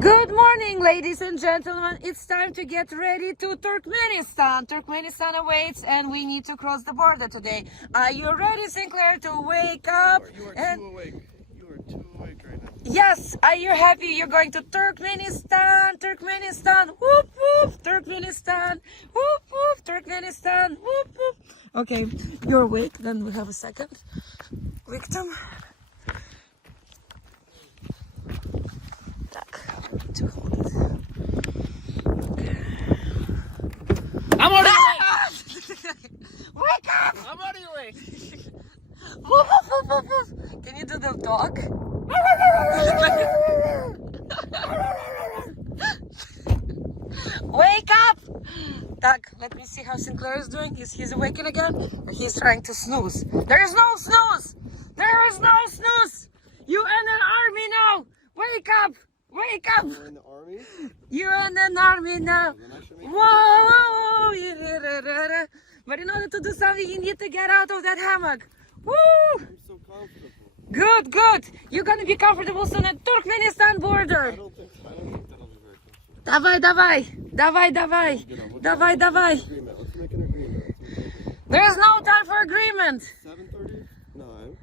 Good morning, ladies and gentlemen. It's time to get ready to Turkmenistan. Turkmenistan awaits and we need to cross the border today. Are you ready, Sinclair, to wake up? You are too awake. You are too awake right now. Yes, are you happy you're going to Turkmenistan? Turkmenistan, whoop whoop, Turkmenistan, whoop whoop, Turkmenistan, whoop whoop. Okay, you're awake, then we have a second victim. To hold it. I'm already awake! Wake up! I'm already awake! Can you do the dog? Wake up! Doug, let me see how Sinclair is doing. He's awakened again? Or he's trying to snooze? There is no snooze! There is no snooze! You in an army now! Wake up! Wake up! You're in the army? You're in an army now! Whoa! But in order to do something, you need to get out of that hammock. Woo! I'm so comfortable. Good, good. You're gonna be comfortable soon at Turkmenistan border. I don't think that'll be very comfortable. Davai, davai, davai, davai, davai, davai. Let's make an agreement. There is no time for agreement. 7:39.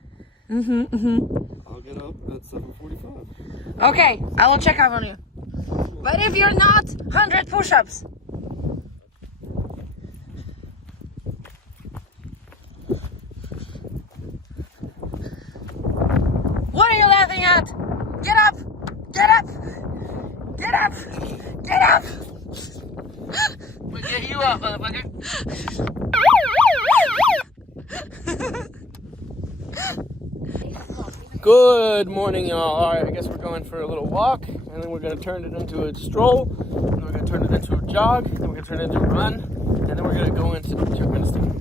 I'll get up at 7:45. Okay, I will check up on you. But if you're not, 100 push-ups. What are you laughing at? Get up! Get up! Get up! Get up! We'll get you up, motherfucker. Good morning, y'all. Alright, I guess we're going for a little walk, and then we're going to turn it into a stroll, and then we're going to turn it into a jog, and then we're going to turn it into a run, and then we're going to go into Turkmenistan.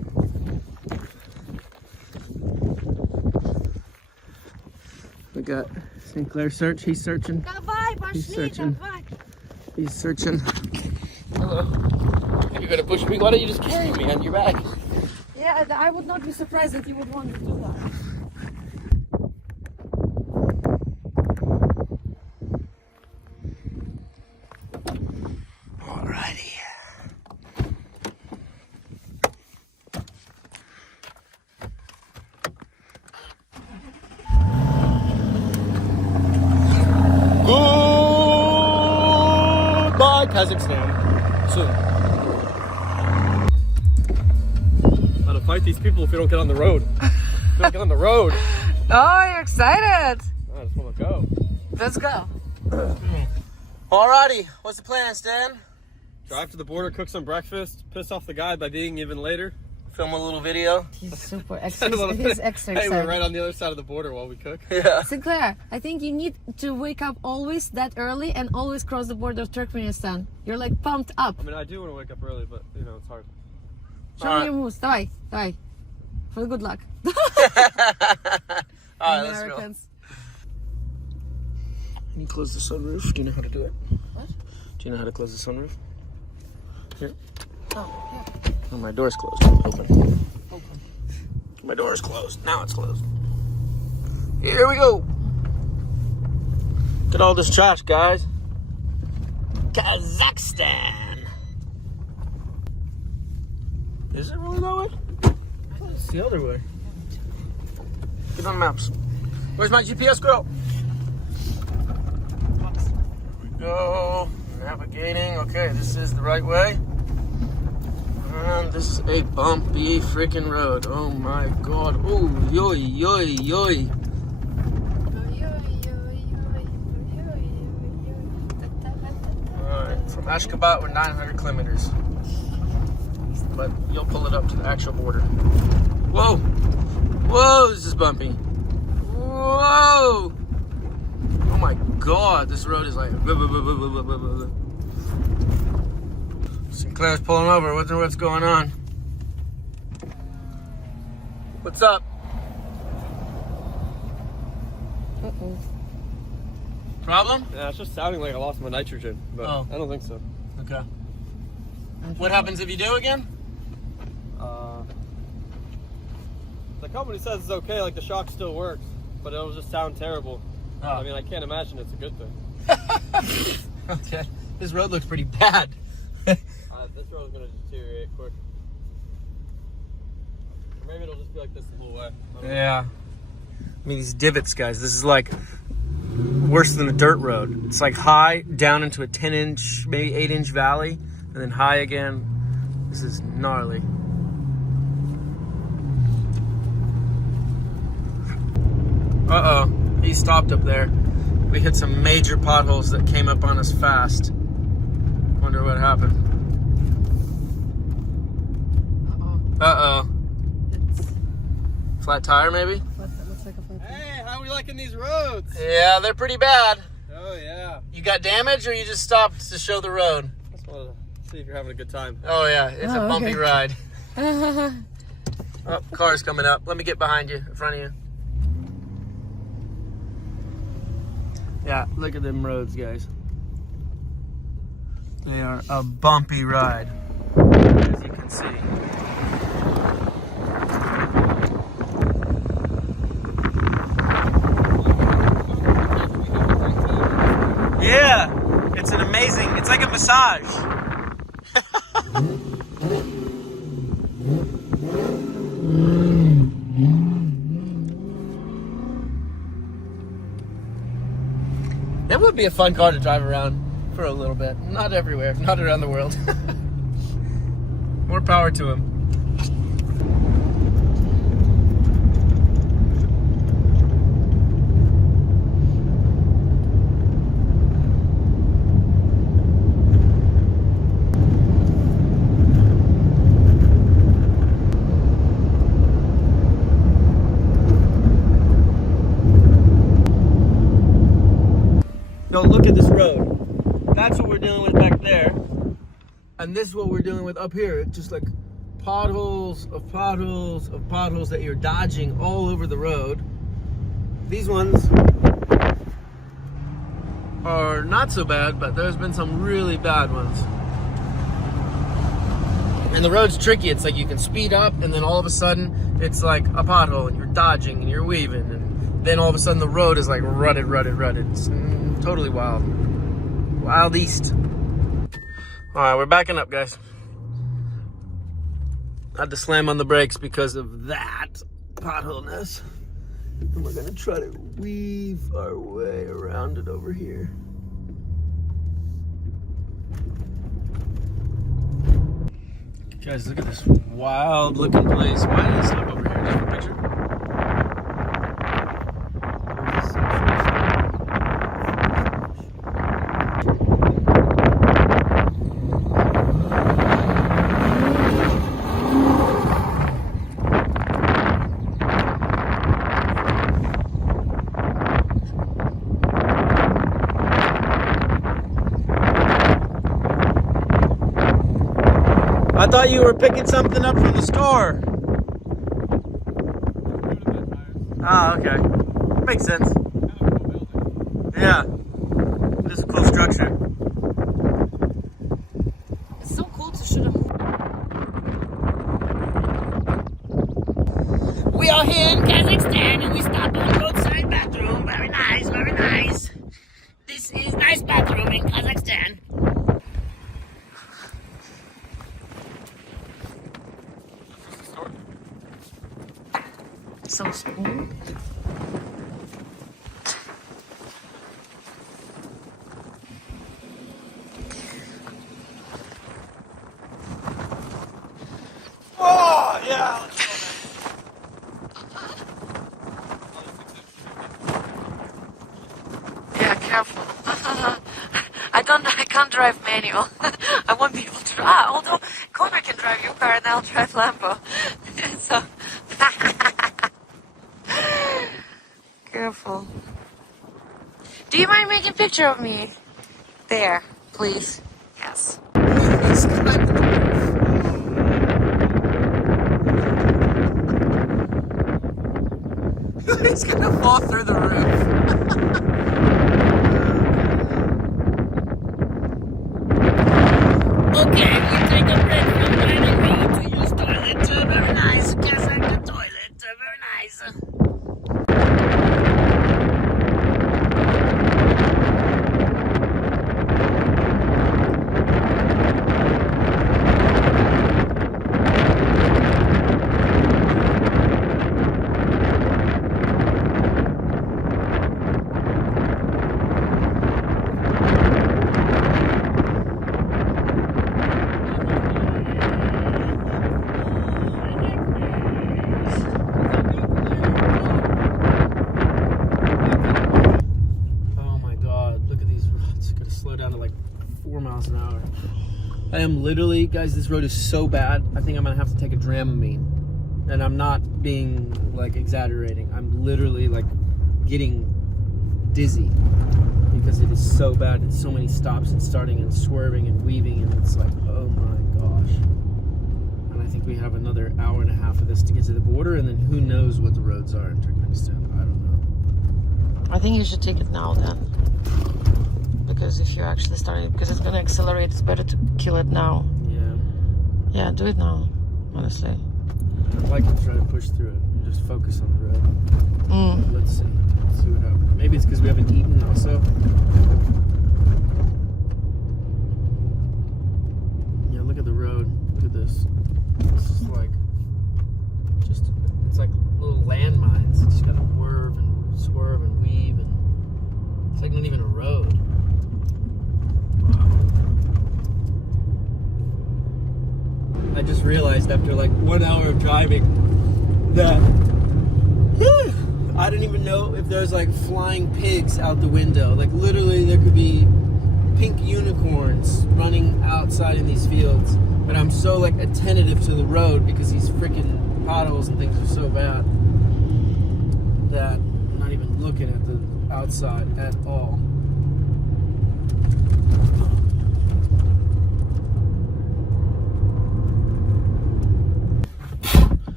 We got Sinclair search. He's searching. He's searching. He's searching. Hello. You're going to push me? Why don't you just carry me on your back? Yeah, I would not be surprised that you would want to do that. Goodbye, Kazakhstan. Soon. How to fight these people if we don't get on the road. If we don't get on the road. Oh, you're excited. I just want to go. Let's go. Alrighty, what's the plan, Stan? Drive to the border, cook some breakfast, piss off the guy by being even later, film a little video. He's super excited. He's extra Hey, excited. we're right on the other side of the border while we cook. Yeah. Sinclair, I think you need to wake up always that early and always cross the border of Turkmenistan. You're like pumped up. I mean, I do want to wake up early, but you know, it's hard. Show me your moves. Давай, давай. For the good luck. Alright, let's go. Americans. Can you close the sunroof? Do you know how to do it? What? Do you know how to close the sunroof? Here. Oh, yeah. Oh, my door's closed. Open. Open. My door's closed. Now it's closed. Here we go. Look at all this trash, guys. Kazakhstan. Is it really that way? It's the other way. Get on maps. Where's my GPS go? Go. Navigating. Okay, this is the right way. And this is a bumpy freaking road. Oh my god. Oh, yoy, yoy, yoy. Alright, from Ashgabat we're 900 kilometers. But you'll pull it up to the actual border. Whoa! Whoa, this is bumpy. Whoa! Oh my god, this road is like... Sinclair's pulling over. Wonder what's going on. What's up? Uh-oh. Problem? Yeah, it's just sounding like I lost my nitrogen, but I don't think so. Okay. What happens if you do again? The company says it's okay, like the shock still works, but it'll just sound terrible. I mean, I can't imagine it's a good thing. Okay. This road looks pretty bad. This road's gonna deteriorate quick. Or maybe it'll just be like this the whole way. I don't know. Yeah. I mean, these divots, guys, this is like worse than a dirt road. It's like high down into a 10-inch, maybe 8-inch valley, and then high again. This is gnarly. Uh-oh, he stopped up there. We hit some major potholes that came up on us fast. Wonder what happened. Uh-oh. Flat tire, maybe? Looks like a flat tire. Hey, how are we liking these roads? Yeah, they're pretty bad. Oh, yeah. You got damage, or you just stopped to show the road? Just want to see if you're having a good time. Oh, yeah, it's a bumpy okay. ride. Oh, car's coming up. Let me get behind you, in front of you. Yeah, look at them roads, guys. They are a bumpy ride, as you can see. Yeah, it's an amazing, it's like a massage. That would be a fun car to drive around for a little bit. Not everywhere, not around the world. More power to him. No, look at this road. That's what we're dealing with back there. And this is what we're dealing with up here. It's just like potholes of potholes of potholes that you're dodging all over the road. These ones are not so bad, but there's been some really bad ones. And the road's tricky. It's like you can speed up and then all of a sudden it's like a pothole and you're dodging and you're weaving. And then all of a sudden the road is like rutted. It's totally wild. Wild East. All right, we're backing up, guys. I had to slam on the brakes because of that potholeness. And we're gonna try to weave our way around it over here. Guys, look at this wild looking place. Why did it stop over here? Take a picture. I thought you were picking something up from the store. Oh, okay. Makes sense. Yeah. This is a cool structure. It's so cool to shoot a movie. We are here in Kazakhstan and we stopped at a roadside bathroom. Very nice, very nice. This is nice bathroom in Kazakhstan. So smooth. Oh, yeah. Let's go, Yeah, careful. I can't drive manual. I won't be able to drive. Although Connor can drive your car and I'll drive Lambo. So careful. Do you mind making a picture of me? There, please. Yes. He's gonna fall through the roof. Okay, we take a break from driving road to use toilet. Very nice. Kazakh toilet. Very nice. slow down to like 4 miles an hour. I am literally, guys, this road is so bad. I think I'm gonna have to take a Dramamine. And I'm not being like exaggerating. I'm literally like getting dizzy because it is so bad. It's so many stops and starting and swerving and weaving, and it's like, oh my gosh. And I think we have another hour and a half of this to get to the border, and then who knows what the roads are in Turkmenistan. I don't know. I think you should take it now then. Because if you're actually starting, because it's gonna accelerate, it's better to kill it now. Yeah. Yeah, do it now, honestly. I'd like to try to push through it and just focus on the road. Let's see. Let's see what happens. Maybe it's because we haven't eaten also. Yeah, look at the road. Look at this. It's just like, it's like little landmines. You just gotta swerve and weave, and it's like not even a road. Wow. I just realized after like 1 hour of driving that I didn't even know if there's like flying pigs out the window. Like literally there could be pink unicorns running outside in these fields. But I'm so like attentive to the road because these freaking potholes and things are so bad that I'm not even looking at the outside at all.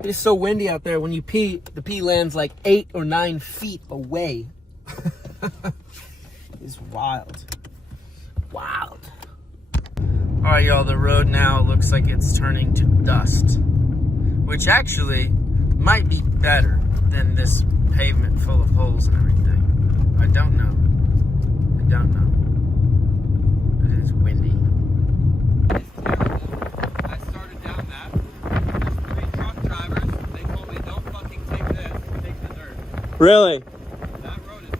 It is so windy out there. When you pee, the pee lands like 8 or 9 feet away. It's wild. Wild. All right, y'all, the road now looks like it's turning to dust, which actually might be better than this pavement full of holes and everything. I don't know. I don't know. It is windy. I started down that. There's 3 truck drivers. They told me don't fucking take this, take the dirt. Really? That road is,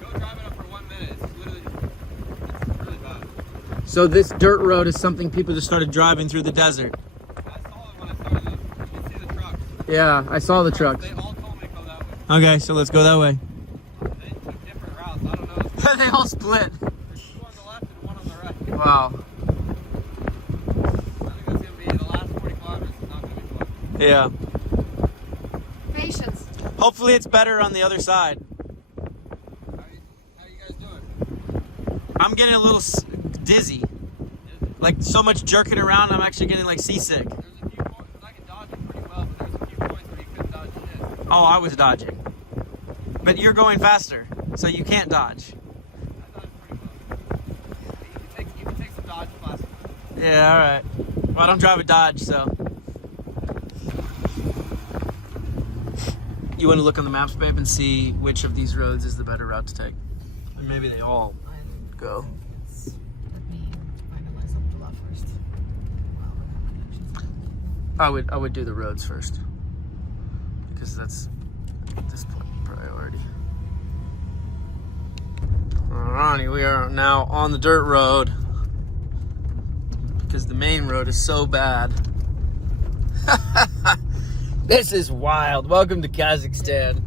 go drive it up for 1 minute. It's literally, it's really bad. So this dirt road is something people just started driving through the desert. I saw it when I started. You can see the trucks. Yeah, I saw the trucks. They all told me to go that way. Okay, so let's go that way. They took different routes. I don't know. They all split. There's 2 on the left and 1 on the right. Wow. I think that's gonna be the last 40 kilometers. It's not gonna be fun. Yeah. Patience. Hopefully it's better on the other side. How you guys doing? I'm getting a little dizzy. Like so much jerking around, I'm actually getting like seasick. There's a few points I can dodge it pretty well, but there's a few points where you couldn't dodge shit. Oh, I was dodging. But you're going faster, so you can't dodge. I dodged pretty well. You can take some dodge classes. Yeah, alright. Well, I don't drive a Dodge, so. You want to look on the maps, babe, and see which of these roads is the better route to take? Maybe they all go. Let me finalize up the lot first. I would do the roads first, because that's at this point priority. Alrighty, we are now on the dirt road because the main road is so bad. This is wild. Welcome to Kazakhstan.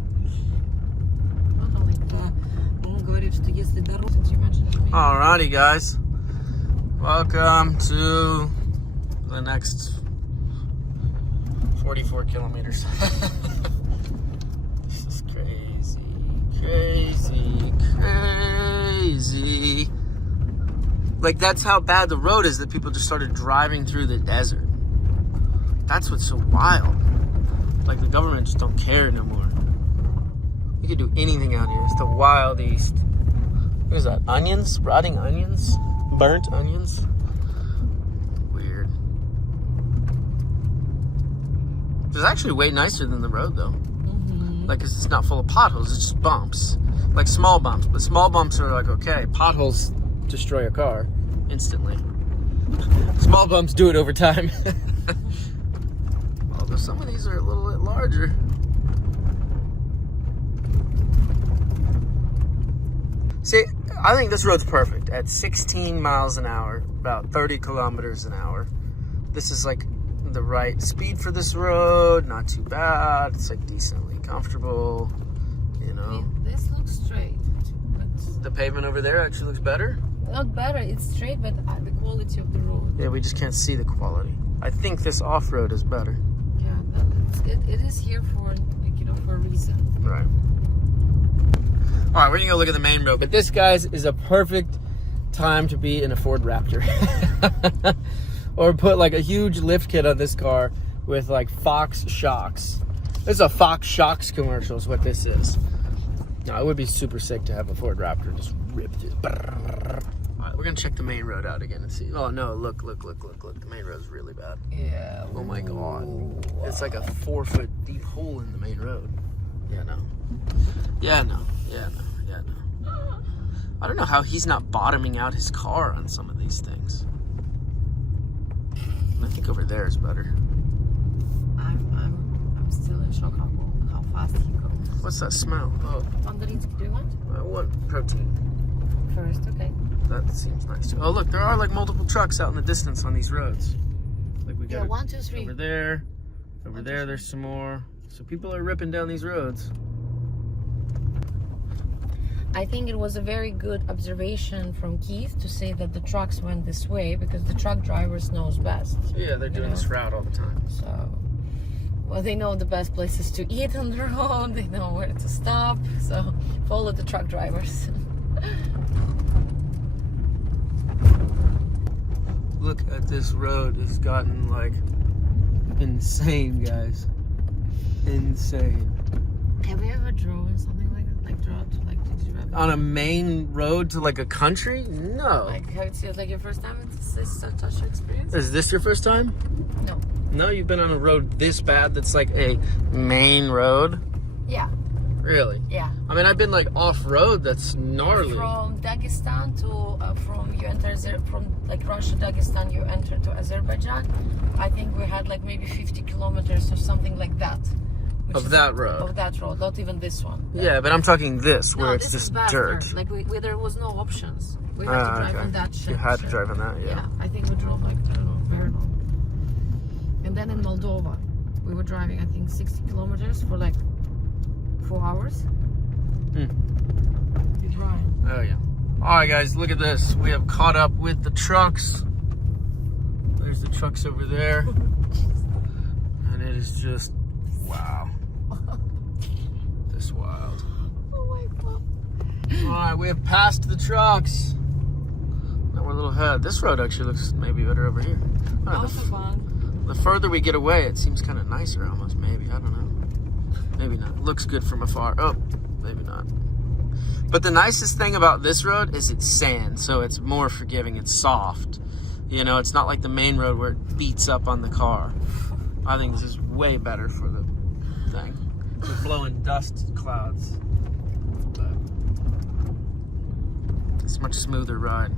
Alrighty, guys. Welcome to the next 44 kilometers. This is crazy, crazy, crazy. Like, that's how bad the road is that people just started driving through the desert. That's what's so wild. Like, the government just don't care no more. You could do anything out here. It's the wild east. What is that? Onions? Rotting onions? Burnt onions? Weird. It's actually way nicer than the road, though. Like, 'cause it's not full of potholes. It's just bumps. Like, small bumps. But small bumps are like, okay. Potholes destroy a car instantly. Small bumps do it over time. Although some of these are a little bit larger. See, I think this road's perfect. At 16 miles an hour, about 30 kilometers an hour. This is like the right speed for this road. Not too bad. It's like decently comfortable, you know. This looks straight, but the pavement over there actually looks better. Not better, it's straight, but the quality of the road. Yeah, we just can't see the quality. I think this off-road is better. Yeah, it is here for, like, you know, for a reason. Right. All right, we're gonna go look at the main road. But this, guys, is a perfect time to be in a Ford Raptor. Or put like a huge lift kit on this car with like Fox shocks. This is a Fox shocks commercial is what this is. Now, it would be super sick to have a Ford Raptor just rip this. All right, we're gonna check the main road out again and see. Oh no, look. The main road's really bad. Yeah. Oh my God. It's like a 4-foot deep hole in the main road. Yeah, no. I don't know how he's not bottoming out his car on some of these things. I think over there is better. I'm still in shock how fast he goes. What's that smell? Oh, Underneath, do you want? I want protein. First, okay. That seems nice too. Oh look, there are like multiple trucks out in the distance on these roads. Like we got Yeah, 1, 2, 3. over there. Over there, there's some more. So people are ripping down these roads. I think it was a very good observation from Keith to say that the trucks went this way because the truck drivers knows best. Yeah, they're doing this route all the time. So, well, they know the best places to eat on the road. They know where to stop. So, follow the truck drivers. Look at this road. It's gotten like insane, guys. Insane. Have you ever driven something like that? Like, did you ever? On a main road to like a country? No. Like, have it seen like your first time? Is this such an experience? Is this your first time? No. No, you've been on a road this bad that's like a main road? Yeah. Really? Yeah. I mean, I've been like off-road that's gnarly. From Dagestan to from like Russia, Dagestan, you enter to Azerbaijan. I think we had like maybe 50 kilometers or something like that. Of that road? Of that road, not even this one. Yeah, but I'm talking this, where No, it's this is just dirt. bastard. Like there was no options. We had to drive on that shit. You had to drive on that, yeah. Yeah, I think we drove like, I don't know, very long. And then in Moldova, we were driving, I think, 60 kilometers for like 4 hours. With Ryan. Oh, yeah. All right, guys, look at this. We have caught up with the trucks. There's the trucks over there. And it is just, wow. This wild. Oh my God. All right, we have passed the trucks. Now we're a little ahead. This road actually looks maybe better over here. I don't know, the further we get away, it seems kind of nicer almost, maybe. I don't know. Maybe not. It looks good from afar. Oh, maybe not. But the nicest thing about this road is it's sand, so it's more forgiving. It's soft. You know, it's not like the main road where it beats up on the car. I think this is way better for the thing. We're blowing dust clouds. But it's a much smoother ride.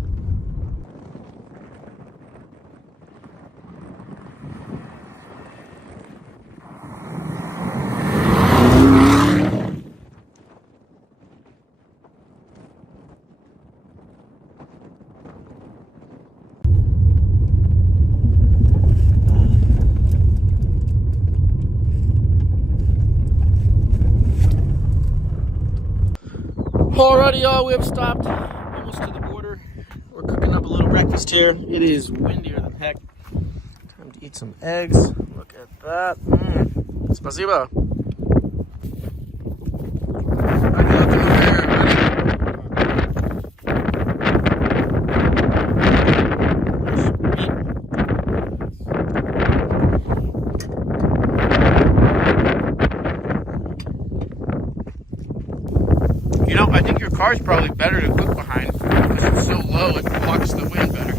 Alrighty, y'all, we have stopped almost to the border. We're cooking up a little breakfast here. It is windier than heck. Time to eat some eggs. Look at that. Spasiba. You know, I think your car's probably better to cook behind because it's so low, it blocks the wind better.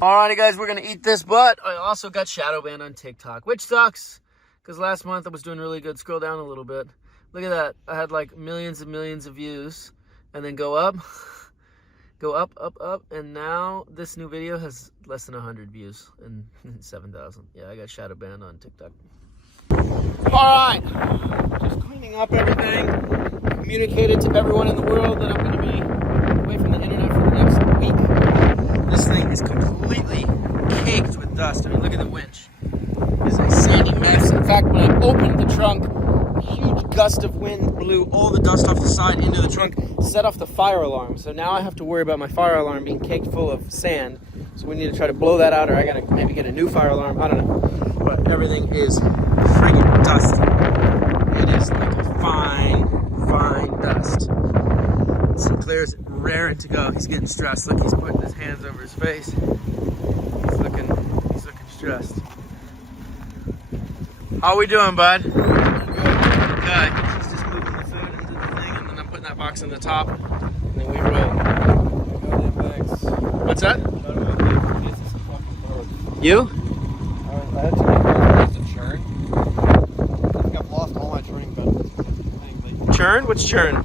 Alrighty, guys, we're gonna eat this, but I also got shadow banned on TikTok, which sucks because last month I was doing really good. Scroll down a little bit. Look at that. I had like millions and millions of views, and then go up. Go up, and now this new video has less than 100 views and 7,000. Yeah, I got shadow banned on TikTok. All right, just cleaning up everything. Communicated to everyone in the world that I'm going to be away from the internet for the next week. This thing is completely caked with dust. I mean, look at the winch. It's a sandy mess. In fact, when I opened the trunk, a huge gust of wind blew all the dust off the side into the trunk, set off the fire alarm. So now I have to worry about my fire alarm being caked full of sand. So we need to try to blow that out, or I gotta maybe get a new fire alarm. I don't know. But everything is friggin' dusty. It is like a fine, fine dust. Sinclair's raring to go. He's getting stressed. Look, he's putting his hands over his face. He's looking stressed. How we doing, bud? Good. Okay. He's just moving the food into the thing, and then I'm putting that box on the top, and then we roll. What's that? You? I had to make a churn. I think I've lost all my churning benefits. Churn? What's churn?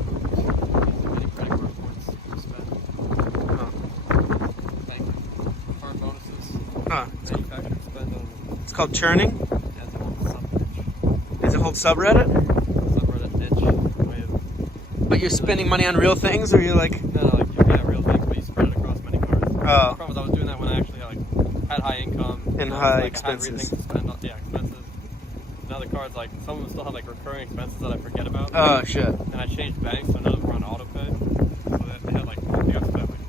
It's called churning? Does it hold subreddit? Subreddit niche. But you're spending money on real things, or you're like... No, like you get real things, but you spread it across many cars. Oh. The problem is I was doing that when I actually had high income. And high like, expenses. I had everything to spend on, expenses. Now the cards, like, some of them still have like recurring expenses that I forget about. Oh, shit. And I changed banks, so none of them were on auto pay. So they had like, I think I spent like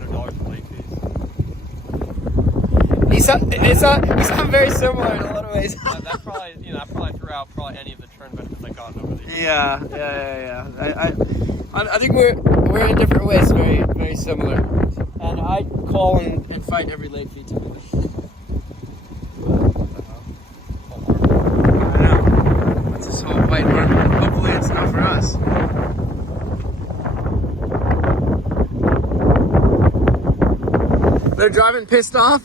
$300 in late fees. You sound very similar in a lot of ways. that probably threw out any of the churn benefits I got over the years. Yeah. I think we're in different ways, very, very similar. And I call and fight every late fee typically. I know. What's this whole white market? Hopefully it's not for us. They're driving pissed off?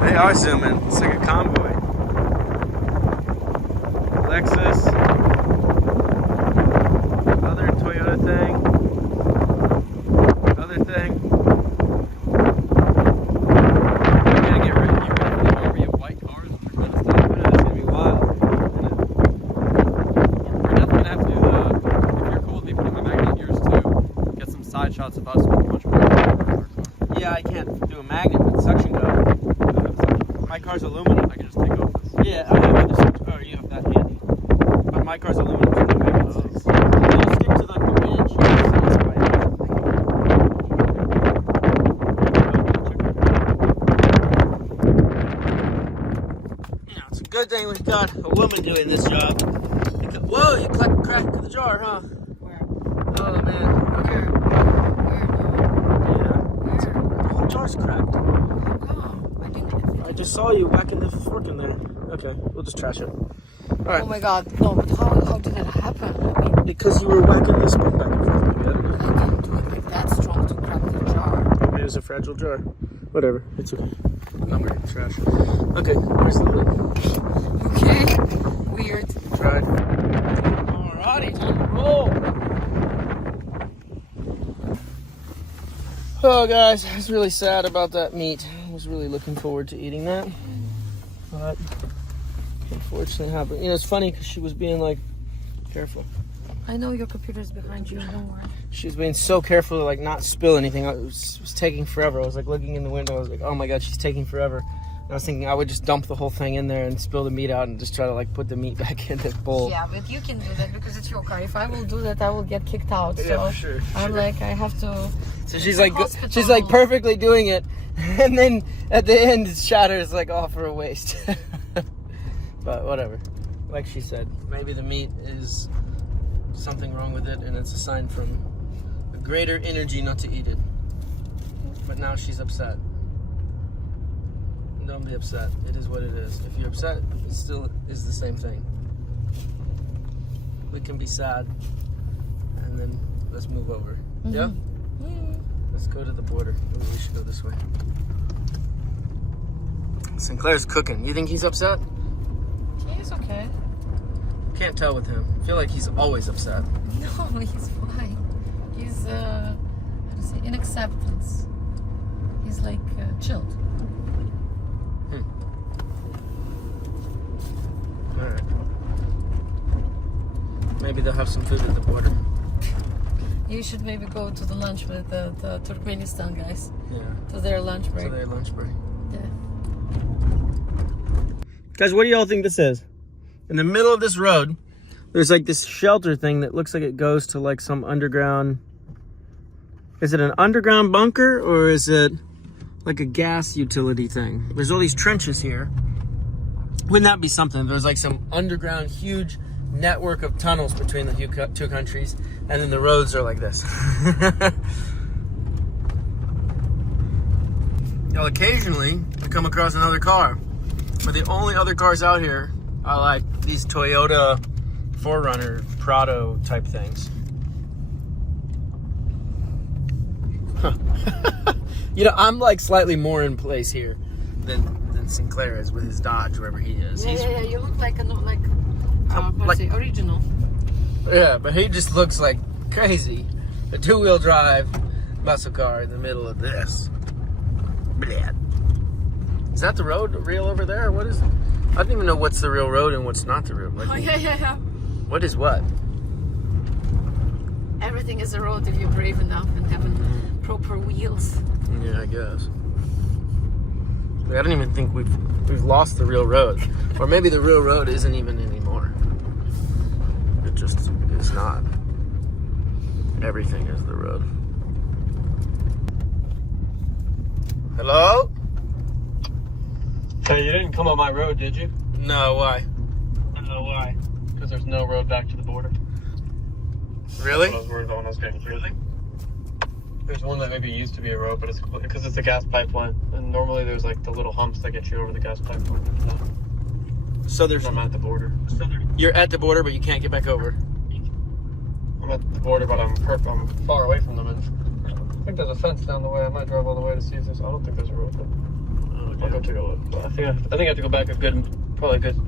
They are zooming. It's like a convoy. Lexus. Other Toyota thing. Other thing. You gotta get rid of white cars in Turkmenistan. It's gonna be wild. We're definitely gonna have to, if you're cool with me putting my magnet gears too, get some side shots of us with a bunch more. Yeah, I can't do a magnet with suction cup. My car's aluminum. I can just take off this. Yeah, I have the suction. Oh, you have that handy. But my car's aluminum. So the magnet sticks. It'll stick to like the winch. Yeah, it's a good thing we've got a woman doing this job. Whoa, you cracked the jar, huh? Where? Oh man. Okay. Yeah. The whole jar's cracked. I just saw you whacking the fork in there. Okay, we'll just trash it. Alright. Oh my god, no, but how did that happen? I mean, Because you were whacking the spoon back and forth. Maybe. I don't know. I didn't do it like that strong to crack the jar. Maybe it was a fragile jar. Whatever, it's okay. Not we're gonna trash. Okay, where's the lid? Okay, weird. Tried. Alrighty, time to roll. Oh guys, I was really sad about that meat. I was really looking forward to eating that. But unfortunately happened. You know, it's funny because she was being like, careful. I know your computer's behind you, don't worry. She was being so careful to like not spill anything. It was taking forever. I was like looking in the window. I was like, oh my god, she's taking forever. And I was thinking I would just dump the whole thing in there and spill the meat out and just try to like put the meat back in the bowl. Yeah, but you can do that because it's your car. If I will do that, I will get kicked out. So Yeah, for sure. I'm like, I have to. So she's like perfectly doing it, and then at the end it shatters like all for a waste. But whatever. Like she said, maybe the meat is something wrong with it, and it's a sign from a greater energy not to eat it. But now she's upset. Don't be upset. It is what it is. If you're upset, it still is the same thing. We can be sad, and then let's move over. Mm-hmm. Yeah? Let's go to the border. Maybe we should go this way. Sinclair's cooking. You think he's upset? He's okay. Can't tell with him. I feel like he's always upset. No, he's fine. He's how to say, in acceptance. He's like chilled. Alright. Maybe they'll have some food at the border. You should maybe go to the lunch with the Turkmenistan guys. Yeah. To their lunch break. To their lunch break. Yeah. Guys, what do y'all think this is? In the middle of this road, there's like this shelter thing that looks like it goes to like some underground. Is it an underground bunker or is it like a gas utility thing? There's all these trenches here. Wouldn't that be something? There's like some underground huge network of tunnels between the two countries, and then the roads are like this. Now, occasionally we come across another car, but the only other cars out here are like these Toyota 4Runner Prado type things. Huh. You know, I'm like slightly more in place here than Sinclair is with his Dodge, wherever he is. Yeah, you look like original. Yeah, but he just looks like crazy. A two-wheel drive muscle car in the middle of this. Bleh. Is that the road real over there? Or what is it? I don't even know what's the real road and what's not the real. Like, Oh yeah. what is what? Everything is a road if you're brave enough and having proper wheels. Yeah, I guess. I don't even think we've lost the real road, or maybe the real road isn't even anymore. It just is not. Everything is the road. Hello? Hey, you didn't come on my road, did you? No, why? I know why. Because there's no road back to the border. Really? I was worried about when I was getting through. There's one that maybe used to be a road, but it's because it's a gas pipeline, and normally there's like the little humps that get you over the gas pipeline. So there's. I'm at the border. You're at the border, but you can't get back over. I'm at the border, but I'm far away from them. And I think there's a fence down the way. I might drive all the way to see if there's. I don't think there's a road, but I'll go take a look. But I think I have to go back probably a good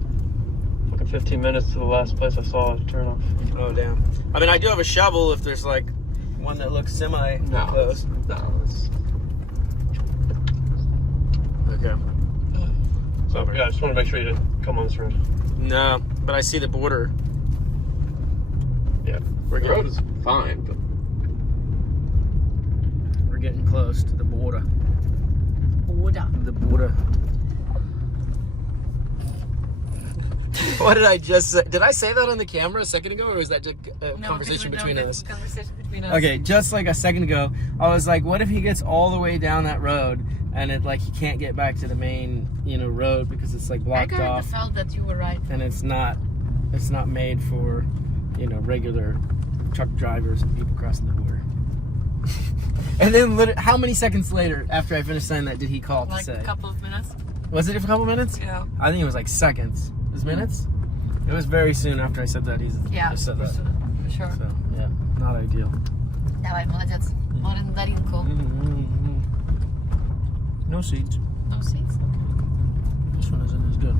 15 minutes to the last place I saw a turn off. Oh damn! I mean, I do have a shovel if there's like one that looks semi close. Okay. So yeah, I just want to make sure you didn't come on this road. No, but I see the border. Yeah, the road is fine, but we're getting close to the border. The border. What did I just say? Did I say that on the camera a second ago, or was that just a conversation between us? Conversation between us. Okay, just like a second ago, I was like, what if he gets all the way down that road and he can't get back to the main, road because it's like blocked I off. felt that you were right. And it's not made for, regular truck drivers and people crossing the border. And then how many seconds later after I finished saying that did he call to say? Like a couple of minutes. Was it a couple minutes? Yeah. I think it was like seconds. It was minutes? It was very soon after I said that. He just said that. For sure. So, yeah, not ideal. Dawaj, molodec. Mandarinku. No seats. No seats. This one isn't as good.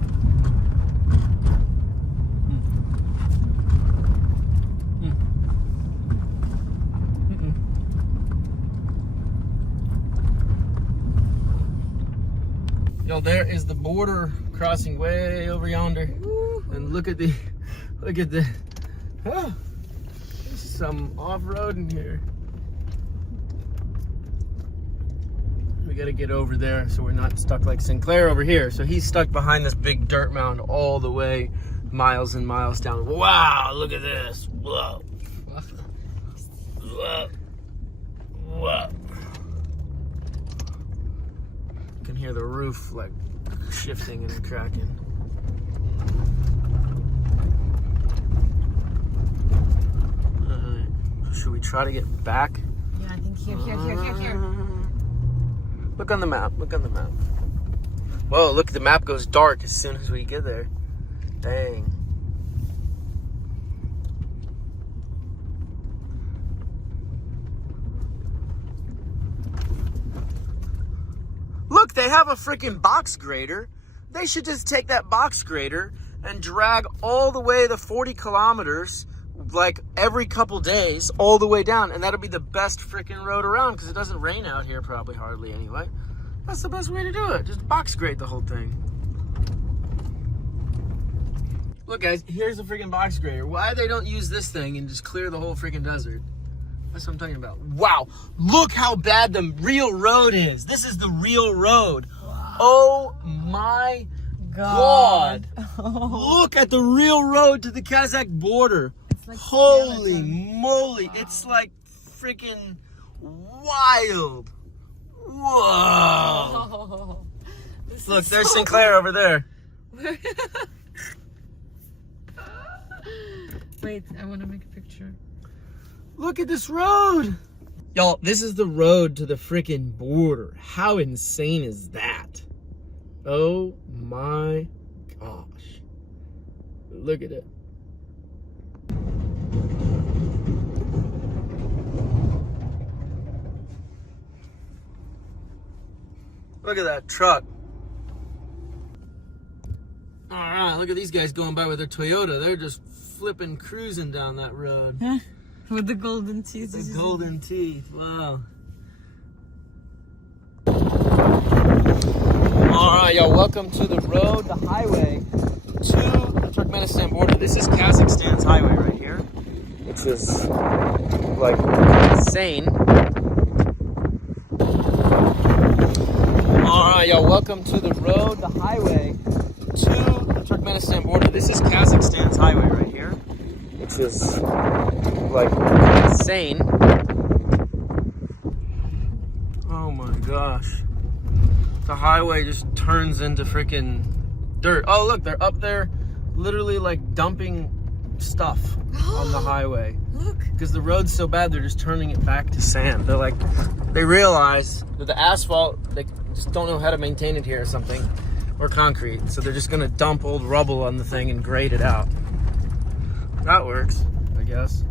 Yo, there is the border crossing way over yonder. And look at the, oh, there's some off-road in here. We gotta get over there so we're not stuck like Sinclair over here. So he's stuck behind this big dirt mound all the way miles and miles down. Wow, look at this. Whoa. Whoa. Whoa. You can hear the roof like shifting and cracking. Should we try to get back? Yeah, I think here. Look on the map. Whoa, look, the map goes dark as soon as we get there. Dang. Look, they have a freaking box grader. They should just take that box grader and drag all the way the 40 kilometers like every couple days all the way down, and that'll be the best freaking road around because it doesn't rain out here probably hardly anyway. That's the best way to do it. Just box grade the whole thing. Look guys, here's the freaking box grader. Why they don't use this thing and just clear the whole freaking desert? That's what I'm talking about. Wow, look how bad the real road is. This is the real road. Wow. Oh my God. Look at the real road to the Kazakh border. It's like holy moly. Wow. It's like freaking wild. Whoa. Oh, look, there's so Sinclair over there. Wait, I want to make a picture. Look at this road. Y'all, this is the road to the freaking border. How insane is that? Oh my gosh. Look at it. Look at that truck. All right, look at these guys going by with their Toyota. They're just flipping, cruising down that road. With the golden teeth. The golden teeth, wow. All right, y'all, welcome to the road, the highway to the Turkmenistan border. This is Kazakhstan's highway right here, which is like insane. All right, y'all, welcome to the road, the highway to the Turkmenistan border. This is Kazakhstan's highway right here, which is like insane. Oh my gosh. The highway just turns into freaking dirt. Oh, look, they're up there literally like dumping stuff on the highway. Look. Because the road's so bad, they're just turning it back to sand. They're like, they realize that the asphalt, they just don't know how to maintain it here or something, or concrete. So they're just gonna dump old rubble on the thing and grade it out. That works, I guess.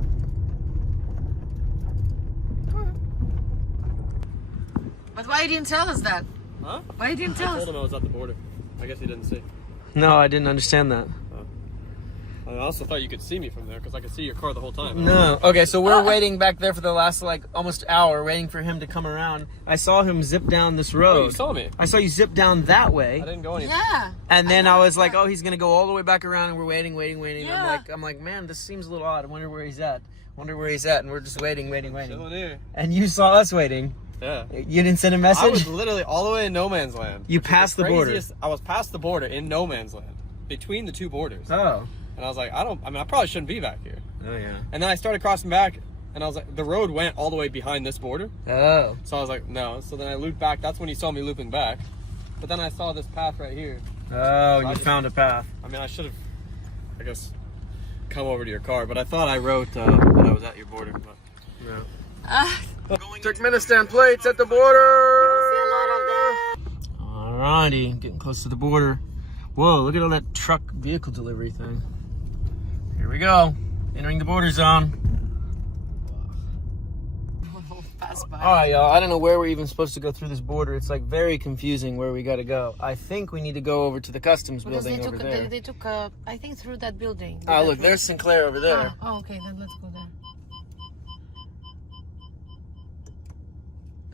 But why you didn't tell us that? Huh? Why you didn't tell us? I told him I was at the border. I guess he didn't see. No, I didn't understand that. I also thought you could see me from there because I could see your car the whole time. No. Okay, so we're waiting back there for the last like almost hour, waiting for him to come around. I saw him zip down this road. Oh, you saw me? I saw you zip down that way. I didn't go anywhere. Yeah. And then I was like, oh, he's gonna go all the way back around, and we're waiting. Yeah. I'm like, man, this seems a little odd. I wonder where he's at. And we're just waiting. Chilling here. And you saw us waiting. Yeah. You didn't send a message? I was literally all the way in no man's land. You passed the border. I was past the border in no man's land, between the two borders. Oh. And I was like, I probably shouldn't be back here. Oh, yeah. And then I started crossing back, and I was like, the road went all the way behind this border. Oh. So I was like, no. So then I looped back. That's when you saw me looping back. But then I saw this path right here. Oh, so you found a path. I mean, I should have, I guess, come over to your car. But I thought I wrote that I was at your border. But no. Turkmenistan plates at the border. Alrighty, getting close to the border. Whoa, look at all that truck vehicle delivery thing. Here we go, entering the border zone. Alright, y'all, I don't know where we're even supposed to go through this border. It's like very confusing where we gotta go. I think we need to go over to the customs building over there. They took, I think, through that building. Ah, look, there's Sinclair over there. Oh, okay, then let's go there.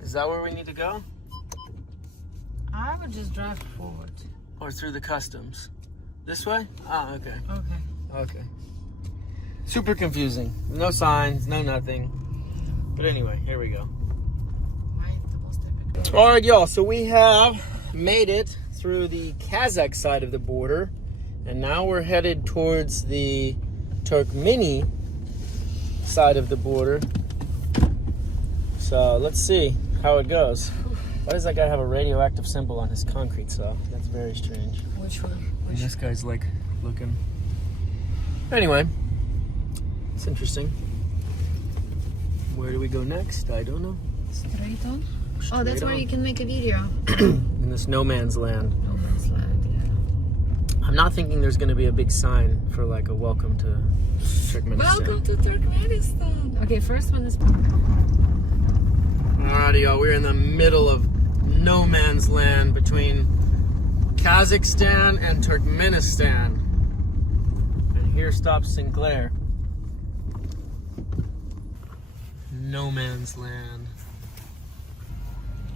Is that where we need to go? I would just drive forward. Or through the customs? This way? Ah, okay. Okay. Super confusing. No signs, no nothing. But anyway, here we go. Alright, y'all, so we have made it through the Kazakh side of the border. And now we're headed towards the Turkmeni side of the border. So let's see how it goes. Why does that guy have a radioactive symbol on his concrete saw? That's very strange. Which one? And this guy's like looking. Anyway, it's interesting. Where do we go next? I don't know. Straight on? Oh, that's where you can make a video. In this no man's land. No man's land, yeah. I'm not thinking there's going to be a big sign for like a welcome to Turkmenistan. Welcome to Turkmenistan. Okay, first one is. Alrighty, y'all, we're in the middle of no man's land between Kazakhstan and Turkmenistan. And here stops Sinclair. No man's land.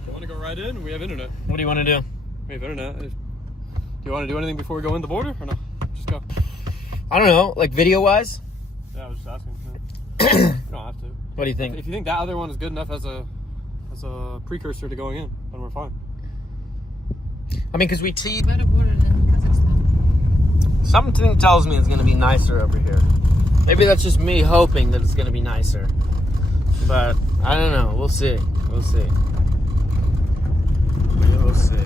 You want to go right in? We have internet. What do you want to do? We have internet. Do you want to do anything before we go in the border, or no? Just go. I don't know, like video-wise? Yeah, I was just asking. You don't have to. What do you think? If you think that other one is good enough as a precursor to going in, then we're fine. I mean, because we teed. Better border than Kazakhstan. Something tells me it's going to be nicer over here. Maybe that's just me hoping that it's going to be nicer. But I don't know. We'll see. We'll see. We'll see.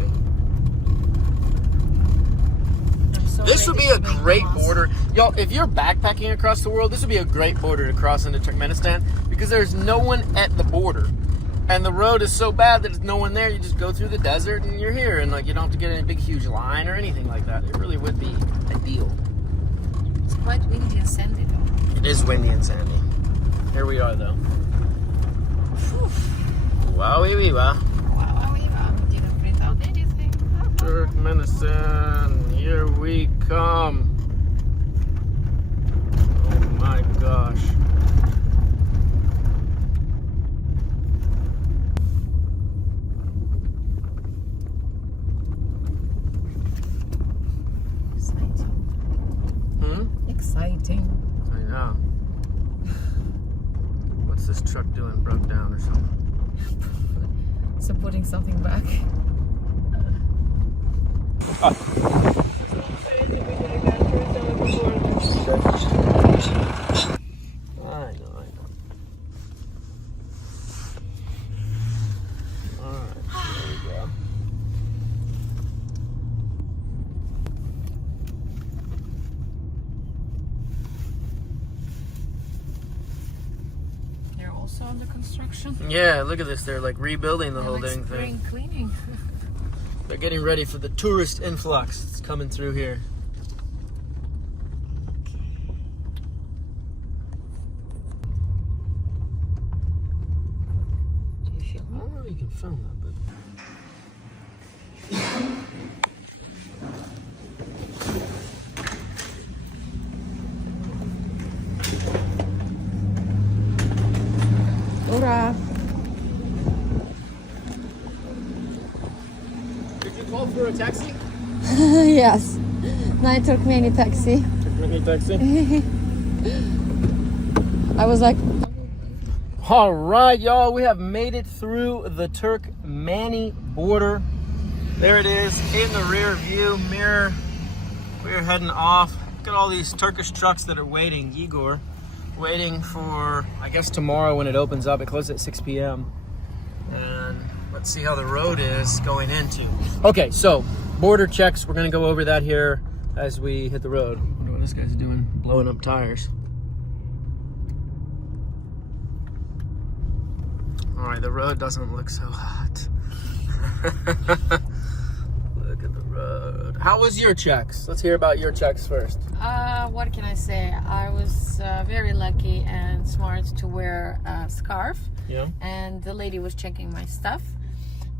This would be a great border. Y'all, if you're backpacking across the world, this would be a great border to cross into Turkmenistan because there's no one at the border. And the road is so bad that there's no one there. You just go through the desert and you're here. And like you don't have to get in a big, huge line or anything like that. It really would be ideal. It's quite windy and sandy though. It is windy and sandy. Here we are though. Wowie wee wah. Didn't print out anything. Turkmenistan, here we come. Oh my gosh. Exciting. I know. What's this truck doing? Broke down or something? So putting something back. I know. Alright, there we go. They're also under construction. Yeah, look at this. They're like rebuilding the whole Like dang spring thing. cleaning. They're getting ready for the tourist influx that's coming through here. Do you feel I don't know if you can film that, but... Ura. Did you call for a taxi? Yes. My Turkmeni taxi. Turkmeni taxi. I was like, All right, y'all, we have made it through the Turkmeni border. There it is in the rear view mirror. We're heading off. Look at all these Turkish trucks that are waiting, Igor, waiting for, I guess, tomorrow when it opens up. It closes at 6 p.m. And let's see how the road is going into. Okay, so border checks. We're going to go over that here as we hit the road. I wonder what this guy's doing, blowing up tires. All right, the road doesn't look so hot. Look at the road. How was your checks? Let's hear about your checks first. what can I say? I was very lucky and smart to wear a scarf. Yeah. And the lady was checking my stuff,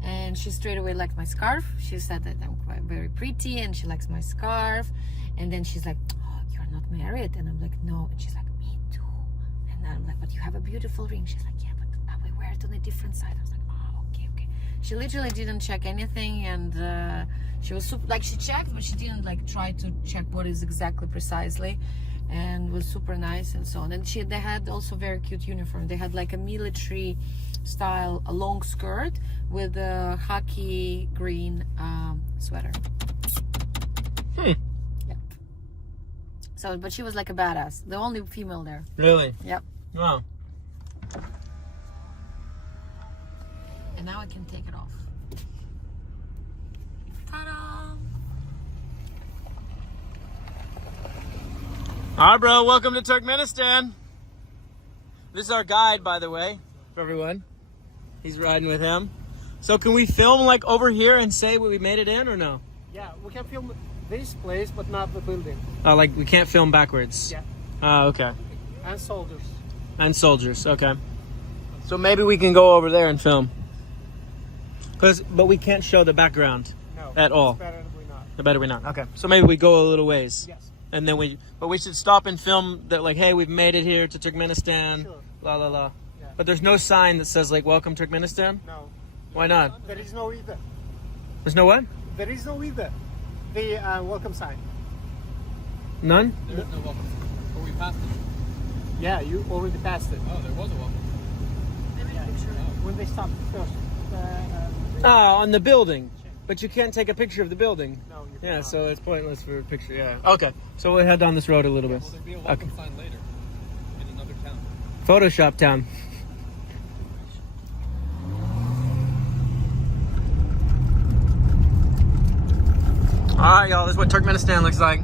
and she straight away liked my scarf. She said that I'm quite very pretty, and she likes my scarf. And then she's like, "Oh, you're not married?" And I'm like, "No." And she's like, "Me too." And I'm like, "But you have a beautiful ring." She's like, "Yeah, but I will wear it on a different side." I was like, "Oh, okay, okay." She literally didn't check anything, and she was super, like, she checked, but she didn't like try to check what is exactly precisely, and was super nice and so on. And they had also very cute uniform. They had like a military style, a long skirt with a hockey green sweater. Yeah. So, but she was like a badass, the only female there. Really? Yep. Wow. And now I can take it off. Ta-da! All right, bro. Welcome to Turkmenistan. This is our guide, by the way, for everyone. He's riding with him. So can we film like over here and say we made it in or no? Yeah, we can film this place, but not the building. Oh, like we can't film backwards? Yeah. Oh, okay. And soldiers. And soldiers, okay. So maybe we can go over there and film. But we can't show the background at all. It's better we not. Better we not. Okay. So maybe we go a little ways. Yes. And then but we should stop and film that, like, hey, we've made it here to Turkmenistan. Sure. La la la. Yeah. But there's no sign that says like welcome Turkmenistan. No. Why not? There is no either. There's no what? There is no either. The welcome sign. None? There is no welcome. But we passed it. Yeah, you already passed it. Oh, there was a welcome. When they stop first. On the building. But you can't take a picture of the building. No, you Yeah, cannot. so it's pointless for a picture, yeah. Okay, so we'll head down this road a little bit. Will there be a welcome sign later in another town? Photoshop town. Alright, y'all, this is what Turkmenistan looks like.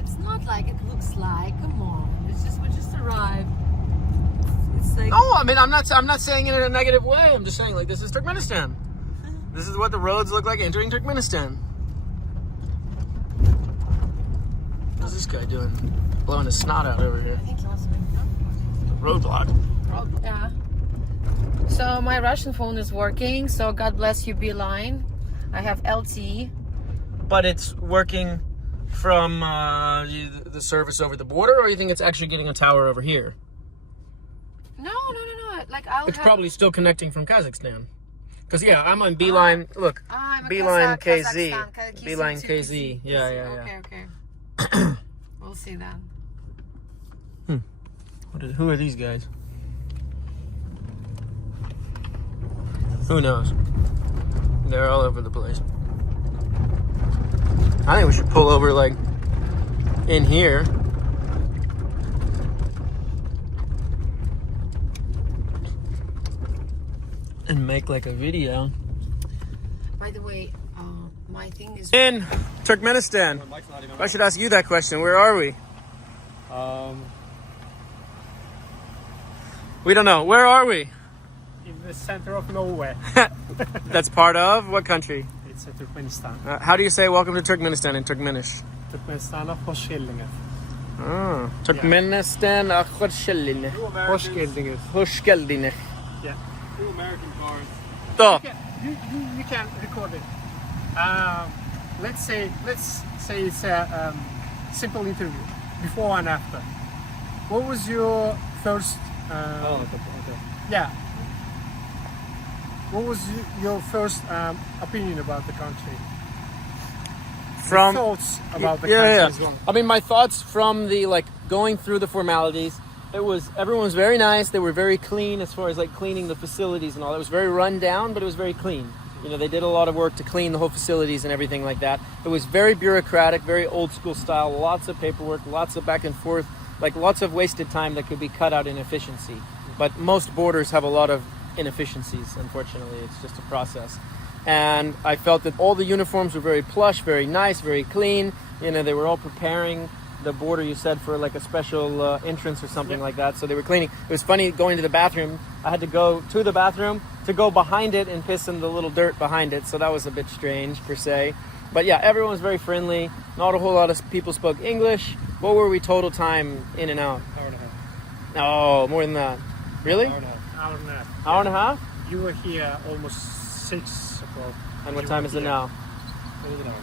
It's not like it looks like. Come on, it's just we just arrived. It's like No, I mean, I'm not saying it in a negative way. I'm just saying, like, this is Turkmenistan. This is what the roads look like entering Turkmenistan. What's this guy doing? Blowing his snot out over here. I think last week. Roadblock. Yeah. So my Russian phone is working. So God bless you, Beeline. I have LTE. But it's working from the service over the border, or you think it's actually getting a tower over here? No. Like It's probably still connecting from Kazakhstan. Because, yeah, I'm on Beeline. Look, I'm a Beeline KZ. Kazakhstan, Beeline KZ. Yeah. Okay. We'll see then. Who are these guys? Who knows? They're all over the place. I think we should pull over, like, in here. And make, like, a video. By the way, my thing is. In Turkmenistan. I should ask you that question. Where are we? We don't know. Where are we? In the center of nowhere. That's part of what country? It's Turkmenistan. How do you say welcome to Turkmenistan in Turkmenish? Turkmenistan'a hoş geldiniz. Turkmenistan, hoş geldiniz. Hoş geldiniz. Hoş geldiniz. Yeah. Two American cars. So, You can record it. Let's say it's a simple interview, before and after. What was your first? Okay. Yeah. What was your first opinion about the country? from Thoughts about the country as well. I mean, my thoughts from the going through the formalities. Everyone was very nice. They were very clean as far as cleaning the facilities and all. It was very run down, but it was very clean. You know, they did a lot of work to clean the whole facilities and everything like that. It was very bureaucratic, very old school style, lots of paperwork, lots of back and forth, lots of wasted time that could be cut out in efficiency. But most borders have a lot of inefficiencies, unfortunately. It's just a process. And I felt that all the uniforms were very plush, very nice, very clean. You know, they were all preparing the border, you said, for a special entrance or something like that. So they were cleaning. It was funny going to the bathroom. I had to go to the bathroom to go behind it and piss in the little dirt behind it. So that was a bit strange, per se. But yeah, everyone was very friendly. Not a whole lot of people spoke English. What were we total time in and out? Hour and a half. Oh, more than that. Really? Hour and a half. Hour and a half. Hour and a half? You were here almost 6 o'clock. And what time is it now? It was an hour.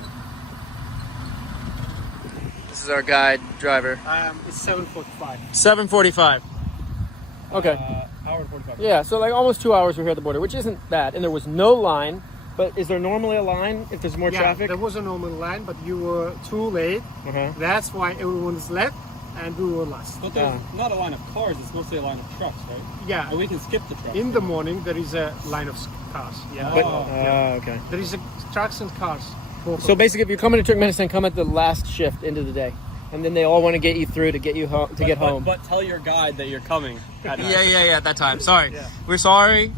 This is our guide driver. It's 7:45. 7:45. Okay. Hour and 45. Yeah, so almost 2 hours we're here at the border, which isn't bad. And there was no line. But is there normally a line if there's more traffic? There was a normal line, but you were too late. Uh-huh. That's why everyone's left and we were last. But there's not a line of cars, it's mostly a line of trucks, right? Yeah. And we can skip the trucks. In the morning, there is a line of cars. Yeah. But, okay. There is trucks and cars. So basically, if you're coming to Turkmenistan, come at the last shift into the day. And then they all want to get you through to get you home, get home. But tell your guide that you're coming at night. Yeah, at that time. Sorry. Yeah. We're sorry.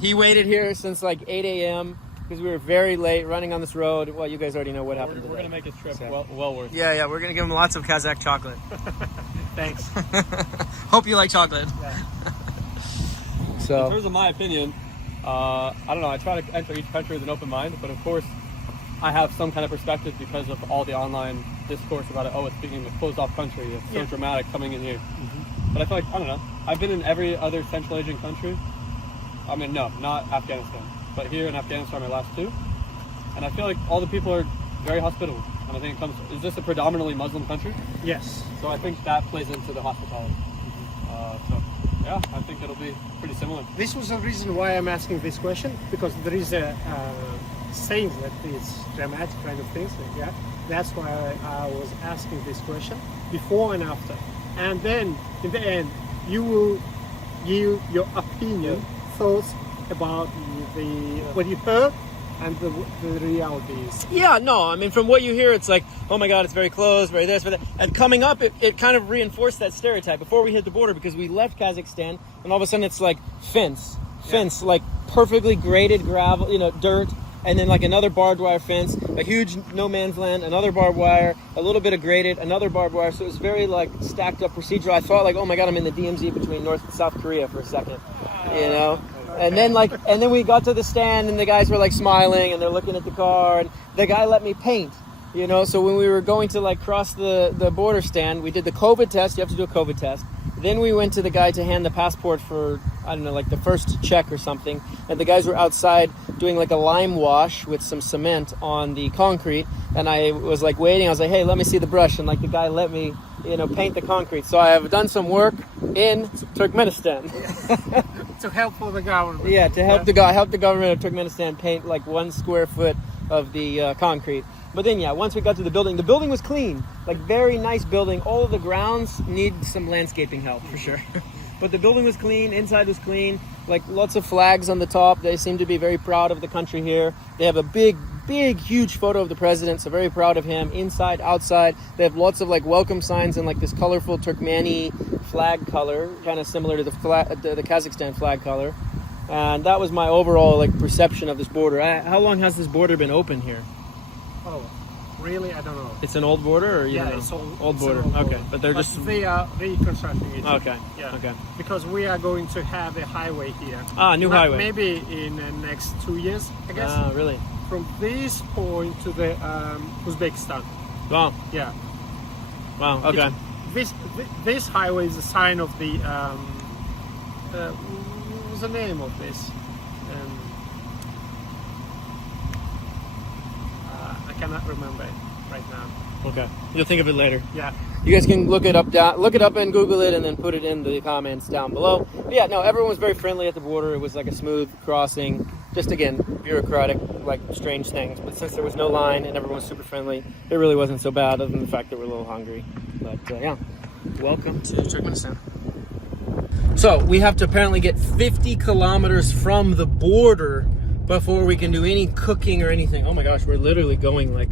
He waited here since 8 a.m. because we were very late running on this road. Well, you guys already know what happened We're today. going to make his trip So. well worth it. Yeah, we're going to give him lots of Kazakh chocolate. Thanks. Hope you like chocolate. Yeah. In So, terms of my opinion, I don't know, I try to enter each country with an open mind, but of course, I have some kind of perspective because of all the online discourse about it. Oh, it's being a closed-off country. It's so dramatic coming in here. But I feel I don't know. I've been in every other Central Asian country. I mean, no, not Afghanistan. But here in Afghanistan are my last two. And I feel like all the people are very hospitable. And I think is this a predominantly Muslim country? Yes. So I think that plays into the hospitality. So, yeah, I think it'll be pretty similar. This was the reason why I'm asking this question, because there is a saying that it's dramatic kind of things. Yeah. That's why I was asking this question before and after. And then in the end, you will give your opinion, thoughts about what you heard and the realities. Yeah, no, I mean, from what you hear, it's like, oh my God, it's very close, very this, very that. And coming up, it kind of reinforced that stereotype before we hit the border, because we left Kazakhstan, and all of a sudden it's like fence, like perfectly graded gravel, dirt, and then like another barbed wire fence, a huge no man's land, another barbed wire, a little bit of graded, another barbed wire. So it was very like stacked up procedural. I thought like, oh my God, I'm in the DMZ between North and South Korea for a second, And then we got to the stand, and the guys were like smiling, and they're looking at the car, and the guy let me paint, So when we were going to like cross the border stand, we did the COVID test. You have to do a COVID test. Then we went to the guy to hand the passport for, I don't know, like the first check or something. And the guys were outside doing like a lime wash with some cement on the concrete. And I was like waiting. I was like, hey, let me see the brush. And like the guy let me, paint the concrete. So I have done some work in Turkmenistan. To help for the government. Yeah, to help the government of Turkmenistan paint like 1 square foot of the concrete. But then, once we got to the building was clean. Like, very nice building. All of the grounds need some landscaping help, for sure. But the building was clean, inside was clean. Like, lots of flags on the top. They seem to be very proud of the country here. They have a big, huge photo of the president, so very proud of him. Inside, outside, they have lots of, like, welcome signs and, like, this colorful Turkmeni flag color, kind of similar to the Kazakhstan flag color. And that was my overall, like, perception of this border. How long has this border been open here? Oh, really? I don't know. It's an old border, or it's old border. Okay, but they're just they are reconstructing it. Okay. Yeah. Okay. Because we are going to have a highway here. New highway. Maybe in the next 2 years, I guess. Really? From this point to the Uzbekistan. Wow. Yeah. Wow. Okay. This highway is a sign of the what's the name of this? I cannot remember it right now. Okay. You'll think of it later. Yeah. You guys can look it up and Google it, and then put it in the comments down below. But yeah, no, everyone was very friendly at the border. It was like a smooth crossing. Just again, bureaucratic, like strange things. But since there was no line and everyone was super friendly, it really wasn't so bad, other than the fact that we're a little hungry. But welcome to Turkmenistan. So we have to apparently get 50 kilometers from the border before we can do any cooking or anything. Oh my gosh, we're literally going like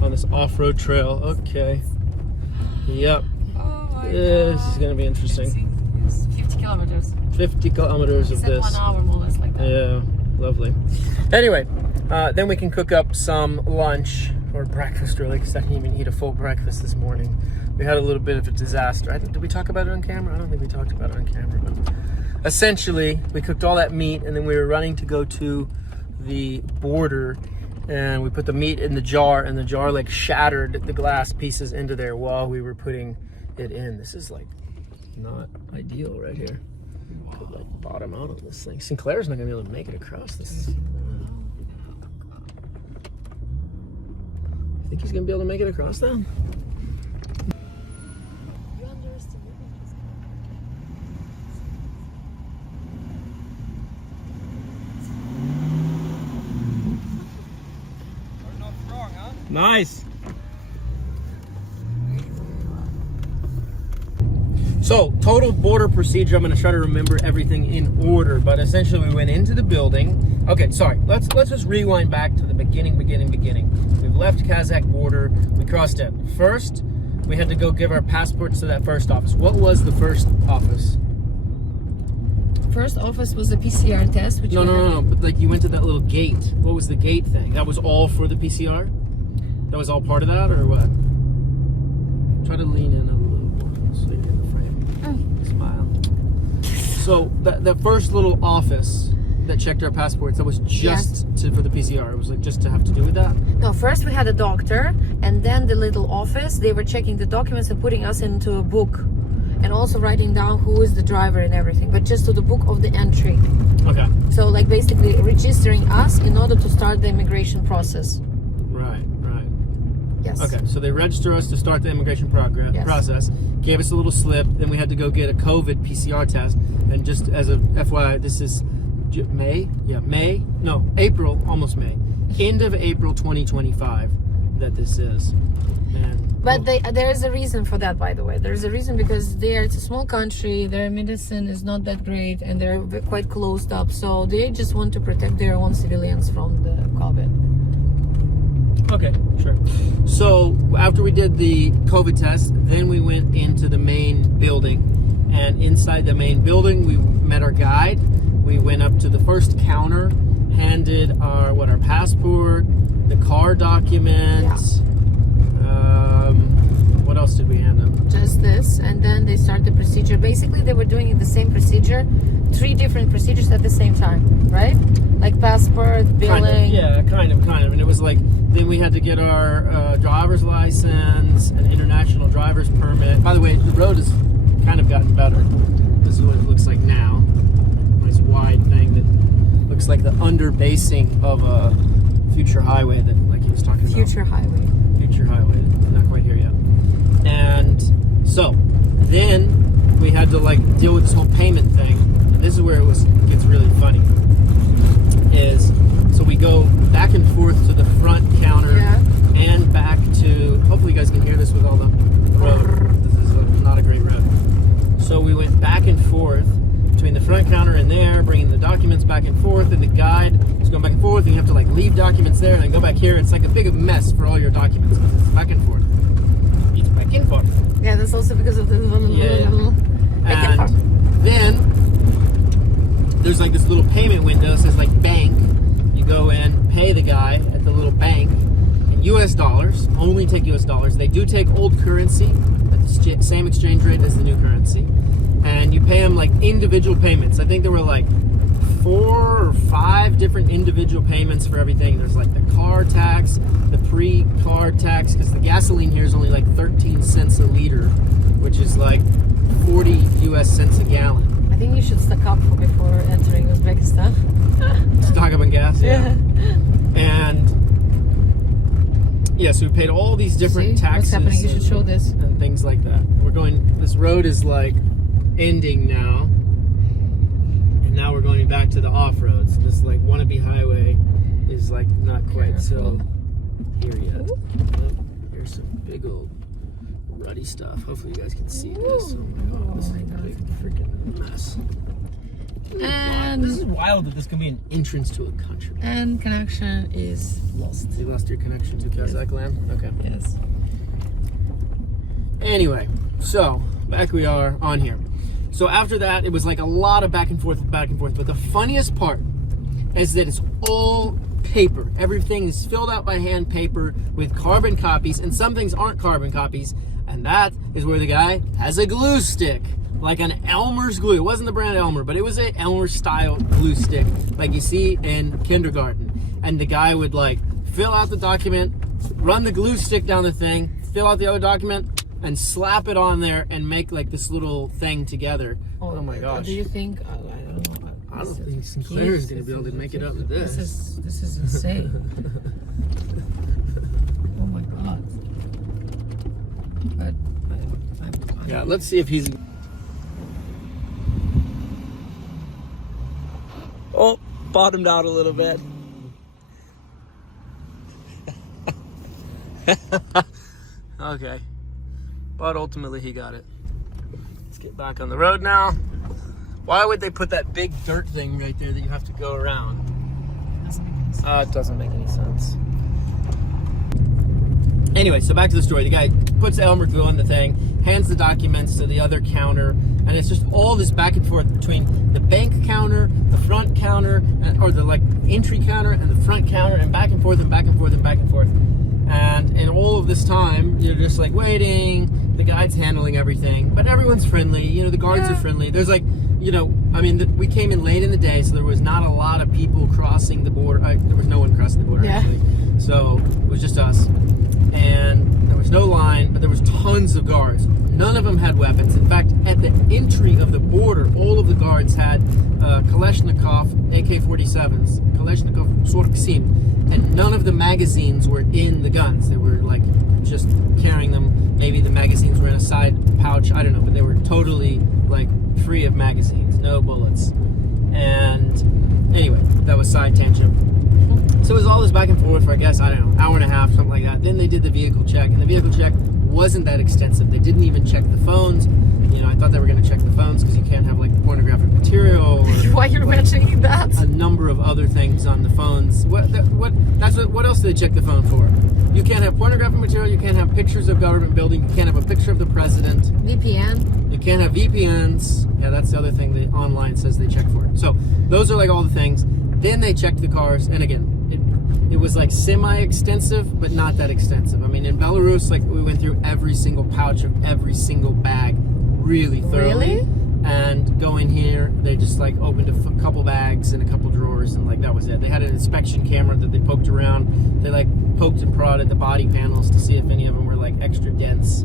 on this off-road trail. Okay. Yep. Oh my This God. is gonna be interesting. It's 50 kilometers. 50 kilometers of this. 1 hour more or less like that. Yeah, lovely. Anyway, then we can cook up some lunch or breakfast, really, because I didn't even eat a full breakfast this morning. We had a little bit of a disaster. Did we talk about it on camera? I don't think we talked about it on camera, but essentially, we cooked all that meat, and then we were running to go to the border, and we put the meat in the jar, and the jar like shattered the glass pieces into there while we were putting it in. This is like not ideal right here. Could like bottom out on this thing. Sinclair's not gonna be able to make it across this. Think he's gonna be able to make it across that? Nice. So, total border procedure. I'm going to try to remember everything in order, but essentially we went into the building. Okay, sorry. Let's just rewind back to the beginning. We left Kazakh border. We crossed it. First, we had to go give our passports to that first office. What was the first office? First office was a PCR test. Which No. But like you went to that little gate. What was the gate thing? That was all for the PCR? That was all part of that, or what? Try to lean in a little more so you're in the frame. Smile. So that first little office that checked our passports, that was just for the PCR. It was like just to have to do with that? No, first we had a doctor, and then the little office, they were checking the documents and putting us into a book, and also writing down who is the driver and everything, but just to the book of the entry. Okay. So like basically registering us in order to start the immigration process. Right. Yes. Okay, so they register us to start the immigration process, gave us a little slip, then we had to go get a COVID PCR test, and just as a FYI, this is April, almost May, end of April 2025 that this is. And But there's a reason for that, by the way. There's a reason because it's a small country, their medicine is not that great, and they're quite closed up. So they just want to protect their own civilians from the COVID. Okay, sure. So after we did the COVID test, then we went into the main building. And inside the main building, we met our guide. We went up to the first counter, handed our passport, the car documents. What else did we hand them? Just this, and then they start the procedure. Basically, they were doing the same procedure, 3 different procedures at the same time, right? Like passport, billing. Kind of. And it was like, then we had to get our driver's license, an international driver's permit. By the way, the road has kind of gotten better. This is what it looks like now. Nice wide thing that looks like the underbasing of a future highway that, like he was talking about. Future highway. Not quite here yet. And so then we had to like deal with this whole payment thing. And this is where it gets really funny. So we go back and forth to the front counter and back to, hopefully you guys can hear this with all the road. This is not a great road. So we went back and forth between the front counter and there, bringing the documents back and forth, and the guide is going back and forth, and you have to like leave documents there and then go back here. It's like a big mess for all your documents because it's back and forth. It's back and forth. Yeah, that's also because of the And then there's like this little payment window. It says like bank. You go in, pay the guy at the little bank in US dollars. Only take US dollars. They do take old currency at the same exchange rate as the new currency. And you pay them like individual payments. I think there were like 4 or 5 different individual payments for everything. There's like the car tax, the pre-car tax, because the gasoline here is only like 13 cents a liter, which is like 40 US cents a gallon. I think you should stock up before entering Uzbekistan. Stock up on gas? Yeah. And yeah, so we paid all these different taxes. What's happening? You should show this. And things like that. This road is like ending now. And now we're going back to the off-roads. This like wannabe highway is like not quite so here yet. Oh, here's some big old ruddy stuff. Hopefully you guys can see this. Oh my god, this is a big freaking mess. And this is wild that this can be an entrance to a country. And connection is lost. You lost your connection to Kazakhstan? Okay. Yes. Anyway, so back we are on here. So after that, it was like a lot of back and forth. But the funniest part is that it's all paper. Everything is filled out by hand paper with carbon copies, and some things aren't carbon copies. And that is where the guy has a glue stick. Like an Elmer's glue. It wasn't the brand Elmer, but it was an Elmer style glue stick like you see in kindergarten. And the guy would like fill out the document, run the glue stick down the thing, fill out the other document, and slap it on there and make like this little thing together. Oh my gosh. Do you think, I don't know. I don't think Sinclair is going to be able to make it up with this. This is insane. Oh my god. But yeah, let's see if he's... Oh, bottomed out a little bit. Okay. But ultimately he got it. Let's get back on the road now. Why would they put that big dirt thing right there that you have to go around? It doesn't make any sense. Anyway, so back to the story. The guy puts Elmer glue on the thing, hands the documents to the other counter, and it's just all this back and forth between the bank counter, the front counter, or the like entry counter and the front counter, and back and forth and back and forth and back and forth. And in all of this time, you're just like waiting. The guide's handling everything, but everyone's friendly. You know, the guards are friendly. There's like, you know, I mean, we came in late in the day, so there was not a lot of people crossing the border. There was no one crossing the border actually. So it was just us. And there was no line, but there was tons of guards. None of them had weapons. In fact, at the entry of the border, all of the guards had Kalashnikov AK-47s, Kalashnikov Sorksim, and none of the magazines were in the guns. They were like just carrying them. Maybe the magazines were in a side pouch. I don't know, but they were totally like free of magazines, no bullets. And anyway, that was side tangent. So it was all this back and forth for, I guess, I don't know, hour and a half, something like that. Then they did the vehicle check, and the vehicle check wasn't that extensive. They didn't even check the phones. You know, I thought they were going to check the phones because you can't have like pornographic material or Why you're mentioning that? a number of other things on the phones. What else do they check the phone for? You can't have pornographic material. You can't have pictures of government buildings. You can't have a picture of the president. VPN. You can't have VPNs. Yeah, that's the other thing the online says they check for. So those are like all the things. Then they checked the cars, and again, it was like semi-extensive, but not that extensive. I mean, in Belarus, like we went through every single pouch of every single bag really thoroughly. Really? And going here, they just like opened a couple bags and a couple drawers, and like that was it. They had an inspection camera that they poked around. They like poked and prodded the body panels to see if any of them were like extra dense.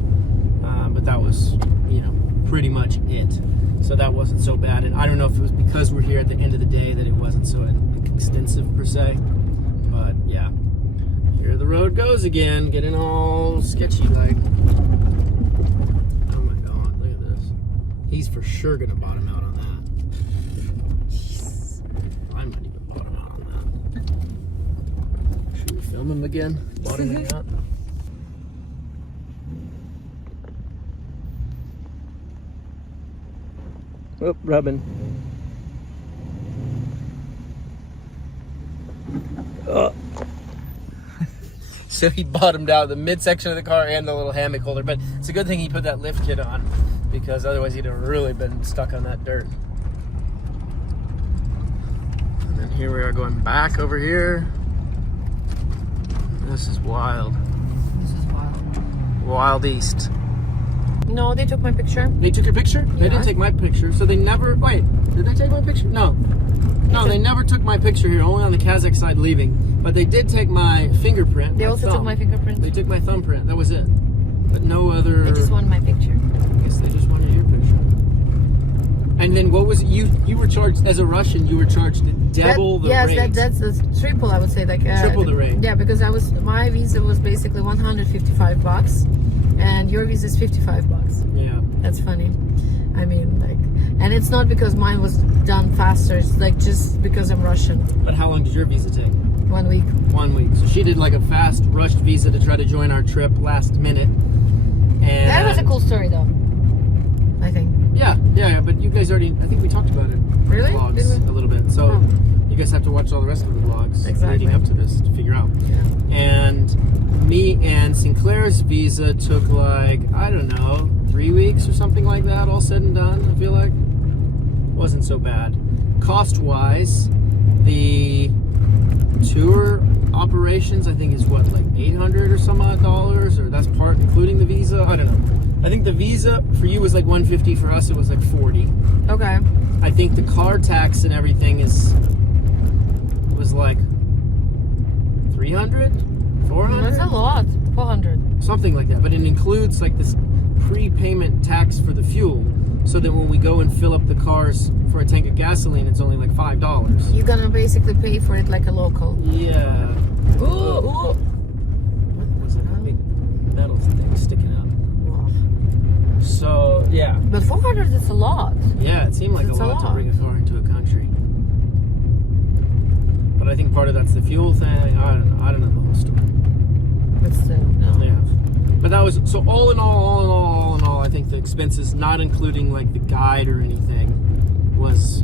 But that was, you know, pretty much it. So that wasn't so bad. And I don't know if it was because we're here at the end of the day that it wasn't so extensive per se. But yeah, here the road goes again, getting all sketchy like. Oh my God, look at this. He's for sure gonna bottom out on that. I might even bottom out on that. Should we film him again? Bottoming out. Oop, rubbing. So he bottomed out the midsection of the car and the little hammock holder, but it's a good thing he put that lift kit on because otherwise he'd have really been stuck on that dirt. And then here we are going back over here. This is wild. This is wild. Wild East. No, they took my picture. They took your picture? They Yeah. didn't take my picture, so they never, wait, did they take my picture? No. No, they never took my picture here, only on the Kazakh side leaving. But they did take my fingerprint. They my also thumb. took my fingerprint. They took my thumbprint, that was it. But no other... They just wanted my picture. I guess they just wanted your picture. And then what was it? You were charged, as a Russian, you were charged double the rate. Yes, that's the triple, I would say. Like Triple the rate. Yeah, because my visa was basically $155, and your visa is $55. Yeah. That's funny. I mean, like, and it's not because mine was done faster. It's like just because I'm Russian. But how long did your visa take? 1 week. 1 week. So she did like a fast, rushed visa to try to join our trip last minute. And That was a cool story, though. I think. Yeah, but you guys already, I think we talked about it. in the Really? Vlogs Did we? a little bit. So Oh. you guys have to watch all the rest of the vlogs Exactly. leading up to this to figure out. Yeah. And me and Sinclair's visa took like, I don't know, 3 weeks or something like that, all said and done, I feel like. Wasn't so bad. Cost-wise, the tour operations, I think is what, like $800 or some odd dollars, or that's part including the visa. I don't know. I think the visa for you was like $150. For us, it was like $40. Okay. I think the car tax and everything was like $300, $400. That's a lot. 400. Something like that. But it includes like this prepayment tax for the fuel, so that when we go and fill up the cars for a tank of gasoline, it's only like $5. You're gonna basically pay for it like a local. Yeah. Ooh. What was that big metal thing sticking out? So yeah, But 400 is a lot. yeah, it seemed like It's a a lot to lot. bring a car into a country. But I think part of that's the fuel thing. I don't know the whole story. But still, no. Yeah. But that was, so all in all, I think the expenses, not including like the guide or anything, was,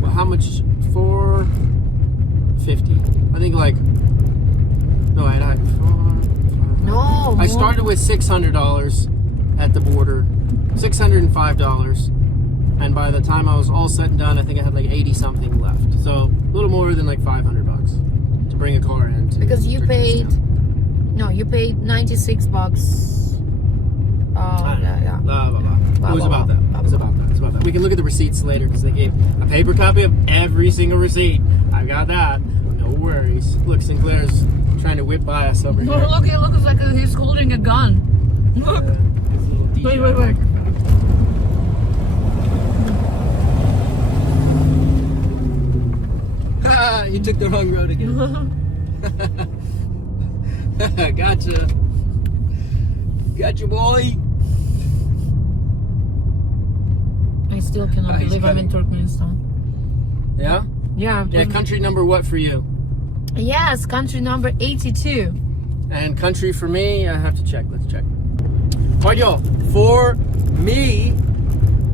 well, how much? $450. I think like, no, I had No. I more. started with $600 at the border, $605, and by the time I was all set and done, I think I had like 80 something left. So a little more than like $500 to bring a car in. Because you paid, no, you paid $96. Yeah. Blah, blah, blah. It was about that. It was about that. It's about that. We can look at the receipts later because they gave a paper copy of every single receipt. I got that. No worries. Look, Sinclair's trying to whip by us over here. Look, it looks like he's holding a gun. Look. His little DJ Wait. microphone. Ah, you took the wrong road again. Gotcha. Gotcha, boy. I still cannot he's believe I'm in cutting. Turkmenistan. Yeah? Yeah. Yeah, country number what for you? Yes, country number 82. And country for me, I have to check. Let's check. Alright, y'all. For me,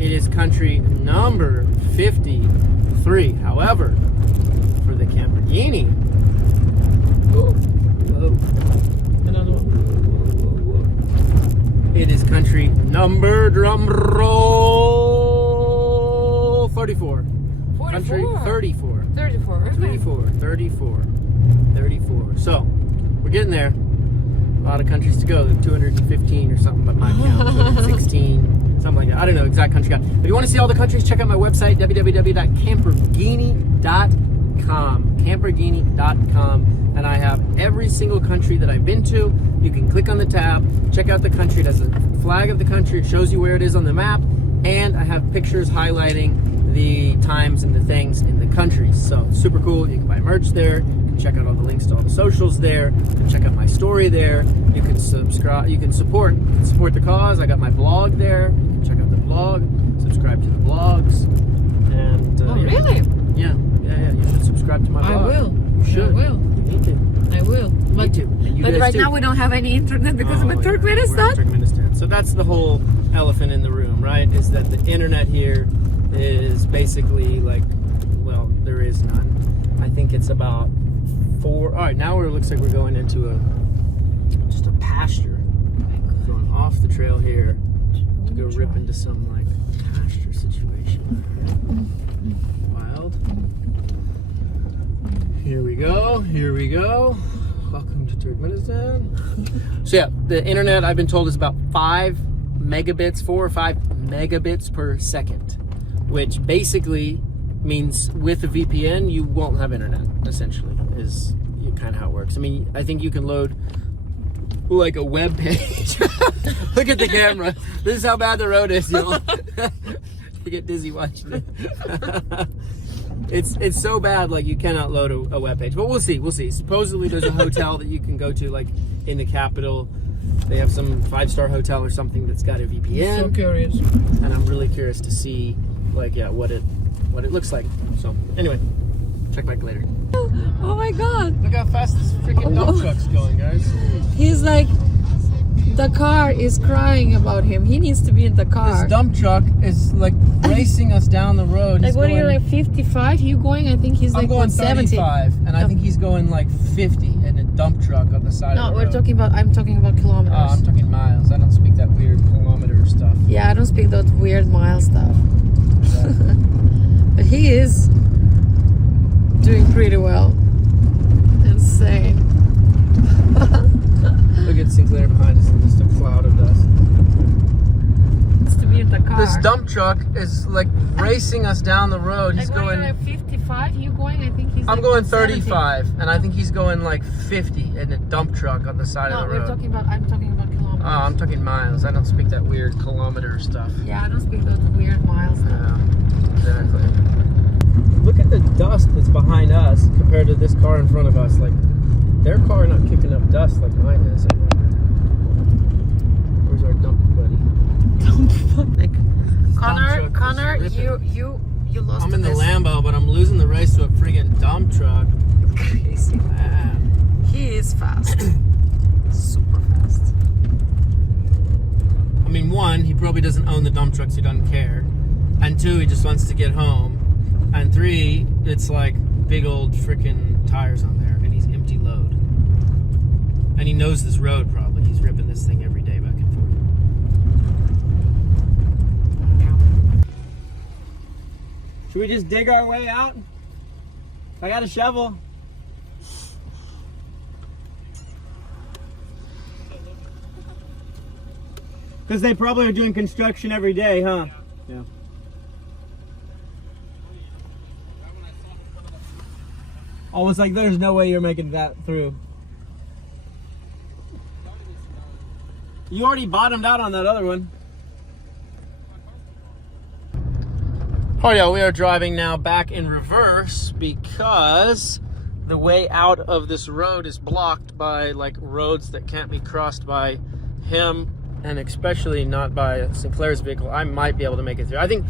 it is country number 53. However, for the Camperghini, whoa, another one. Whoa. It is country number, drum roll, 34. 44. Country 34. 34. Okay. 34. So, we're getting there. A lot of countries to go. 215 or something by my count. 216, something like that. I don't know exact country count. If you want to see all the countries, check out my website, www.camperghini.com. Camperghini.com. And I have every single country that I've been to. You can click on the tab, check out the country. It has a flag of the country. It shows you where it is on the map. And I have pictures highlighting the times and the things in the countries. So super cool. You can buy merch there. You can check out all the links to all the socials there. You can check out my story there. You can subscribe. You can support the cause. I got my blog there. You can check out the blog. Subscribe to the blogs. And Really? Yeah. You should subscribe to my blog. I will. You should. I will. You need to. I will. Me too. And you But guys right too. now we don't have any internet because I'm in Oh, yeah. Turkmenistan. We're in Turkmenistan. So that's the whole elephant in the room, right? Is that the internet here is basically like, well, there is none. I think it's about 4. All right, now it looks like we're going into just a pasture. Going off the trail here to go rip into some like pasture situation. Wild. Here we go. Welcome to Turkmenistan. So yeah, the internet I've been told is about 4 or 5 megabits per second, which basically means with a VPN you won't have internet. Essentially, is kind of how it works. I mean, I think you can load like a web page. Look at the camera. This is how bad the road is, y'all. You get dizzy watching it. It's so bad, like you cannot load a web page. But we'll see. Supposedly there's a hotel that you can go to, like in the capital. They have some 5-star hotel or something that's got a VPN. So curious. And I'm really curious to see, like, yeah, what it looks like. So anyway, check back later. Oh my God. Look how fast this freaking dump truck's going, guys. He's like, the car is crying about him. He needs to be in the car. This dump truck is like racing us down the road. Like, He's what are you, going- like 55? You going? I think he's like I'm going 70. 35, and I think he's going like 50 in a dump truck on the side No, of the we're road. talking about, I'm talking about kilometers. Oh, I'm talking miles. I don't speak that weird kilometer stuff. Yeah, I don't speak that weird mile stuff. Exactly. But he is doing pretty well. Insane. Look at Sinclair behind us and just a cloud of dust. Needs to be in the car. This dump truck is like racing us down the road. He's Like, what are going. you, like 55? You going? I think he's I'm like going 70. 35, and I think he's going like 50 in a dump truck on the side No, of the we're road. talking about, I'm talking about kilometers. Oh, I'm talking miles. I don't speak that weird kilometer stuff. Yeah, I don't speak those weird mile stuff. Yeah, exactly. Look at the dust that's behind us compared to this car in front of us. Like, their car not kicking up dust like mine is. I wonder. Where's our dump buddy? Like, truck Connor, is you lost. I'm in the this. Lambo, but I'm losing the race to a friggin' dump truck. Crazy. Man. He is fast. Super fast. I mean, 1, he probably doesn't own the dump truck, so he doesn't care. And 2, he just wants to get home. And 3, it's like big old freaking tires on there, and he's empty load. And he knows this road probably. He's ripping this thing every day back and forth. Should we just dig our way out? I got a shovel. Because they probably are doing construction every day, huh? Yeah. Almost like there's no way you're making that through. You already bottomed out on that other one. Oh yeah, we are driving now back in reverse because the way out of this road is blocked by like roads that can't be crossed by him, and especially not by Sinclair's vehicle. I might be able to make it through. I think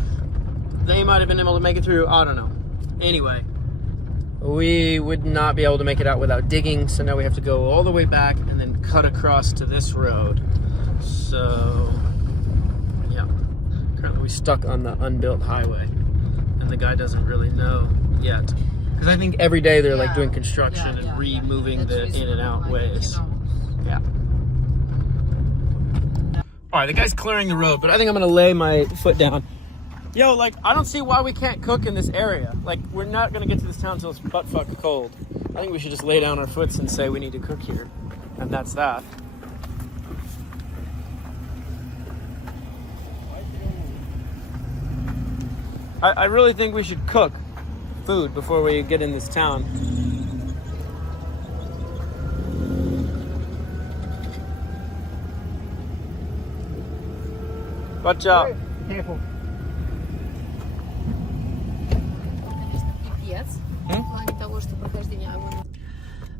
they might have been able to make it through. I don't know. Anyway, we would not be able to make it out without digging, so now we have to go all the way back and then cut across to this road. So, yeah. Currently we're stuck on the unbuilt highway. And the guy doesn't really know yet. Because I think every day they're like doing construction and removing the in and out ways. Yeah. Alright, the guy's clearing the road, but I think I'm gonna lay my foot down. Yo, like, I don't see why we can't cook in this area. Like, we're not gonna get to this town until it's butt-fuck cold. I think we should just lay down our foots and say we need to cook here. And that's that. I really think we should cook food before we get in this town. Watch out. Careful.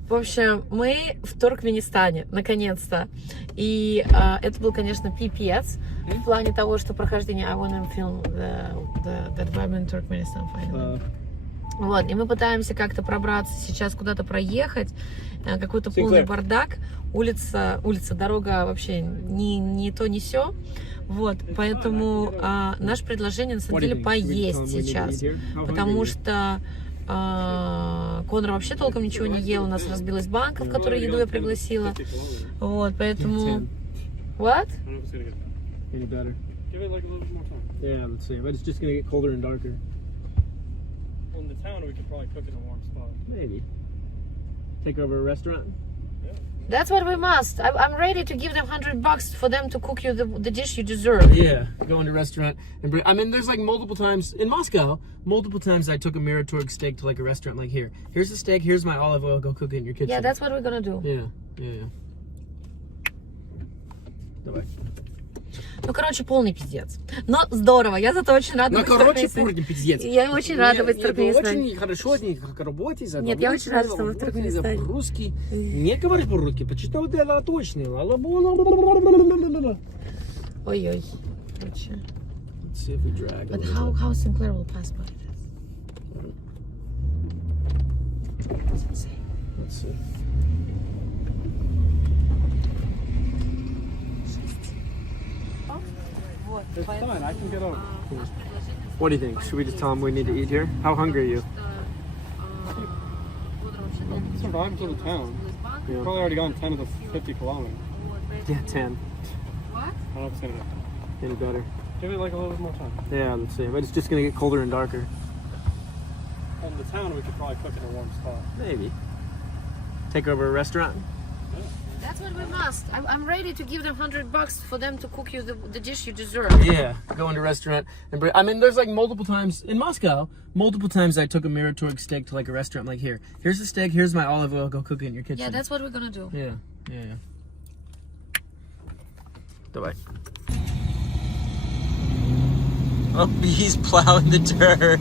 В общем, мы в Туркменистане, наконец-то. И это был, конечно, пипец в плане того, что прохождение I wanna film the environment Turkmenistan finally. Вот, и мы пытаемся как-то пробраться сейчас, куда-то проехать. Какой-то полный бардак. Улица, дорога вообще ни то, ни сё. Вот, поэтому наше предложение, на самом деле, поесть сейчас. Потому что Конор вообще толком ничего не ел. У нас разбилась банка, в которую еду я пригласила. Вот, поэтому... What? Any better? Give it like a little more time. Yeah, let's see. But it's just gonna get colder and darker. Well, in the town, we could probably cook in a warm spot. Maybe. Take over a restaurant. That's what we must. I'm ready to give them $100 for them to cook you the dish you deserve. Yeah, go into a restaurant and bring. I mean, there's like multiple times in Moscow. Multiple times I took a Miratorg steak to like a restaurant. Like here, here's the steak. Here's my olive oil. Go cook it in your kitchen. Yeah, that's what we're gonna do. Yeah. Давай. Ну, короче, полный пиздец. Но здорово, я зато очень рада быть в Туркменистане. полный пиздец. Я очень рада быть в Туркменистане. Очень хорошо, не к работе. Нет, я очень рада, что мы в Туркменистане. По-русски. Не говоришь по-русски, почитал дело точно. Ой-ой. Короче. Let's see if we drag. But how Sinclair will pass by this? Let's see. It's fine, I can get over. What do you think? Should we just tell them we need to eat here? How hungry are you? Survive to the town. Yeah. Probably already gone 10 of the 50 kilometers. Yeah, 10. What? I don't know if it's gonna get Any better? Give it like a little bit more time. Yeah, let's see. But it's just gonna get colder and darker. In the town, we could probably cook in a warm spot. Maybe. Take over a restaurant? That's what we must. I'm ready to give them $100 for them to cook you the dish you deserve. Yeah, go into a restaurant and bring. I mean, there's like multiple times in Moscow. Multiple times I took a Miratorg steak to like a restaurant. Like here, here's the steak. Here's my olive oil. Go cook it in your kitchen. Yeah, that's what we're gonna do. Yeah. Давай. Oh, he's plowing the dirt.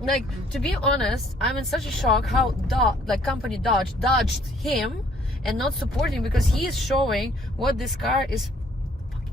Like, to be honest, I'm in such a shock how company Dodge dodged him and not supporting, because he is showing what this car is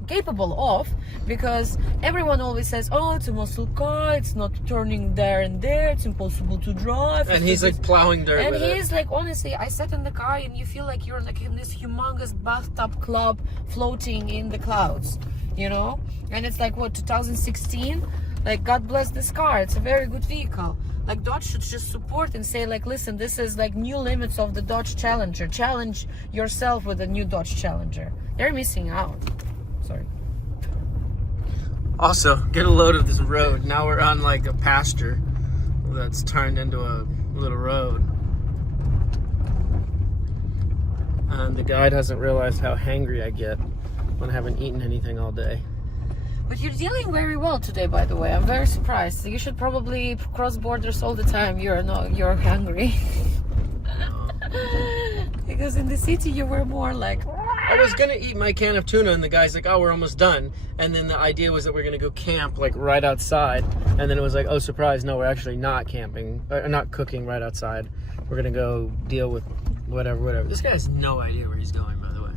capable of, because everyone always says, oh, it's a muscle car, it's not turning there and there, it's impossible to drive. And he's like plowing dirt. And with he's like, honestly, I sat in the car and you feel like you're like in this humongous bathtub club floating in the clouds, you know? And it's like, what, 2016? Like, God bless this car. It's a very good vehicle. Like, Dodge should just support and say, like, listen, this is like new limits of the Dodge Challenger. Challenge yourself with a new Dodge Challenger. They're missing out. Sorry. Also, get a load of this road. Now we're on like a pasture that's turned into a little road. And the guide hasn't realized how hangry I get when I haven't eaten anything all day. But you're dealing very well today, by the way. I'm very surprised. You should probably cross borders all the time. You're hungry. Because in the city you were more like... I was gonna eat my can of tuna and the guy's like, oh, we're almost done. And then the idea was that we're gonna go camp like right outside. And then it was like, oh, surprise, no, we're actually not camping, or not cooking right outside. We're gonna go deal with whatever. This guy has no idea where he's going, by the way.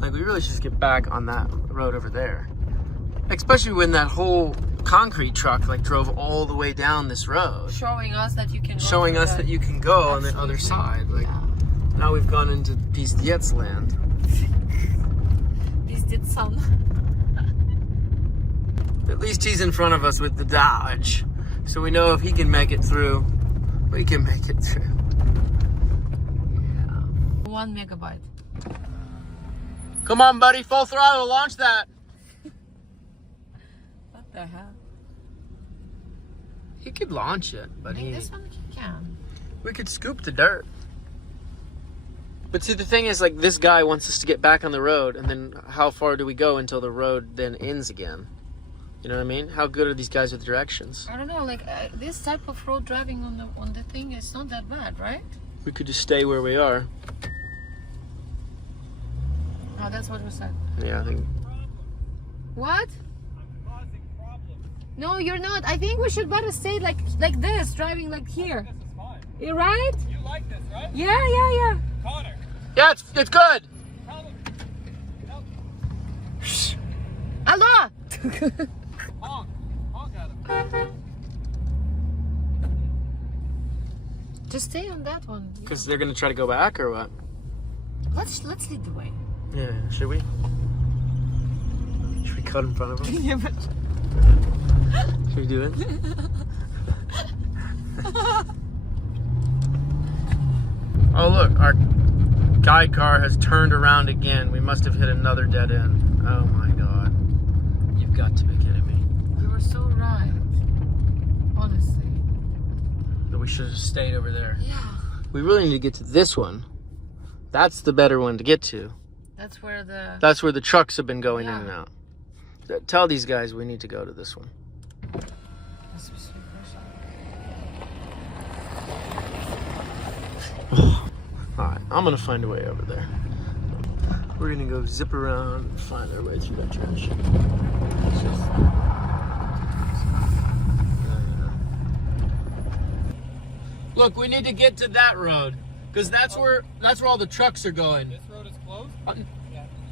Like, we really should just get back on that road over there. Especially when that whole concrete truck like drove all the way down this road, Showing us that you can. showing us that you can go on the other side. Like now we've gone into Pizdets land. Pizdetsan. At least he's in front of us with the Dodge, so we know if he can make it through, we can make it through. 1 megabyte. Come on, buddy, full throttle, launch that. What the hell? He could launch it, but I think this one he can. we could scoop the dirt. But see, the thing is, like, this guy wants us to get back on the road, and then how far do we go until the road then ends again? You know what I mean? How good are these guys with directions? I don't know, like this type of road driving on the thing is not that bad, right? We could just stay where we are. Oh, that's what we said. Yeah, I think. What? No, you're not. I think we should better stay like this, driving like here. This is fine. You right? You like this, right? Yeah. Connor. Yeah, it's good. Allah! Honk. Honk at him. Just stay on that one. Because they're gonna try to go back, or what? Let's lead the way. Yeah, should we? Should we cut in front of them? Yeah, but Should we do it? Oh look, our guide car has turned around again. We must have hit another dead end. Oh my god. You've got to be kidding me. we were so right. Honestly. But we should have stayed over there. Yeah. We really need to get to this one. That's the better one to get to. That's where the That's where the trucks have been going in Yeah. and out. Tell these guys we need to go to this one. Alright, I'm gonna find a way over there. We're gonna go zip around and find our way through that trash. Look, we need to get to that road, because that's where all the trucks are going. This road is closed?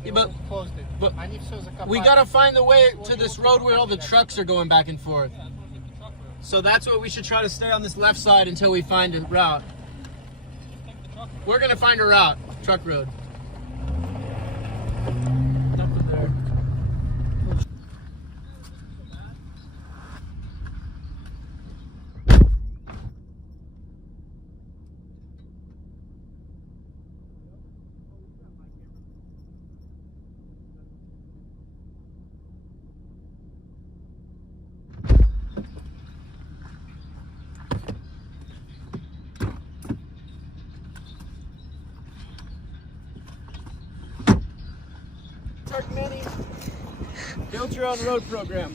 Yeah, but Closed it. but I need to we gotta find the way to this road where all the trucks are going back and forth. Yeah, this one's like the truck road. So that's what we should try to stay on this left side until we find a route. Take the truck road. We're gonna find a route, truck road. Nothing there. Turkmeni, build your own road program.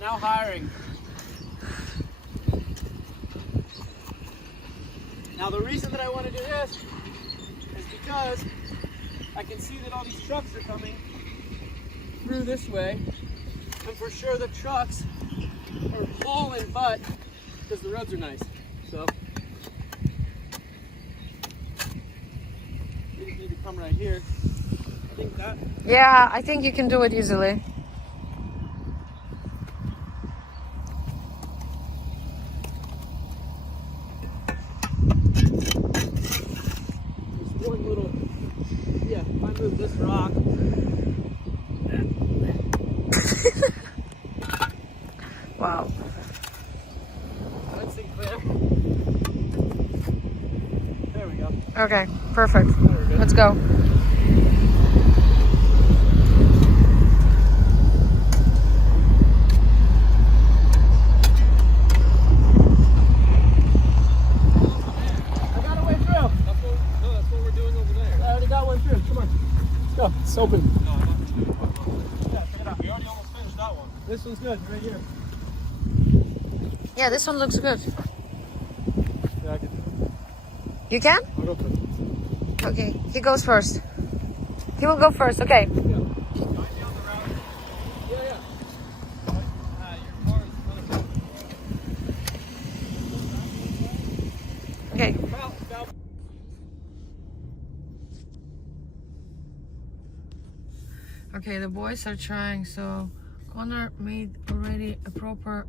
Now hiring. Now the reason that I want to do this is because I can see that all these trucks are coming through this way, and for sure the trucks are pulling butt because the roads are nice. So we just need to come right here. I think that. Yeah, I think you can do it easily. There's one little, yeah, if I move this rock. Wow. Let's see, clear. There we go. Okay, perfect. Let's go. I got a way through. That's what we're doing over there. I already got one through. Come on. Let's go. It's open. No, I'm not. Yeah, check it out. We already almost finished that one. This one's good, right here. Yeah, this one looks good. Yeah, I can. You can? I'll go first. Okay, he goes first. He will go first, okay. Join me on the route. Yeah, yeah. Your car is kind of Okay. Okay, the boys are trying so Connor made already a proper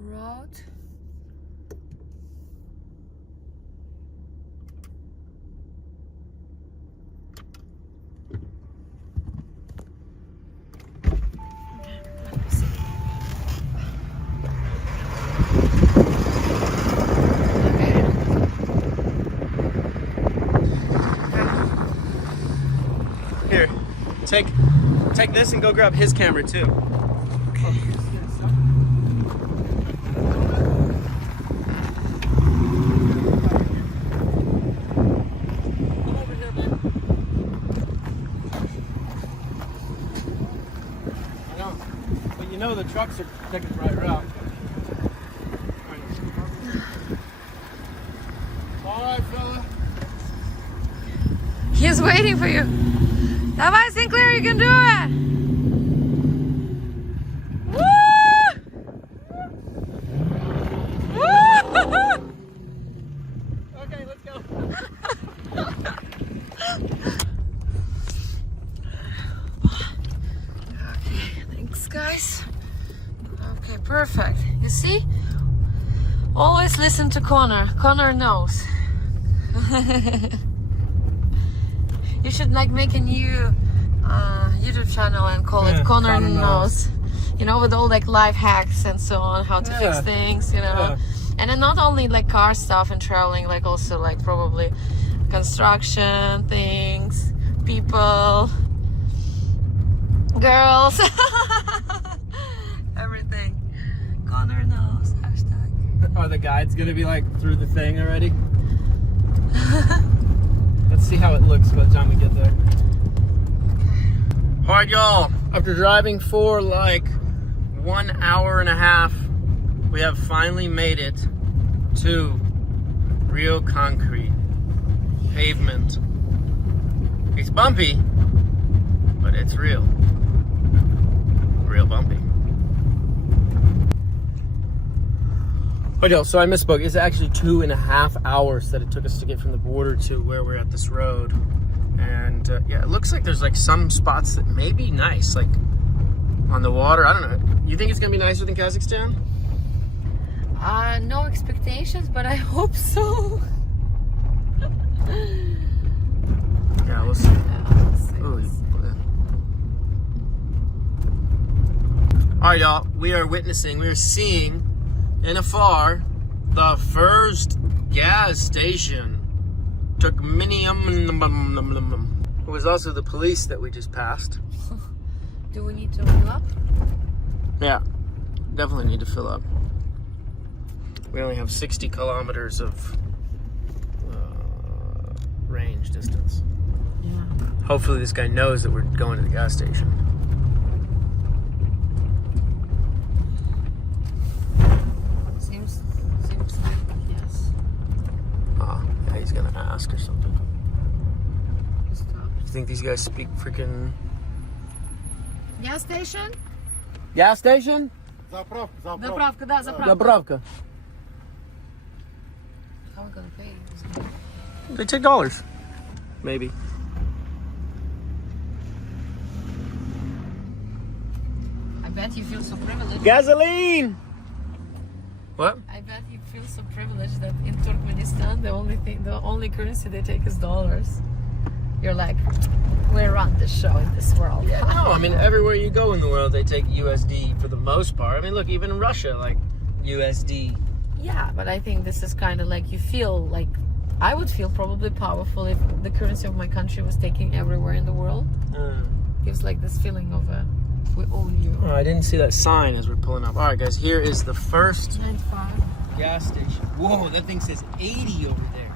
route. Here, take this and go grab his camera too. I know, but you know the trucks are taking the right route. All right, fella. He's waiting for you. Давай, Sinclair, you can do it. Woo! Woo! Okay, let's go. Okay, thanks, guys. Okay, perfect. You see? Always listen to Connor. Connor knows. You should like make a new YouTube channel and call it Connor knows. You know, with all like life hacks and so on, how to fix things, you know. And then not only like car stuff and traveling, like also like probably construction things, people, girls, everything. Connor knows. Hashtag. Are the guides gonna be like through the thing already? Let's see how it looks by the time we get there. All right, y'all. After driving for like 1 hour and a half, we have finally made it to real concrete pavement. It's bumpy, but it's real. Real bumpy. But yo, so I misspoke. It's actually 2.5 hours that it took us to get from the border to where we're at this road. And yeah, it looks like there's like some spots that may be nice, like on the water. I don't know. You think it's gonna be nicer than Kazakhstan? No expectations, but I hope so. Yeah, we'll see. All right, y'all. We are seeing in afar the first gas station. Turkministan. It was also the police that we just passed. Do we need to fill up? Yeah, definitely need to fill up. We only have 60 kilometers of range distance. Yeah. Hopefully this guy knows that we're going to the gas station. Seems like yes. Oh, yeah, he's gonna ask or something. Stop. You think these guys speak freaking Gas station? gas station? Заправка, да, заправка. Zapravka. How are we gonna pay? They take dollars. Maybe. I bet you feel so privileged. Gasoline! What? I bet you feel so privileged that in Turkmenistan the only currency they take is dollars. You're like, we run the show in this world. Yeah, no, I mean, everywhere you go in the world, they take USD for the most part. I mean, look, even in Russia, like, USD. Yeah, but I think this is kind of like you feel like I would feel probably powerful if the currency of my country was taken everywhere in the world. Gives like this feeling of we own you. Oh, I didn't see that sign as we're pulling up. All right, guys, here is the first 95. gas station. Whoa, that thing says 80 over there.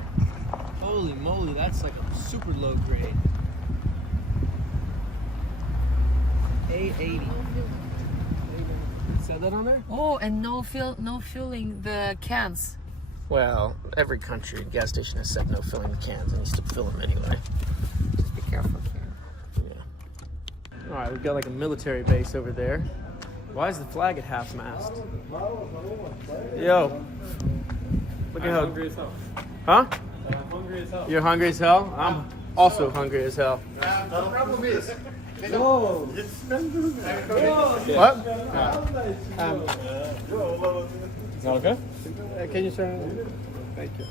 Holy moly, that's like a super low grade. 880. Said that on there? Oh, and no fueling the cans. Well, every country gas station has said no filling the cans, and you still fill them anyway. Just be careful here. Yeah. All right, we've got like a military base over there. Why is the flag at half-mast? Yo. Look at how... hungry as hell. Huh? I'm hungry as hell. You're hungry as hell? I'm also hungry as hell. What? Is that okay? Can you turn? Thank you.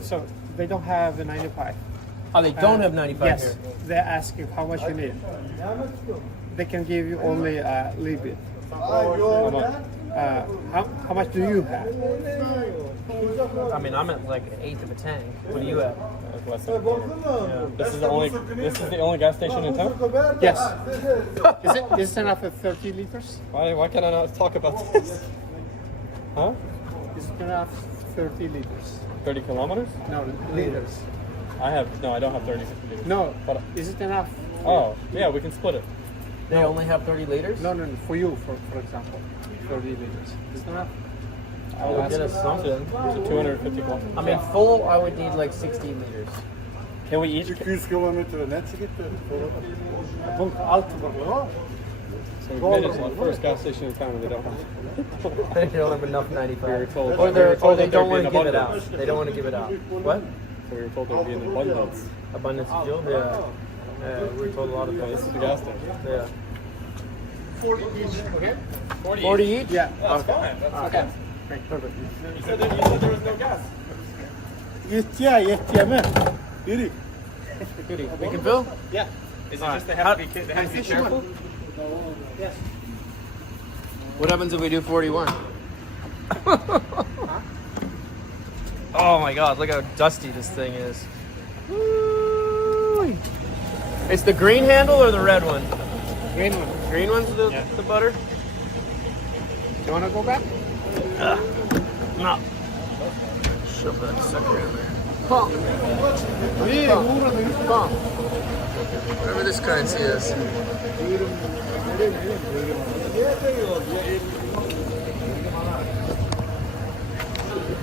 So they don't have the 95. Oh, they don't have 95 Yes, here. they're asking how much you need. They can give you only a little bit. How much do you have? I mean, I'm at like an eighth of a tank. What do you at? Less than a quarter. This is the only gas station in town. Yes. Is it enough for 30 liters? Why can I not talk about this? Huh? Is it enough 30 liters? 30 kilometers? No, liters. I don't have 30 liters. No, But- is it enough? Oh, yeah, we can split it. They only have 30 liters? No, for you, for example, 30 liters. Is it enough? I'll get us something. So 250 kilometers. I mean, full, I would need like 60 liters. Can we each? 200 kilometre net gitti. Bunun altı var o. So we made it to the first gas station in town and they don't have. They don't have enough 95. told- Or, we were told they that there'd don't be want an to give it out. abundance. They don't want to give it out. What? So we were told there would be an abundance. Abundance of fuel? Yeah. We were told a lot of This things. is the gas station. Yeah. 40 each, okay? 40 each? Yeah. Okay. Perfect. You said there was no gas. Yettiye mi? Biri. Goody. We can fill? Yeah. Is it Alright. just they have to be careful? Yes. What happens if we do 41? Oh my god, look how dusty this thing is. Woo-wee. It's the green handle or the red one? Green one. Green one's the butter? You wanna go back? No. Shove that sucker in there. Whatever this currency is.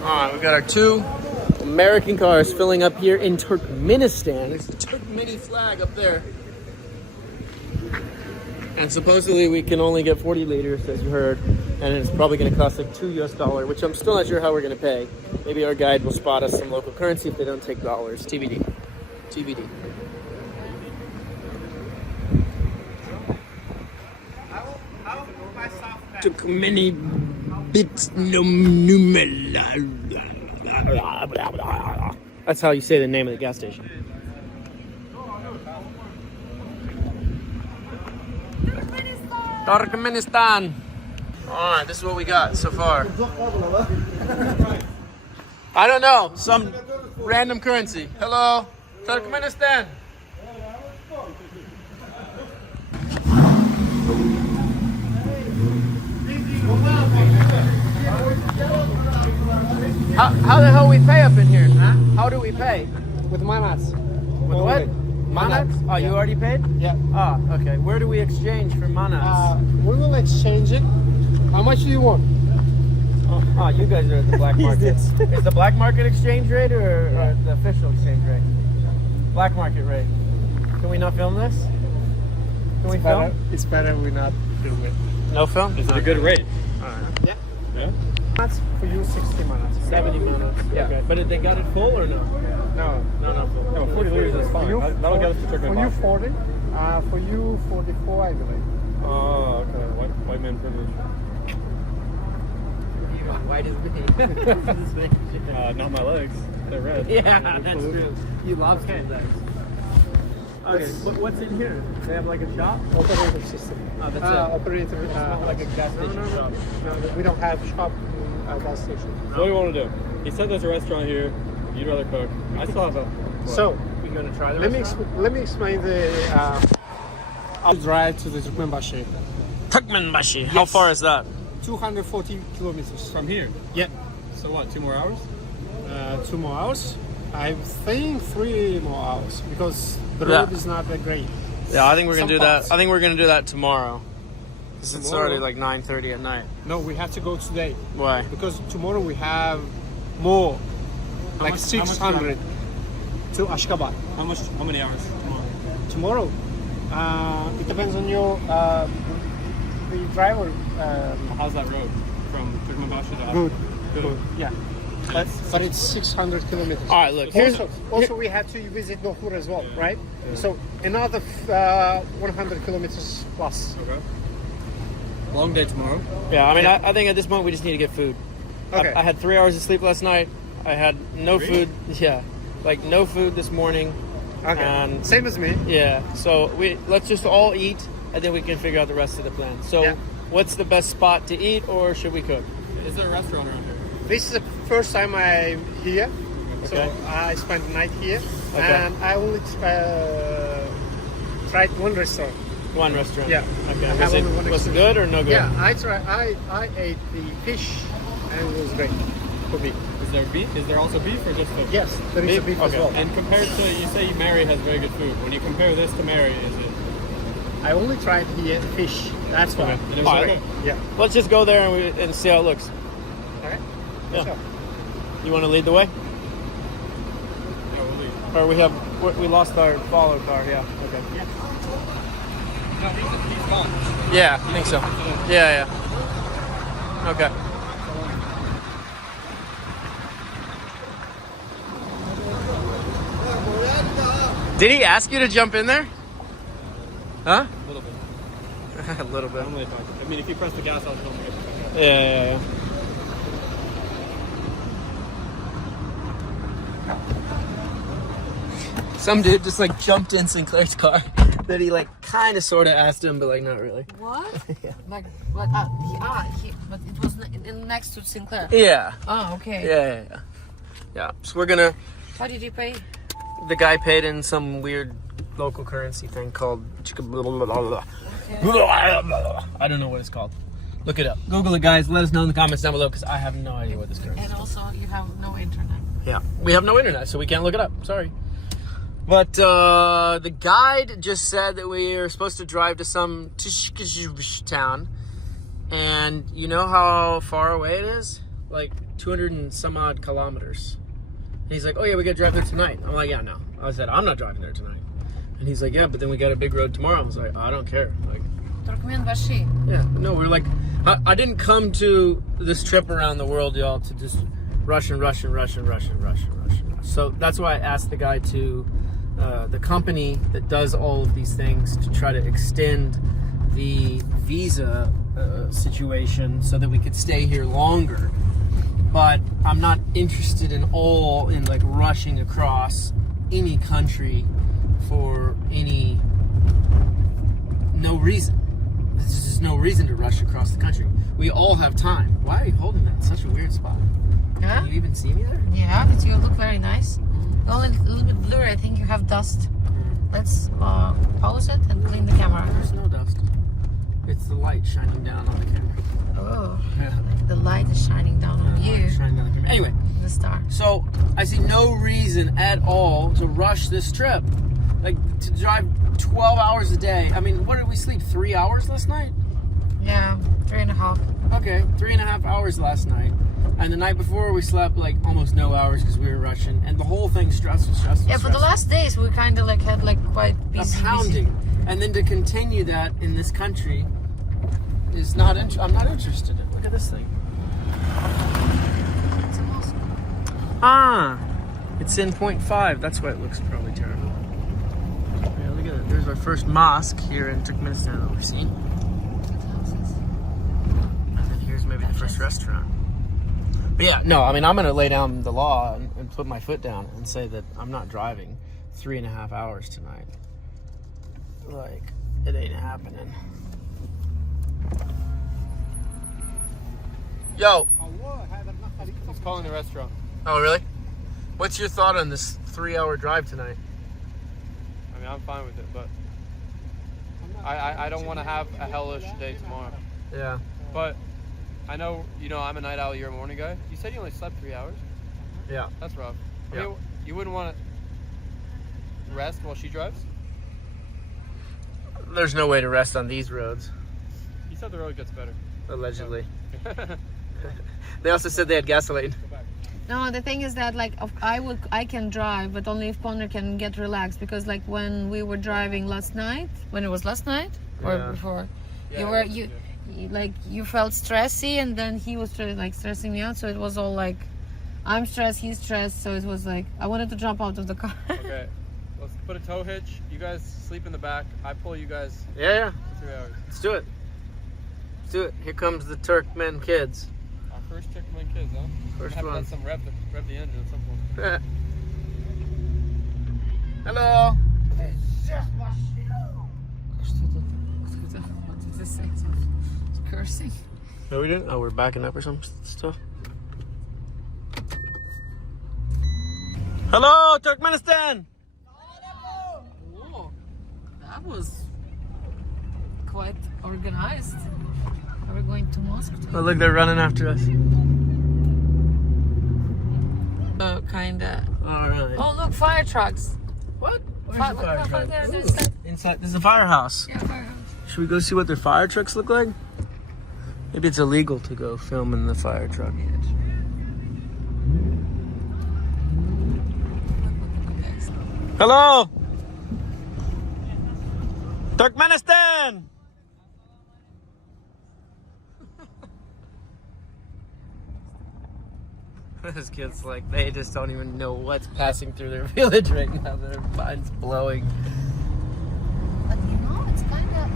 Alright, we got our 2 American cars filling up here in Turkmenistan. There's the Turkmeni flag up there. And supposedly we can only get 40 liters, as you heard. And it's probably going to cost like $2 US, which I'm still not sure how we're going to pay. Maybe our guide will spot us some local currency if they don't take dollars. TBD. TBD. Turkmeni bits numela. That's how you say the name of the gas station. Turkmenistan. Alright, this is what we got so far. I don't know, some random currency. Hello, Turkmenistan. How the hell we pay up in here? Huh? How do we pay? With manats. With what? Manats? Oh, you already paid? Yeah. Ah, okay. Where do we exchange for manats? We will exchange it. How much do you want? Oh, you guys are at the black market. Is the black market exchange rate or the official exchange rate? Black market rate. Can we not film this? Can we film? It's better we not do it. No film? Is it a good rate? Yeah. Yeah. That's for you 60 manats. 70 manats. Yeah. Okay. But they got it full or no? No. No, not full. No, 40 liters is fine. That'll get us to For you Turkmenistan. 40. For you 44, I believe. Oh, okay. White man privilege. White as me. Not my legs. They're red. Yeah, that's true. You love legs. Okay, what's in here? They have like a shop? Operator system. Oh, that's Operator. like a gas station shop. No, we don't have shop gas station. So what do you want to do? He said there's a restaurant here. You'd rather cook. I still have a. So You gonna try the let me restaurant? let me explain the. I'll drive to the Turkmenbashi. Turkmenbashi. How far is that? 240 kilometers From here. Yeah. So what? 2 more hours? 2 more hours. I think 3 more hours because the Yeah. road is not that great. Yeah, I think we're gonna Some do that. parts. I think we're gonna do that tomorrow. 'Cause it's Tomorrow? already like 9:30 at night. No, we have to go today Why? because tomorrow we have more, like much- 600 to Ashgabat. How many hours tomorrow? Tomorrow, it depends on your the driver. How's that road from Turkmenbashi to Good. Yeah. but it's 600 kilometers. All right, look. Here's Also, we have to visit Nohur as well, right? So another 100 kilometers plus. Okay. Long day tomorrow. yeah. I mean, I think at this point we just need to get food. Okay. I had 3 hours of sleep last night. I had no food. Yeah, like no food this morning. Okay. And Same as me. yeah, so let's just all eat, and then we can figure out the rest of the plan. So, Yeah. what's the best spot to eat, or should we cook? Is there a restaurant around here? This is the first time I'm here, so Okay. I spent the night here, Okay. and I only tried one restaurant. One restaurant. Yeah. Okay. I have only one Was it experience. good or no good? Yeah, I ate the fish, and it was great for me. Is there beef? Is there also beef or just fish? Yes, there is a beef as Okay. well. And compared to, you say Mary has very good food. When you compare this to Mary, is it? I only tried here fish. That's why. Okay. And it was All right. okay? Yeah. Let's just go there and see how it looks. All right. Yeah. So, You want to lead the way? Yeah, we'll leave. Or we lost our follow car. Yeah. Okay. No, he's gone. Yeah, I think so. Yeah. Okay. Did he ask you to jump in there? Huh? A little bit. A little bit. Normally, I mean, if you press the gas, I'll still get the gas. Yeah. Some dude just like jumped in Sinclair's car that he like kind of sort of asked him, but like not really. What? Yeah. Like what? But it was next to Sinclair. Yeah. Oh, okay. Yeah. So we're gonna. How did you pay? The guy paid in some weird local currency thing called. I don't know what it's called. Look it up. Google it, guys. Let us know in the comments down below because I have no idea what this currency is. And also, you have no internet. Yeah, we have no internet, so we can't look it up. Sorry. But the guide just said that we are supposed to drive to some town, and you know how far away it is? Like 200 and some odd kilometers. And he's like, "Oh yeah, we gotta drive there tonight." I'm like, "Yeah, no." I said, "I'm not driving there tonight." And he's like, "Yeah, but then we got a big road tomorrow." I was like, "I don't care." Like, Turkmenbashi. yeah, no, we're like, I didn't come to this trip around the world, y'all, to just rush. So that's why I asked the guy to, the company that does all of these things, to try to extend the visa situation so that we could stay here longer. But I'm not interested in like rushing across any country for no reason. There's just no reason to rush across the country. We all have time. Why are you holding that in such a weird spot? Yeah? Can you even see me there? Yeah, but you look very nice. Only a little bit blurry. I think you have dust. Let's pause it and clean the camera. There's no dust. It's the light shining down on the camera. Oh, Yeah. the light is shining down on you. Shining down on the camera. Anyway, The star. so I see no reason at all to rush this trip. Like, to drive 12 hours a day. I mean, what did we sleep? 3 hours last night? Yeah, 3.5. Okay, 3.5 hours last night. And the night before we slept like almost no hours because we were rushing. And the whole thing stressful. Yeah, for the last days we kind of like had like quite busy. A pounding. And then to continue that in this country is not, I'm not interested in. Look at this thing. It's a mosque. Ah, it's in 0.5. That's why it looks probably terrible. Yeah, look at it. There's our first mosque here in Turkmenistan that we've seen. And then here's maybe the first restaurant. But yeah, no, I mean, I'm going to lay down the law and put my foot down and say that I'm not driving 3.5 hours tonight. Like, it ain't happening. Yo. He's calling the restaurant. Oh, really? What's your thought on this 3-hour drive tonight? I mean, I'm fine with it, but I don't want to have a hellish day tomorrow. Yeah. But I know, I'm a night owl, you're a morning guy. You said you only slept 3 hours. Yeah. That's rough. I Yeah. mean, you wouldn't want to rest while she drives? There's no way to rest on these roads, You said the road gets better. allegedly. They also said they had gasoline. No, the thing is that like I can drive, but only if Ponder can get relaxed, because like when we were driving last night, when it was last night or Yeah. before, Yeah, you felt stressy, and then he was like stressing me out, so it was all like I'm stressed, he's stressed, so it was like, I wanted to jump out of the car. Okay, let's put a tow hitch. You guys sleep in the back. I pull you guys Yeah. for 3 hours. Let's do it. Let's do it. Here comes the Turkmen kids. Our first Turkmen kids, huh? First Have to one. let some rev the engine at some point. Hello. What did this say? It's cursing. No, we didn't. Oh, we're backing up or some stuff. Hello, Turkmenistan. Whoa, that was quite organized. Are we going to mosque? Oh, look, they're running after us. Kinda. All right. Oh, look, fire trucks. What? Where's Fire, the fire look, truck? there's Ooh, inside, there's a firehouse. yeah, firehouse. Should we go see what their fire trucks look like? Maybe it's illegal to go film in the fire truck. Hello! Turkmenistan! Those kids, like, they just don't even know what's passing through their village right now. Their mind's blowing. But you know, it's kind of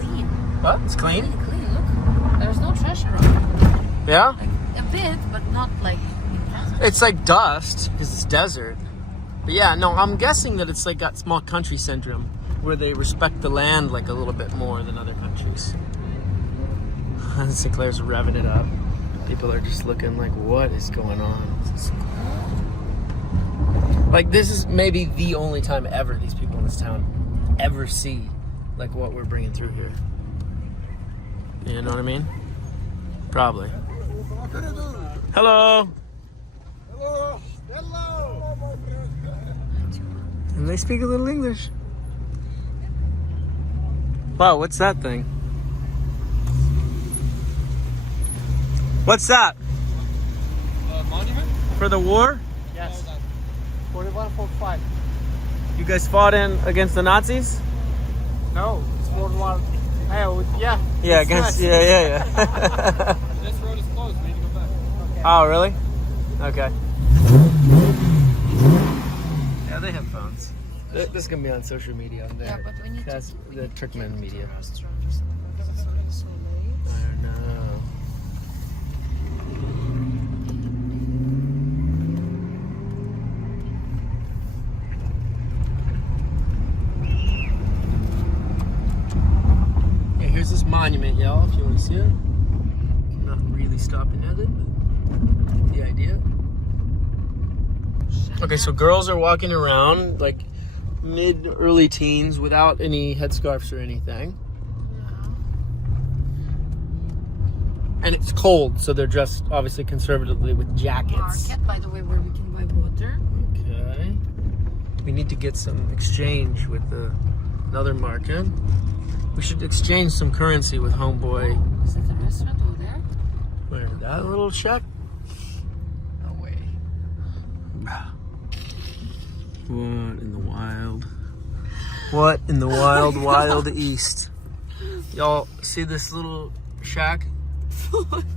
clean. What? It's clean? Really clean, look. There's no trash around. Yeah? Like, a bit, but not like... It's like dust, because it's desert. But yeah, no, I'm guessing that it's like got small country syndrome, where they respect the land like a little bit more than other countries. Sinclair's revving it up. People are just looking like, what is going on? Like, this is maybe the only time ever these people in this town ever see like what we're bringing through here. You know what I mean? Probably. Hello. Hello. Hello. And they speak a little English. Wow, what's that thing? What's that? Monument? For the war? Yes. 41.5. You guys fought in against the Nazis? No, it's World War. Yeah. Yeah, it's against US. yeah. This road is closed. We need to go back. Oh, really? Okay. Yeah, they have phones. This is gonna be on social media on there. Yeah, but we need That's to... the Turkmen media. Restaurant or something, because it's already so late. I don't know. Yeah, here's this monument, y'all, if you want to see it. I'm not really stopping at it, but get the idea. Okay, so girls are walking around like mid-early teens without any headscarves or anything. And it's cold, so they're dressed obviously conservatively with jackets. Market, by the way, where we can buy water. Okay. We need to get some exchange with another market. We should exchange some currency with homeboy. Is it a restaurant over there? Where? That little shack? No way. What in the wild? What in the wild, wild east? Y'all see this little shack?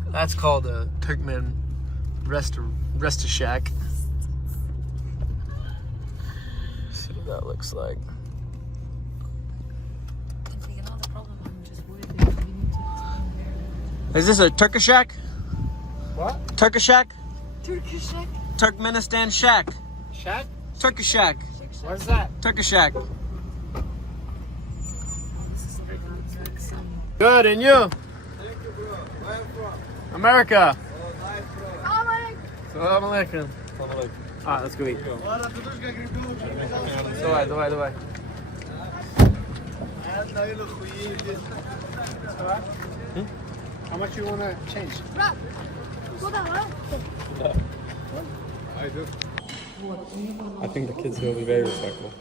That's called a Turkmen rest shack. See what that looks like. You know the problem, I'm just worried because we need to explain there. Is this a Turkish shack? What? Turkish shack? Turkish shack? Turkmenistan shack. Shack? Turkish shack. Where's that? Turkish shack. This is like some... Good, and you? America. Salam alaikum. Ah, let's go eat. Давай. How much you want to change? I think the kids here will be very respectful.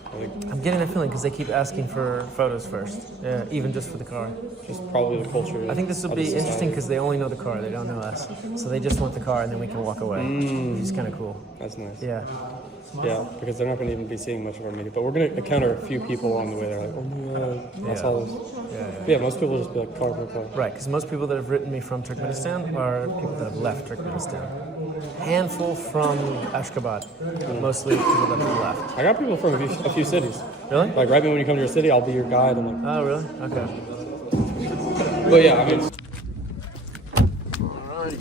I'm getting that feeling because they keep asking for photos first, even just for the car. Just probably the culture. I think this will be interesting because they only know the car, they don't know us. So they just want the car and then we can walk away, which is kind of cool. That's nice. Yeah. Yeah, because they're not going to even be seeing much of our media. But we're going to encounter a few people along the way. They're like, oh my god, that's all this. Yeah, most people just be like, car. Right, because most people that have written me from Turkmenistan are people that have left Turkmenistan. handful from Ashgabat, mostly people that have left. I got people from a few cities. Really? Like right when you come to your city, I'll be your guide. And like, Oh, really? Okay. but yeah, I mean, Alrighty.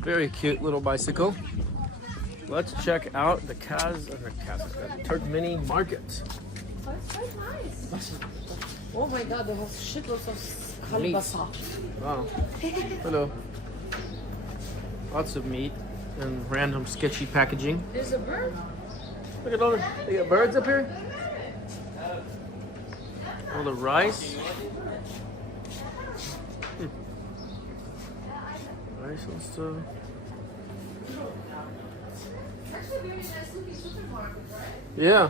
Very cute little bicycle. Let's check out the Turkmeni market. Oh my god, they have shitloads of Meat. kalbasa. Wow. Hello. Lots of meat and random sketchy packaging. There's a bird. Look at all the, they got birds up here. All the rice. Rice and stuff. Actually, very nice looking supermarket, right? Yeah.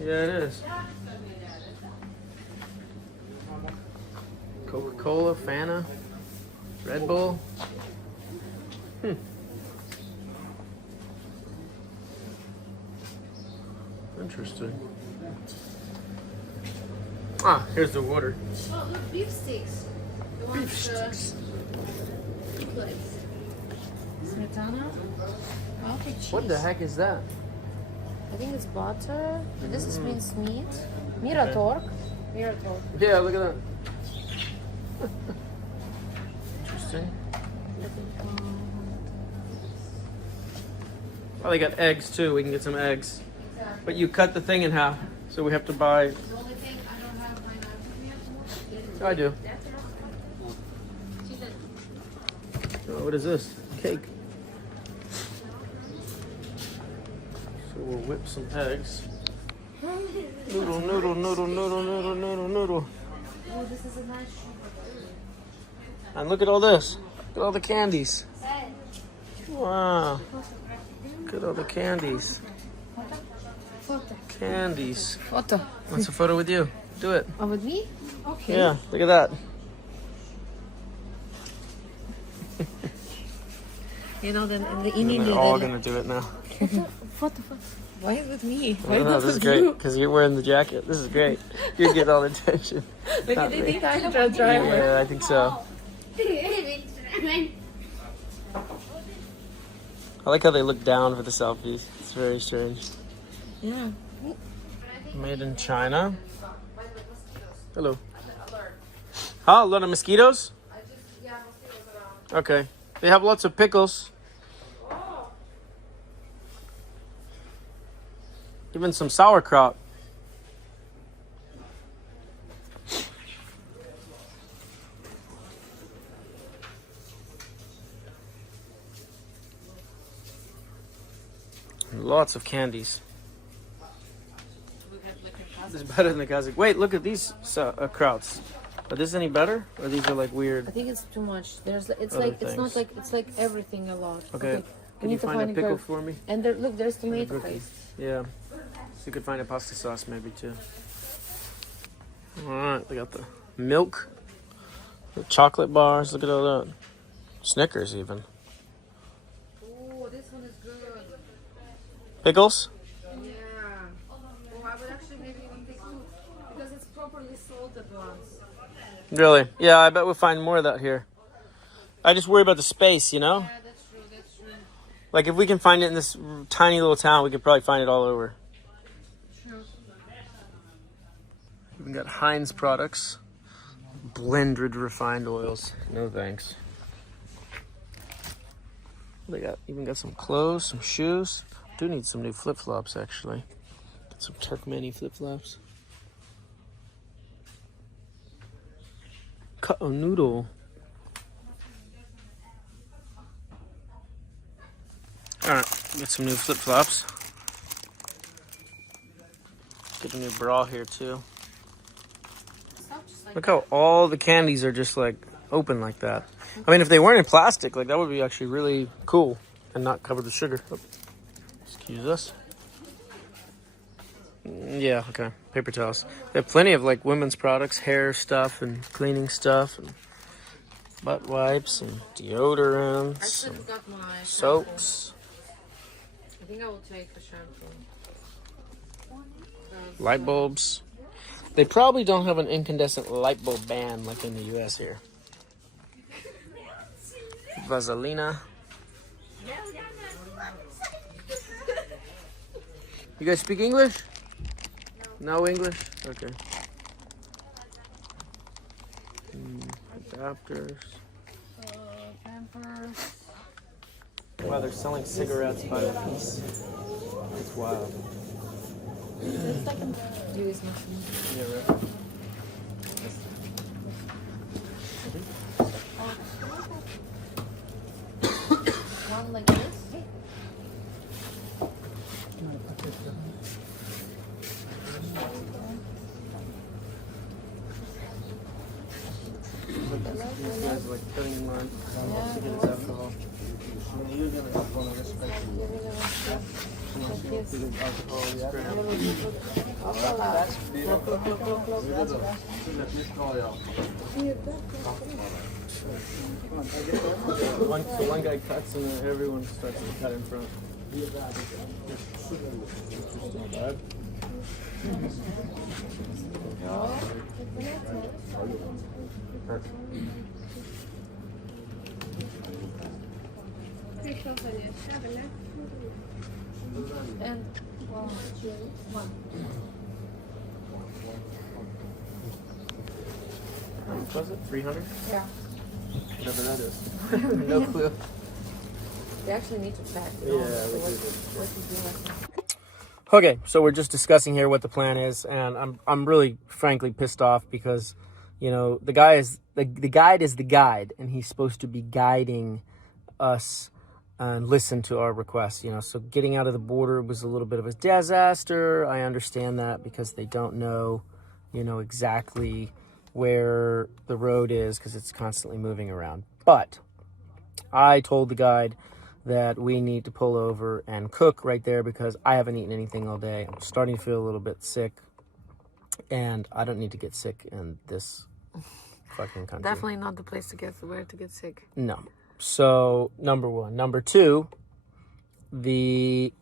Yeah, it is. Coca-Cola, Fanta, Red Bull. Interesting. Ah, here's the water. Oh, look, beef sticks. You want Beef sticks. Smetana. I'll take cheese. What the heck is that? I think it's butter. This is minced meat. Miratorg. Miratorg. Yeah, look at that. Interesting. Oh, they got eggs too. We can get some eggs. But you cut the thing in half, so we have to buy. The only thing I don't have my knife. I do. Oh, what is this? Cake. So we'll whip some eggs. Noodle, noodle, noodle, noodle, noodle, noodle, noodle. Oh, this is a nice And look at all this. Look at all the candies. Wow. Look at all the candies. photo. Candies. Photo. What's a photo with you? Do it. Oh, with me? Okay. Yeah, look at that. You know, then in the And they're all gonna do it now. Photo. Why is it me? I Why don't know, not this is with great you? because you're wearing the jacket. This is great. You get all the attention. Maybe Not they me. think I'm the driver. Yeah, I think so. I like how they look down for the selfies. It's very strange. Yeah. Made in China. Hello. Huh? A lot of mosquitoes? Okay. They have lots of pickles. Even some sauerkraut. Lots of candies. This is better than the Kazakh. Wait, look at these krauts. Are these any better? Or these are like I weird? think it's too much. There's, it's Other like, it's not things. like, it's like everything a lot. Okay. We Can you need to find a it pickle very- for me? And there, look, there's tomato cookie. paste. Yeah. So you could find a pasta sauce maybe too. Alright, they got the milk. The chocolate bars. Look at all that. Snickers even. Oh, this one is good. Pickles? Yeah. Oh, I would actually maybe even take two because it's properly salted ones. Really? Yeah, I bet we'll find more of that here. I just worry about the space, you know? Yeah, that's true. That's true. Like if we can find it in this tiny little town, we could probably find it all over. True. We got Heinz products. Blended refined oils. No thanks. They got even got some clothes, some shoes. Do need some new flip-flops actually. Got some Turkmeni flip-flops. Cut a noodle. Alright, get some new flip-flops. Get a new bra here too. Look how all the candies are just like open like that. I mean, if they weren't in plastic, like that would be actually really cool and not covered with sugar. Oh, excuse us. Yeah, okay. Paper towels. They have plenty of like women's products, hair stuff and cleaning stuff and butt wipes and deodorants and got my soaps, I think I will take the shampoo. light bulbs. They probably don't have an incandescent light bulb ban like in the US here. Vaselina. You guys speak English? No English? Okay. Adapters. Pampers. Wow, they're selling cigarettes by the piece. It's wild. Use machine. Yeah, right. One like this. These guys are like cutting in line. Cigarettes, alcohol. One guy cuts and then everyone starts to cut in front. Perfect. And one. How much was it? 300? Yeah. Whatever that is. No clue. They actually need to check. Okay, so we're just discussing here what the plan is, and I'm really frankly pissed off because, you know, the guy is the guide is the guide, and he's supposed to be guiding us and listen to our requests, you know. So getting out of the border was a little bit of a disaster. I understand that because they don't know, you know, exactly where the road is because it's constantly moving around. But I told the guide that we need to pull over and cook right there because I haven't eaten anything all day. I'm starting to feel a little bit sick, and I don't need to get sick in this fucking country. Definitely not the place to get sick. No. So, number one. Number two, the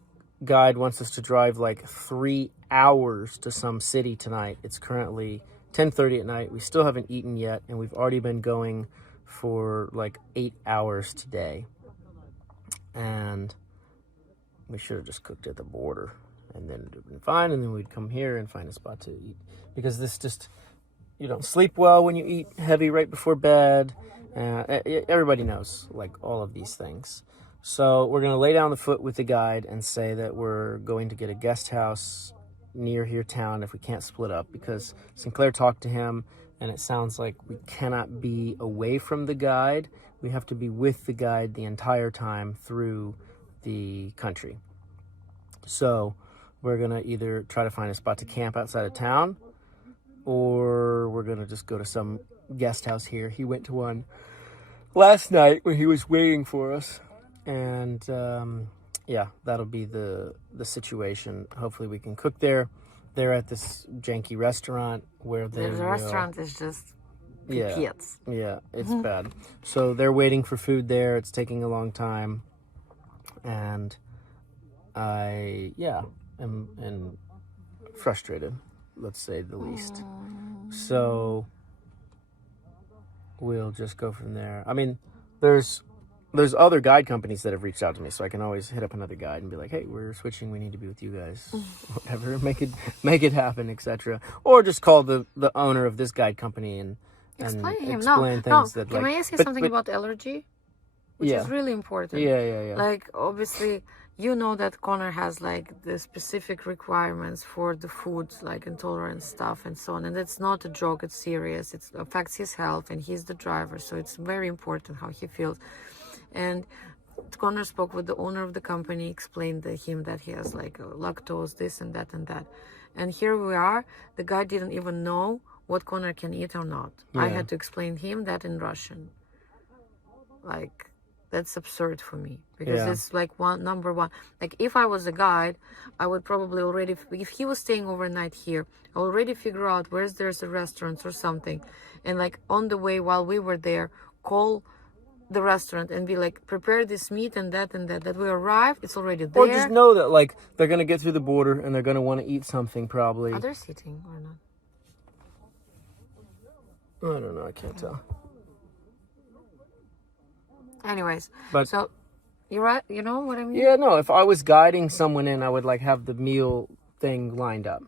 guide wants us to drive like 3 hours to some city tonight. It's currently 10:30 at night. We still haven't eaten yet, and we've already been going for like 8 hours today. And we should have just cooked at the border, and then it would have been fine, and then we'd come here and find a spot to eat. Because this just, you don't sleep well when you eat heavy right before bed. Everybody knows, like, all of these things. So we're going to lay down the foot with the guide and say that we're going to get a guest house near here town if we can't split up, because Sinclair talked to him, and it sounds like we cannot be away from the guide. We have to be with the guide the entire time through the country. So we're going to either try to find a spot to camp outside of town, or we're going to just go to some guest house here. He went to one last night when he was waiting for us. And yeah, that'll be the situation. Hopefully we can cook there. They're at this janky restaurant where The restaurant is just kids. Yeah, it's bad. So they're waiting for food there. It's taking a long time. And I, am frustrated, let's say the least. So we'll just go from there. I mean, there's other guide companies that have reached out to me, so I can always hit up another guide and be like, hey, we're switching, we need to be with you guys. Whatever, make it happen, etc. Or just call the owner of this guide company and explain things that, can like, I ask you something about allergy? Which is really important. Yeah. Like, obviously, you know that Connor has, like, the specific requirements for the food, like intolerance stuff and so on. And it's not a joke, it's serious. It affects his health, and he's the driver. So it's very important how he feels. And Connor spoke with the owner of the company, explained to him that he has, like, lactose, this and that and that. And here we are. The guy didn't even know what Connor can eat or not. Yeah. I had to explain him that in Russian. Like, that's absurd for me, because it's like number one. Like, if I was a guide, I would probably already, if he was staying overnight here, I already figure out where there's a restaurant or something, and, like, on the way while we were there, call the restaurant and be like, prepare this meat and that we arrived, it's already there. Or just know that, like, they're gonna get through the border and they're gonna want to eat something probably. Are they sitting or not? I don't know, I can't tell. Anyways, But so you're right. You know what I mean? yeah, no, if I was guiding someone in, I would like have the meal thing lined up,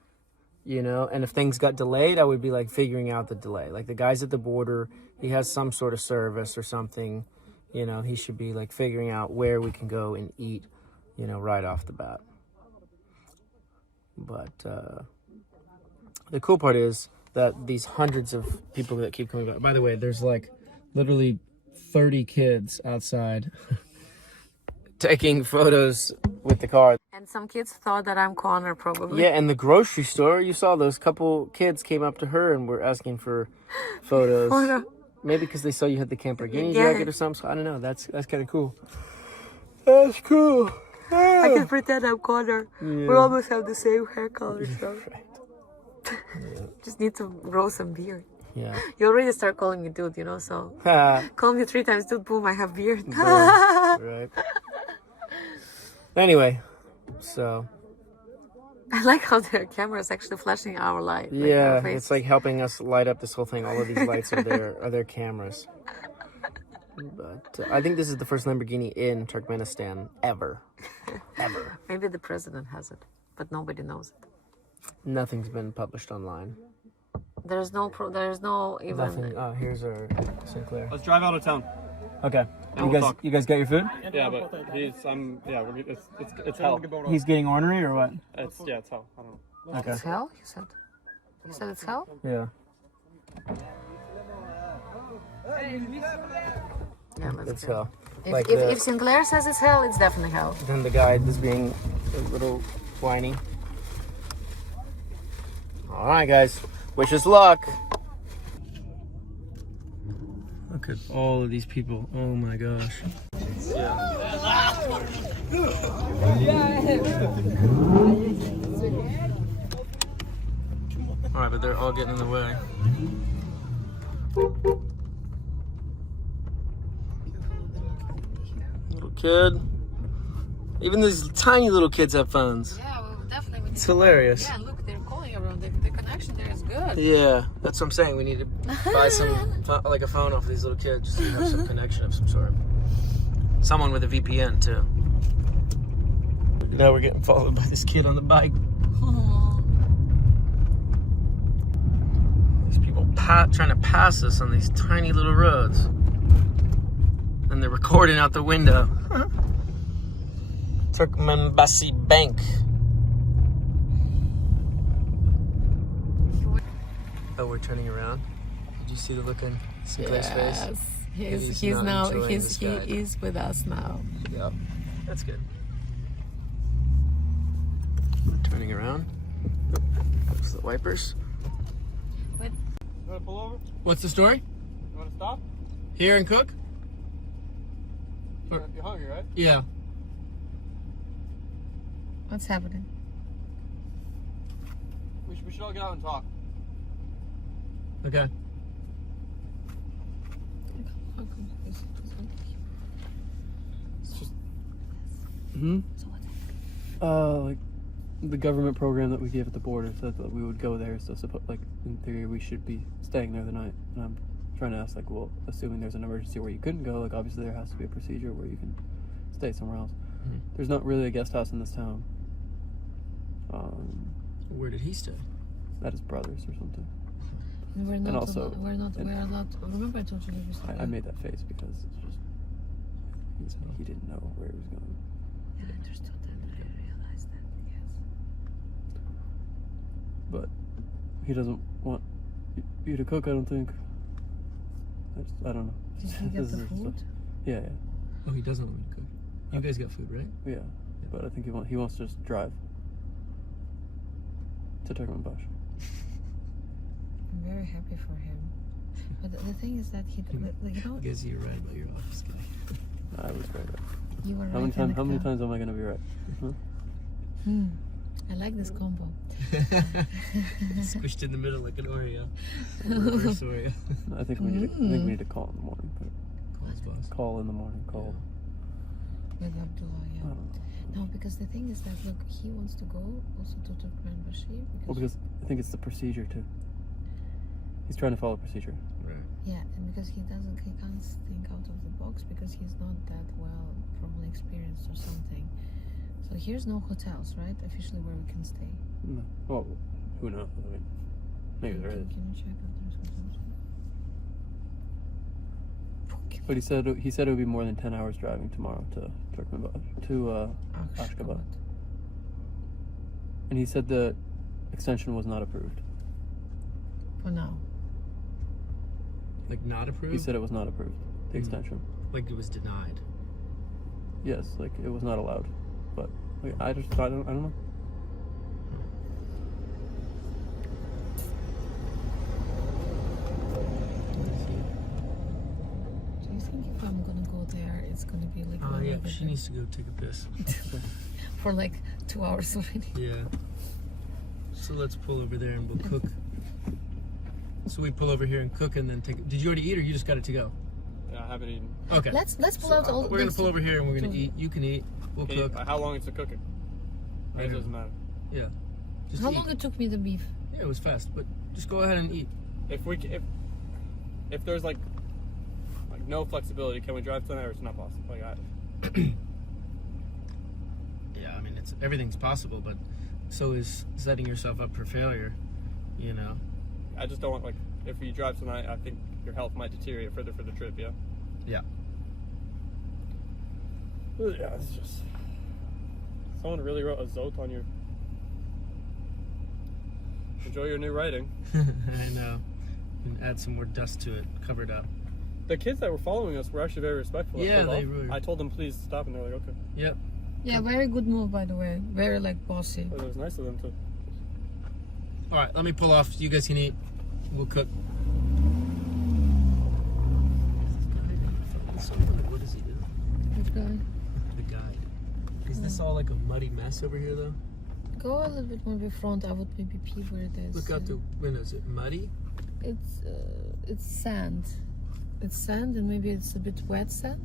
you know, and if things got delayed, I would be like figuring out the delay. Like the guys at the border, he has some sort of service or something, you know, he should be like figuring out where we can go and eat, you know, right off the bat. But the cool part is that these hundreds of people that keep coming back. By the way, there's like literally 30 kids outside taking photos with the car. And some kids thought that I'm Connor, probably. Yeah, and the grocery store, you saw those couple kids came up to her and were asking for photos. Photo. Maybe because they saw you had the Camperghini Yeah. jacket or something. So I don't know. That's kind of cool. That's cool. I can pretend I'm Connor. We almost have the same hair color, so. Just need to grow some beard. Yeah. You already start calling me dude, you know, so. Call me 3 times dude, boom, I have beard. Right. Anyway, so. I like how the camera is actually flashing our light. Like Yeah, our face. it's like helping us light up this whole thing. All of these lights are their cameras. But I think this is the first Lamborghini in Turkmenistan ever. Ever. Maybe the president has it, but nobody knows it. Nothing's been published online. There's no even. Nothing. Oh, here's our Sinclair. Let's drive out of town. Okay. we'll talk. You guys got your food? Yeah, but it's hell. He's getting ornery or what? It's hell. I don't know. Okay. It's hell, you said? You said it's hell? Yeah. Yeah, let's It's go. hell. If, Like if Sinclair says it's hell, it's definitely hell. Then the guide is being a little whiny. All right, guys. Wish us luck. Look at all of these people. Oh my gosh. All right, but they're all getting in the way. Little kid. Even these tiny little kids have phones. Yeah, well, definitely. It's hilarious. Yeah, look, they're calling around. The connection there is good. Yeah, that's what I'm saying. We need to buy like a phone off of these little kids just to have some connection of some sort. Someone with a VPN too. Now we're getting followed by this kid on the bike. These people trying to pass us on these tiny little roads. And they're recording out the window. Turkmenbasi Bank. Oh, we're turning around. Did you see the look on Sinclair's face? He's not now enjoying this he guide. is with us now. Yep. That's good. Turning around. There's the wipers. Wait. You want to pull over? What's the story? You want to stop? Here and cook? You're hungry, right? Yeah. What's happening? We should all get out and talk. Okay. Hmm? Like the government program that we gave at the border said that we would go there, so like in theory we should be staying there the night. And I'm trying to ask, like, well, assuming there's an emergency where you couldn't go, like obviously there has to be a procedure where you can stay somewhere else. Mm-hmm. There's not really a guest house in this town. Where did he stay? At his brother's or something. We're not. And also- We're not. Remember, I told you that we said I made that face because it's just he didn't know where he was going. Yeah, I understood that. I realized that. Yes. But he doesn't want you to cook, I don't think. I don't know. Did he get This the is food? stuff. Yeah. Oh, he doesn't want me to cook. You guys got food, right? Yeah. But I think he wants to just drive to Turkmenbash. I'm very happy for him. But the thing is that he, like, you know, I guess you're right about your office guy. I was right. you were right. How many times am I gonna be right? Huh? I like this combo. Squished in the middle like an Oreo. Reverse Oreo. I think we need to call in the morning. Calls boss. Call in the morning. Call. With Abdullah, yeah. I don't know. No, because the thing is that, look, he wants to go also to Turkmenbashi. Well, because I think it's the procedure too. He's trying to follow procedure. Yeah, and because he can't think out of the box because he's not that well probably experienced or something. So here's no hotels, right? Officially where we can stay. No. Well, who knows? I mean, maybe there is. Can you check if there's hotels? But he said it would be more than 10 hours driving tomorrow to Ashgabat. And he said the extension was not approved. For now. Like not approved? He said it was not approved, the extension. Like it was denied. Yes, like it was not allowed. But like, I don't know. Do you think if I'm gonna go there, it's gonna be like? Oh yeah, she needs to go take a piss. For like 2 hours already. Yeah. So let's pull over there and we'll cook. So we pull over here and cook and then take. Did you already eat or you just got it to go? Yeah, I haven't eaten. Okay. Let's pull out all. We're gonna pull over here and we're gonna eat. You can eat. We'll cook. How long is the cooking? I It don't doesn't know. matter. Yeah. Just How eat. long it took me the beef? Yeah, it was fast, but just go ahead and eat. If there's like no flexibility, can we drive tonight or it's not possible? Like Yeah, I mean everything's possible, but so is setting yourself up for failure. You know. I just don't want if you drive tonight, I think your health might deteriorate further for the trip. Yeah. Yeah. Yeah, it's just someone really wrote a zot on your. Enjoy your new writing. I know. And add some more dust to it. Cover it up. The kids that were following us were actually very respectful. Yeah, they were. I told them please stop, and they're like, okay. Yep. Yeah, very good move by the way. Very like bossy. But it was nice of them to. All right, let me pull off. You guys can eat. We'll cook. What does he do? Which guy? The guide. Is this all like a muddy mess over here, though? Go a little bit more in front. I would maybe pee where it is. Look out the window. Is it muddy? It's sand. It's sand and maybe it's a bit wet sand.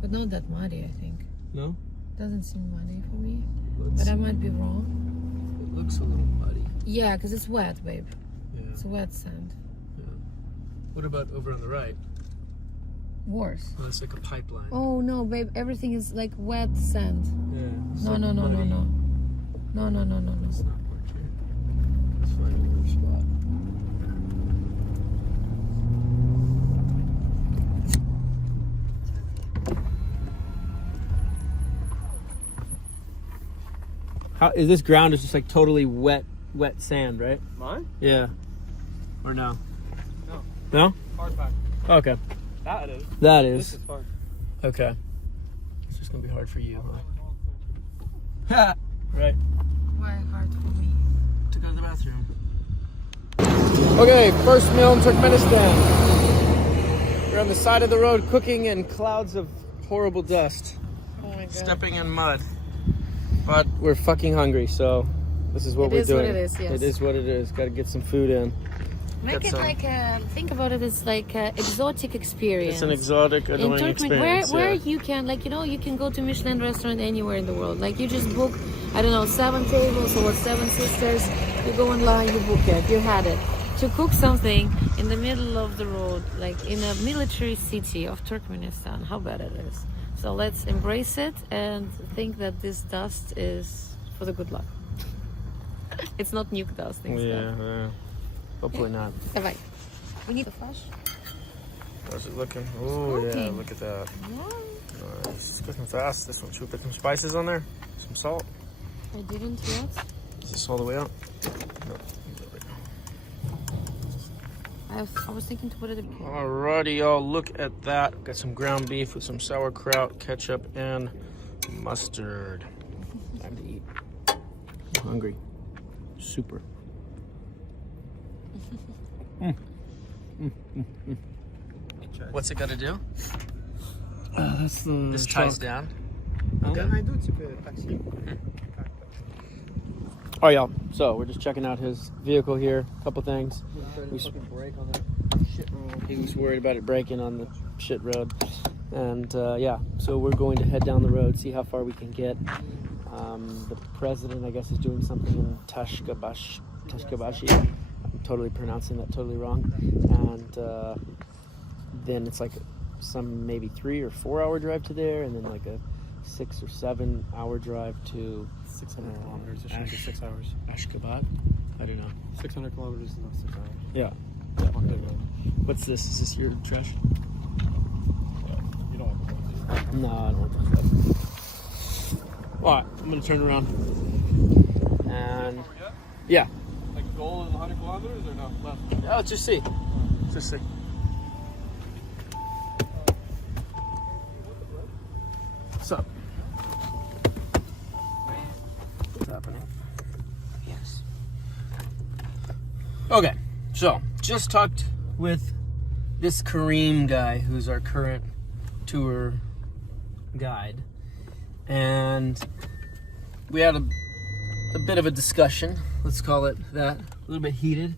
But not that muddy, I think. No? Doesn't seem muddy for me. Let's But I might be wrong. It looks a little muddy. Yeah, because it's wet, babe. Yeah. It's wet sand. Yeah. What about over on the right? Worse. Oh, that's like a pipeline. Oh no, babe, everything is like wet sand. Yeah. it's No, like no, no, no, muddy. no. No, no, no, no, no. Let's not work here. Let's find another spot. How is this ground is just like totally wet sand, right? Mine? Yeah. Or no? No. No? Hard pack. Okay. That is. That This is. is fun. Okay. It's just gonna be hard for you, huh? Right. Why hard for me? To go to the bathroom. Okay, first meal in Turkmenistan. We're on the side of the road cooking in clouds of horrible dust. Oh my god. Stepping in mud. But we're fucking hungry, so this is what we're doing. It is what it is, yes. It is what it is. Gotta get some food in. Make it some- like think about it as like an exotic experience. It's an exotic, in annoying Turkmen, experience. where yeah. you can you can go to Michelin restaurant anywhere in the world. Like you just book, I don't know, 7 tables or 7 sisters. You go online, you book it, you had it. To cook something in the middle of the road, like in a military city of Turkmenistan, how bad it is. So let's embrace it and think that this dust is for the good luck. It's not nuke dust. Yeah. Hopefully not. Давай. We need a flash. How's it looking? Oh yeah, Smoking. look at that. Yeah. Nice. It's cooking fast. This one. Should we put some spices on there? Some salt. I didn't yet. Is this all the way out? No. I was thinking to put it in. Alrighty, y'all. Look at that. Got some ground beef with some sauerkraut, ketchup, and mustard. Time to eat. I'm hungry. Super. What's it got to do? That's the. This ties down. Okay. Can I do taxi? All right, y'all. So we're just checking out his vehicle here. A couple things. He was worried about it breaking on the shit road, and yeah. So we're going to head down the road, see how far we can get. The president, I guess, is doing something in Tashkabashi, I'm totally pronouncing that totally wrong. And then it's like some maybe 3 or 4 hour drive to there, and then like a 6 or 7 hour drive to 600 kilometers. It should be 6 hours. Ashgabat. I don't know. 600 kilometers is not 6 hours. Yeah. What's this? Is this your trash? You don't have to. No, I don't want that. All right, I'm gonna turn around. And yeah. Like goal in 100 kilometers or no? Less? Yeah, let's just see. Let's just see. What's up? What's happening? Yes. Okay, so just talked with this Kareem guy who's our current tour guide, and we had a bit of a discussion, let's call it that, a little bit heated,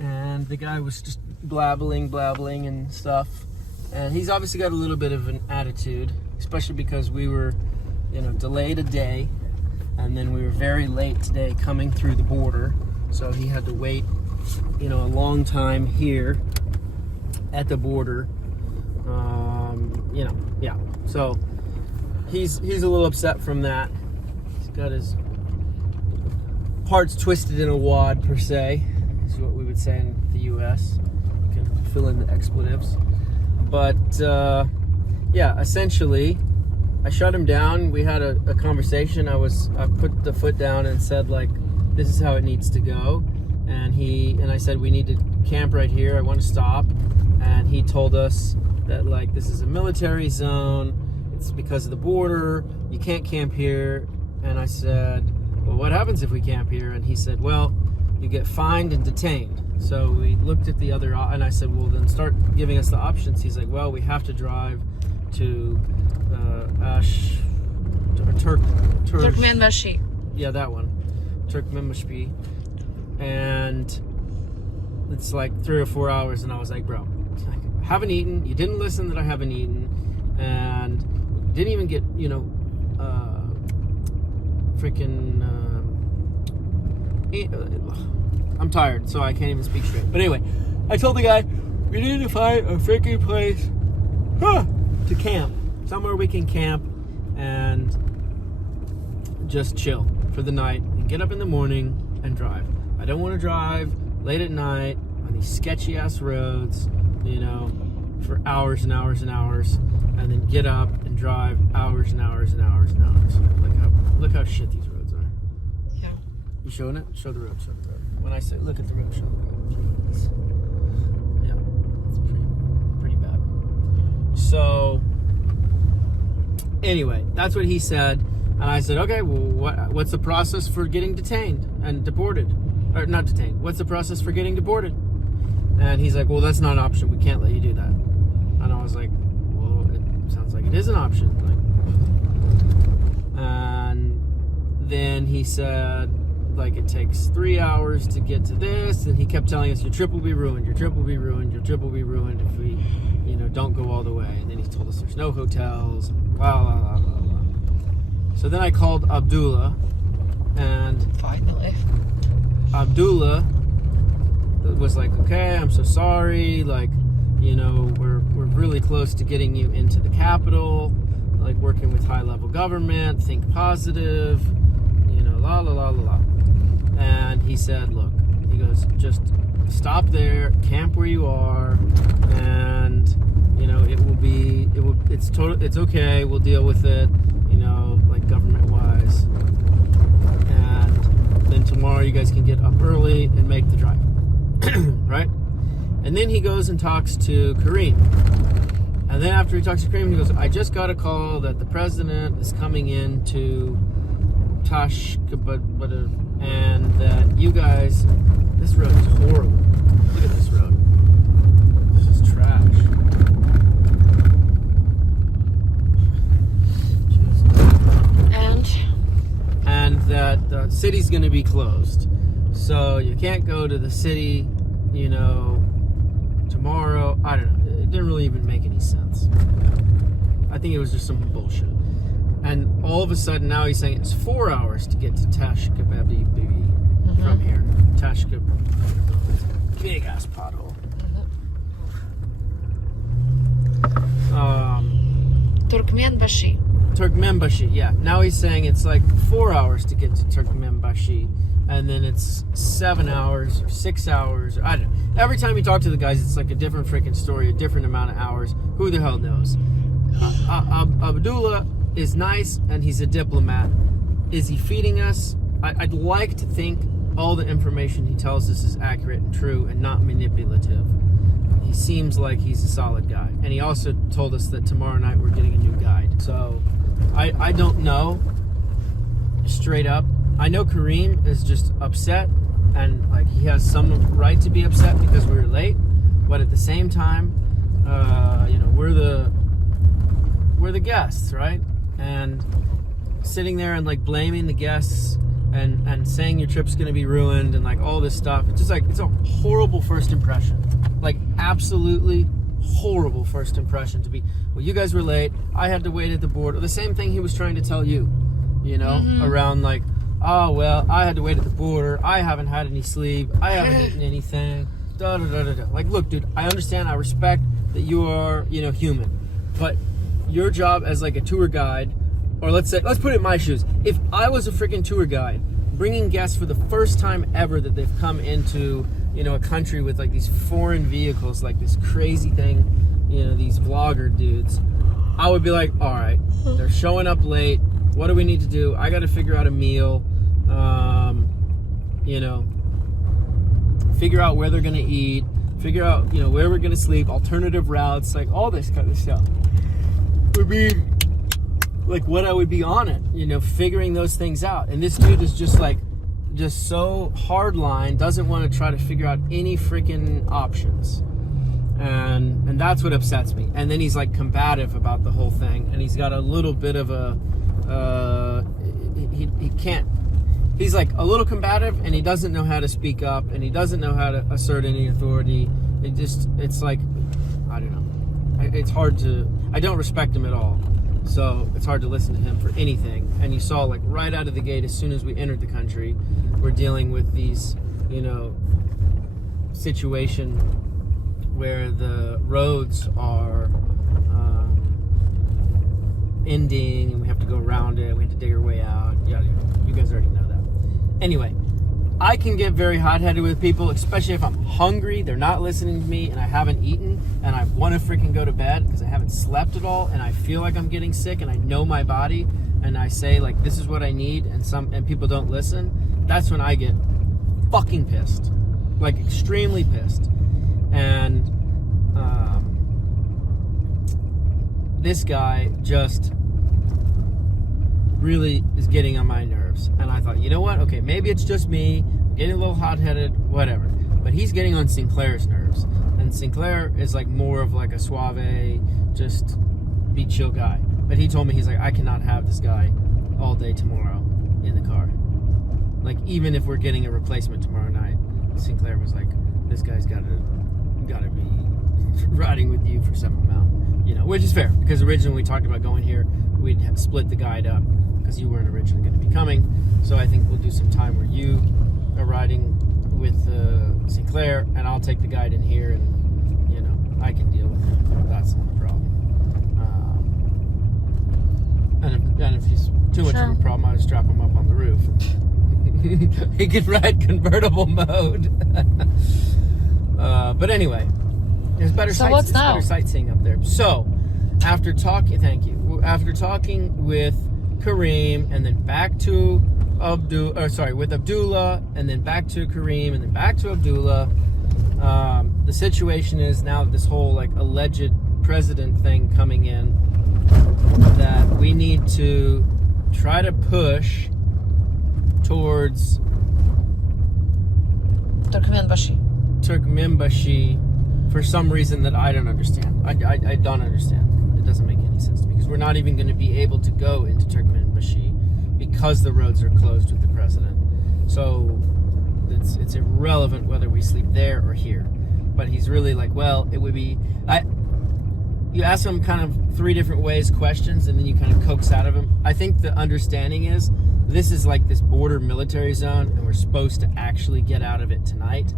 and the guy was just blabbling and stuff, and he's obviously got a little bit of an attitude, especially because we were, delayed a day, and then we were very late today coming through the border, so he had to wait, a long time here at the border, yeah, so he's a little upset from that. He's got his parts twisted in a wad, per se, is what we would say in the US. You can fill in the expletives. But, yeah, essentially, I shut him down. We had a conversation. I put the foot down and said, like, this is how it needs to go. And I said, we need to camp right here. I want to stop. And he told us that, like, this is a military zone. It's because of the border. You can't camp here. And I said, well, what happens if we camp here? And he said, well, you get fined and detained. So we looked at the other, and I said, well, then start giving us the options. He's like, well, we have to drive to Turkmenbashi. Yeah, that one. Turkmenbashi. And it's like 3 or 4 hours, and I was like, bro, I haven't eaten. You didn't listen that I haven't eaten. And didn't even get, I'm tired, so I can't even speak straight. But anyway, I told the guy, we need to find a freaking place to camp. Somewhere we can camp and just chill for the night and get up in the morning and drive. I don't want to drive late at night on these sketchy ass roads, for hours and hours and hours, and then get up and drive hours and hours and hours and hours. Look how shit these roads are. Yeah. You showing it? Show the road. Show the road. When I say look at the road, show the road. Please. Yeah, it's pretty bad. So anyway, that's what he said, and I said, okay, well, what's the process for getting detained and deported? Or not detained. What's the process for getting deported? And he's like, well, that's not an option. We can't let you do that. And I was like, well, it sounds like it is an option. And then he said, like, it takes 3 hours to get to this, and he kept telling us, your trip will be ruined, your trip will be ruined, your trip will be ruined if we, don't go all the way. And then he told us there's no hotels, blah, blah, blah, blah, blah. So then I called Abdullah, and Finally. Abdullah was like, okay, I'm so sorry, like, we're really close to getting you into the capital, like working with high-level government, think positive, la la la la la. And he said, look, he goes, just stop there, camp where you are, and it's okay, we'll deal with it, like government-wise. And then tomorrow you guys can get up early and make the drive. Right? And then he goes and talks to Kareem. And then after he talks to Kareem, he goes, I just got a call that the president is coming in to Tashkent, and that you guys, this road is horrible. Look at this road. This is trash. And that the city's going to be closed. So you can't go to the city, tomorrow. I don't know. It didn't really even make any sense. I think it was just some bullshit. And all of a sudden now he's saying it's 4 hours to get to Tashkent from here. smash a big ass pothole. Turkmenbashi, yeah. Now he's saying it's like 4 hours to get to Turkmenbashi, and then it's 7 hours or 6 hours. Or, I don't know. Every time you talk to the guys, it's like a different freaking story, a different amount of hours. Who the hell knows? Abdullah is nice, and he's a diplomat. Is he feeding us? I'd like to think all the information he tells us is accurate and true and not manipulative. He seems like he's a solid guy. And he also told us that tomorrow night we're getting a new guide. So I don't know, straight up. I know Kareem is just upset, and like he has some right to be upset because we were late. But at the same time, you know, we're the guests, right? And sitting there and like blaming the guests and saying your trip's gonna be ruined and like all this stuff. It's just like, it's a horrible first impression. Like absolutely horrible first impression to be, well, you guys were late, I had to wait at the border. The same thing he was trying to tell you, you know, around like, oh, well, I had to wait at the border, I haven't had any sleep, I haven't eaten anything, da da da da da. Like, look, dude, I understand, I respect that you are, you know, human, but your job as like a tour guide, or let's put it in my shoes. If I was a freaking tour guide, bringing guests for the first time ever that they've come into, you know, a country with like these foreign vehicles, like this crazy thing, you know, these vlogger dudes, I would be like, all right, they're showing up late. What do we need to do? I got to figure out a meal, you know, figure out where they're going to eat, figure out, you know, where we're going to sleep, alternative routes, like all this kind of stuff would be like what I would be on it, you know, figuring those things out. And this dude is just like, just so hardline, doesn't want to try to figure out any freaking options. And that's what upsets me. And then he's like combative about the whole thing, and he's got a little bit of a he can't, he's like a little combative, and he doesn't know how to speak up, and he doesn't know how to assert any authority. It's like, I don't know, it's hard to, I don't respect him at all. So it's hard to listen to him for anything. And you saw like right out of the gate, as soon as we entered the country, we're dealing with these, you know, situation where the roads are ending and we have to go around it. We have to dig our way out. Yeah, you guys already know that. Anyway, I can get very hot-headed with people, especially if I'm hungry, they're not listening to me, and I haven't eaten, and I want to freaking go to bed because I haven't slept at all, and I feel like I'm getting sick, and I know my body, and I say, like, this is what I need, and people don't listen. That's when I get fucking pissed. Like, extremely pissed. And this guy just really is getting on my nerves. And I thought, you know what? Okay, maybe it's just me, I'm getting a little hot-headed, whatever. But he's getting on Sinclair's nerves. And Sinclair is like more of like a suave, just be chill guy. But he told me, he's like, I cannot have this guy all day tomorrow in the car. Like, even if we're getting a replacement tomorrow night, Sinclair was like, this guy's gotta be riding with you for some amount, you know, which is fair, because originally we talked about going here, we'd have split the guide up because you weren't originally going to be coming. So I think we'll do some time where you are riding with Sinclair, and I'll take the guide in here, and, you know, I can deal with him. That's not a problem. And if he's too much of a problem, I'll just strap him up on the roof. He could ride convertible mode. But anyway, there's better sightseeing up there. So after talking, after talking with Kareem, and then back to with Abdullah, and then back to Kareem, and then back to Abdullah, the situation is now this whole like alleged president thing coming in, that we need to try to push towards Turkmenbashi for some reason that I don't understand. I don't understand. It doesn't make any sense to me, because we're not even going to be able to go into Turkmenbashi because the roads are closed with the president. So it's irrelevant whether we sleep there or here. But he's really like, well, it would be... You ask him kind of 3 different ways questions, and then you kind of coax out of him. I think the understanding is this is like this border military zone, and we're supposed to actually get out of it tonight.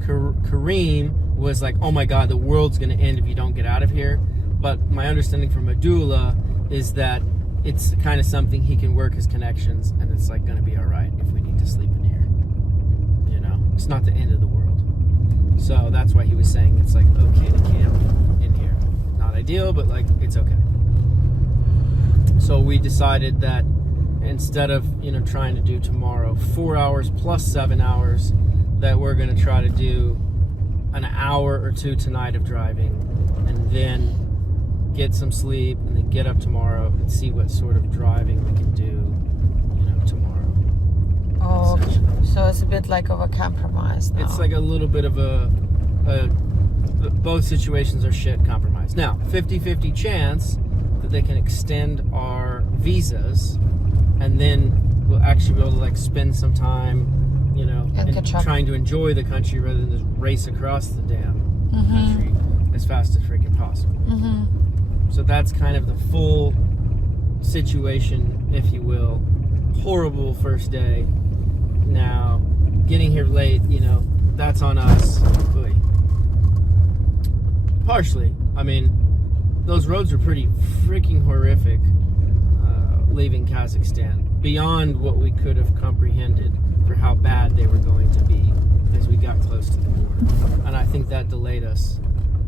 Kareem was like, oh my God, the world's going to end if you don't get out of here. But my understanding from Abdullah is that it's kind of something he can work his connections, and it's like going to be all right if we need to sleep in here. You know, it's not the end of the world. So that's why he was saying it's like okay to camp in here. Not ideal, but like it's okay. So we decided that instead of, you know, trying to do tomorrow 4 hours plus 7 hours, that we're going to try to do an hour or two tonight of driving, and then get some sleep, and then get up tomorrow and see what sort of driving we can do, you know, tomorrow. Oh, okay. So it's a bit like of a compromise now. It's like a little bit of a both situations are shit compromise. Now, 50-50 chance that they can extend our visas, and then we'll actually be able to like spend some time, you know, and trying to enjoy the country rather than just race across the damn country as fast as freaking possible. So that's kind of the full situation, if you will. Horrible first day. Now, getting here late, you know, that's on us. Oy. Partially. I mean, those roads are pretty freaking horrific leaving Kazakhstan. Beyond what we could have comprehended for how bad they were going to be as we got close to the border. And I think that delayed us,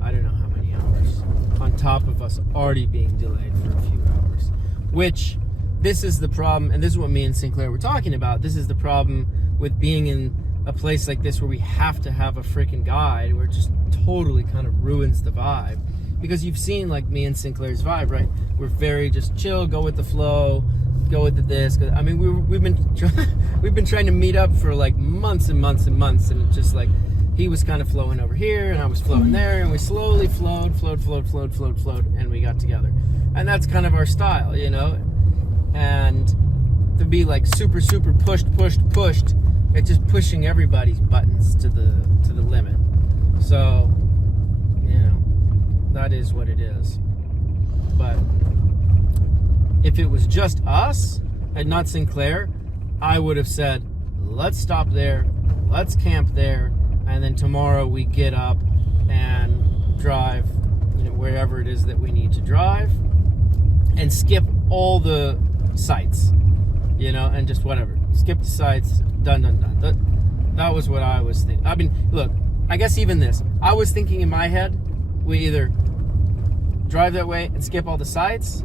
I don't know how many hours, on top of us already being delayed for a few hours. Which, this is the problem, and this is what me and Sinclair were talking about. This is the problem with being in a place like this where we have to have a freaking guide, where it just totally kind of ruins the vibe. Because you've seen like me and Sinclair's vibe, right? We're very just chill, go with the flow, go with the this. I mean, we've been trying to meet up for like months and months and months, and it's just like he was kind of flowing over here, and I was flowing there, and we slowly flowed, and we got together. And that's kind of our style, you know. And to be like super pushed, it's just pushing everybody's buttons to the limit. So, you know, that is what it is. But if it was just us and not Sinclair, I would have said, let's stop there, let's camp there, and then tomorrow we get up and drive, you know, wherever it is that we need to drive, and skip all the sites, you know, and just whatever. Skip the sites, done. That was what I was thinking. I mean, look, I guess even this, I was thinking in my head, we either drive that way and skip all the sites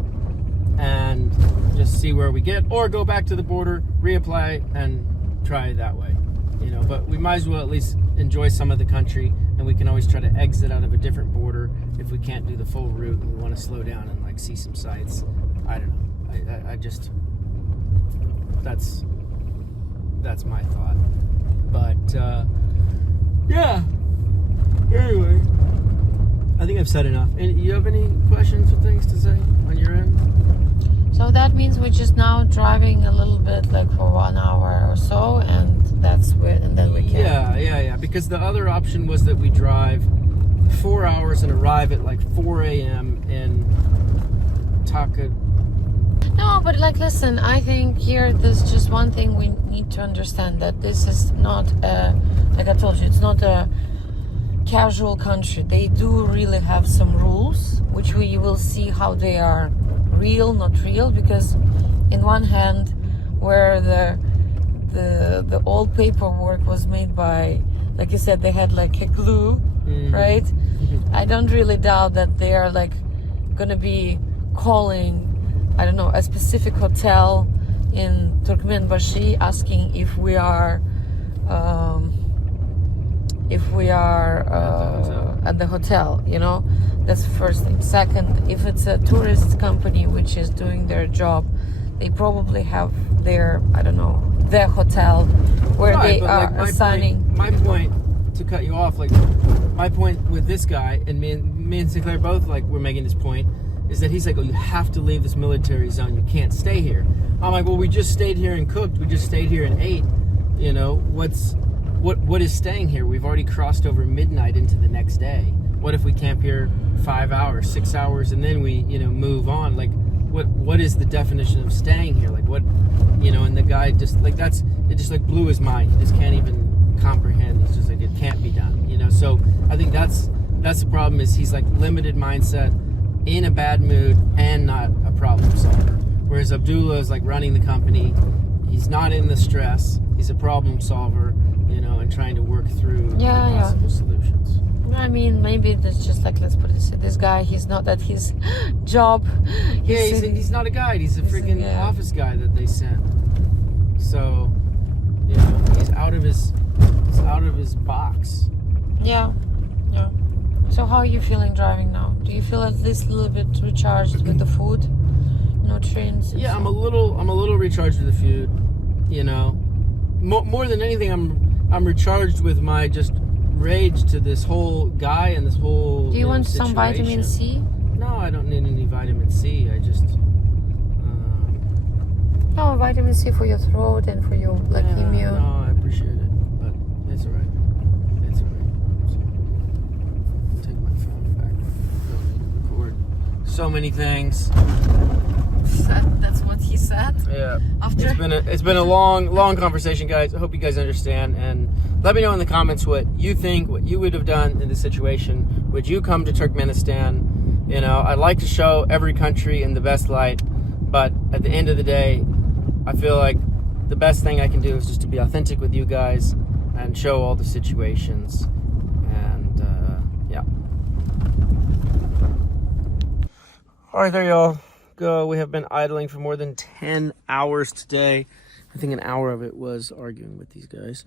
and just see where we get, or go back to the border, reapply, and try that way, you know. But we might as well at least enjoy some of the country, and we can always try to exit out of a different border if we can't do the full route and we want to slow down and like see some sights. I don't know. I just, that's my thought. But yeah, anyway, I think I've said enough. And you have any questions or things to say on your end? So that means we're just now driving a little bit, like for 1 hour or so, and that's where, and then we can. Yeah. Because the other option was that we drive 4 hours and arrive at like 4 a.m. in Taka. No, but like, listen, I think here there's just one thing we need to understand, that this is not like I told you, it's not a casual country. They do really have some rules, which we will see how they are real, not real, because in one hand, where the old paperwork was made by, like you said, they had like a glue, right? I don't really doubt that they are like gonna be calling, I don't know, a specific hotel in Turkmenbashi, asking if we are at the hotel, you know. That's the first thing. Second, if it's a tourist company which is doing their job, they probably have their, I don't know, their hotel where right, they are like assigning. My point, to cut you off, like my point with this guy, and me and Sinclair both like we're making this point, is that he's like, oh, you have to leave this military zone. You can't stay here. I'm like, well, we just stayed here and cooked. We just stayed here and ate. You know, what is staying here? We've already crossed over midnight into the next day. What if we camp here 5 hours, 6 hours, and then we, you know, move on? Like, what is the definition of staying here? Like what, you know, and the guy just like, it just like blew his mind. He just can't even comprehend. He's just like, it can't be done, you know? So I think that's the problem, is he's like limited mindset, in a bad mood, and not a problem solver. Whereas Abdullah is like running the company. He's not in the stress. He's a problem solver, you know, and trying to work through possible solutions. I mean, maybe that's just like, let's put it this way, this guy, he's not at his job. He's not a guide. He's a freaking office guy that they sent. So, you know, he's out of his box. Yeah. So how are you feeling driving now? Do you feel at least a little bit recharged with the food? Nutrients? Yeah, I'm a little recharged with the food. You know, more than anything, I'm recharged with my just rage to this whole guy and this whole. Do you want situation. some vitamin C? No, I don't need any vitamin C. I just. No, vitamin C for your throat and for your leukemia. Yeah, no, I appreciate it, but it's alright. It's alright. I'll take my phone back. Don't need to record so many things. That's what he said. Yeah. It's been a long conversation, guys. I hope you guys understand, and let me know in the comments what you think, what you would have done in this situation. Would you come to Turkmenistan? You know, I'd like to show every country in the best light, but at the end of the day, I feel like the best thing I can do is just to be authentic with you guys and show all the situations. And yeah. All right, there y'all go. We have been idling for more than 10 hours today. I think an hour of it was arguing with these guys.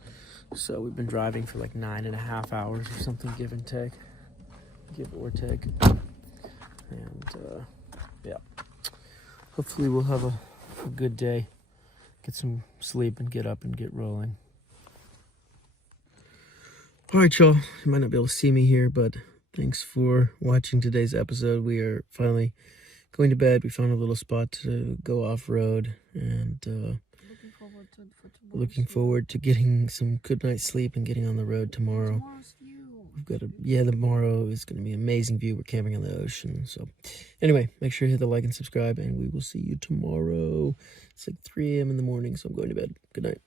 So we've been driving for like 9.5 hours or something, give or take. And yeah, hopefully we'll have a good day. Get some sleep and get up and get rolling. All right, y'all. You might not be able to see me here, but thanks for watching today's episode. We are finally going to bed. We found a little spot to go off-road, and looking forward to getting some good night's sleep and getting on the road tomorrow. We've got tomorrow is going to be an amazing view. We're camping on the ocean. So anyway, make sure you hit the like and subscribe, and we will see you tomorrow. It's like 3 a.m. in the morning, so I'm going to bed. Good night.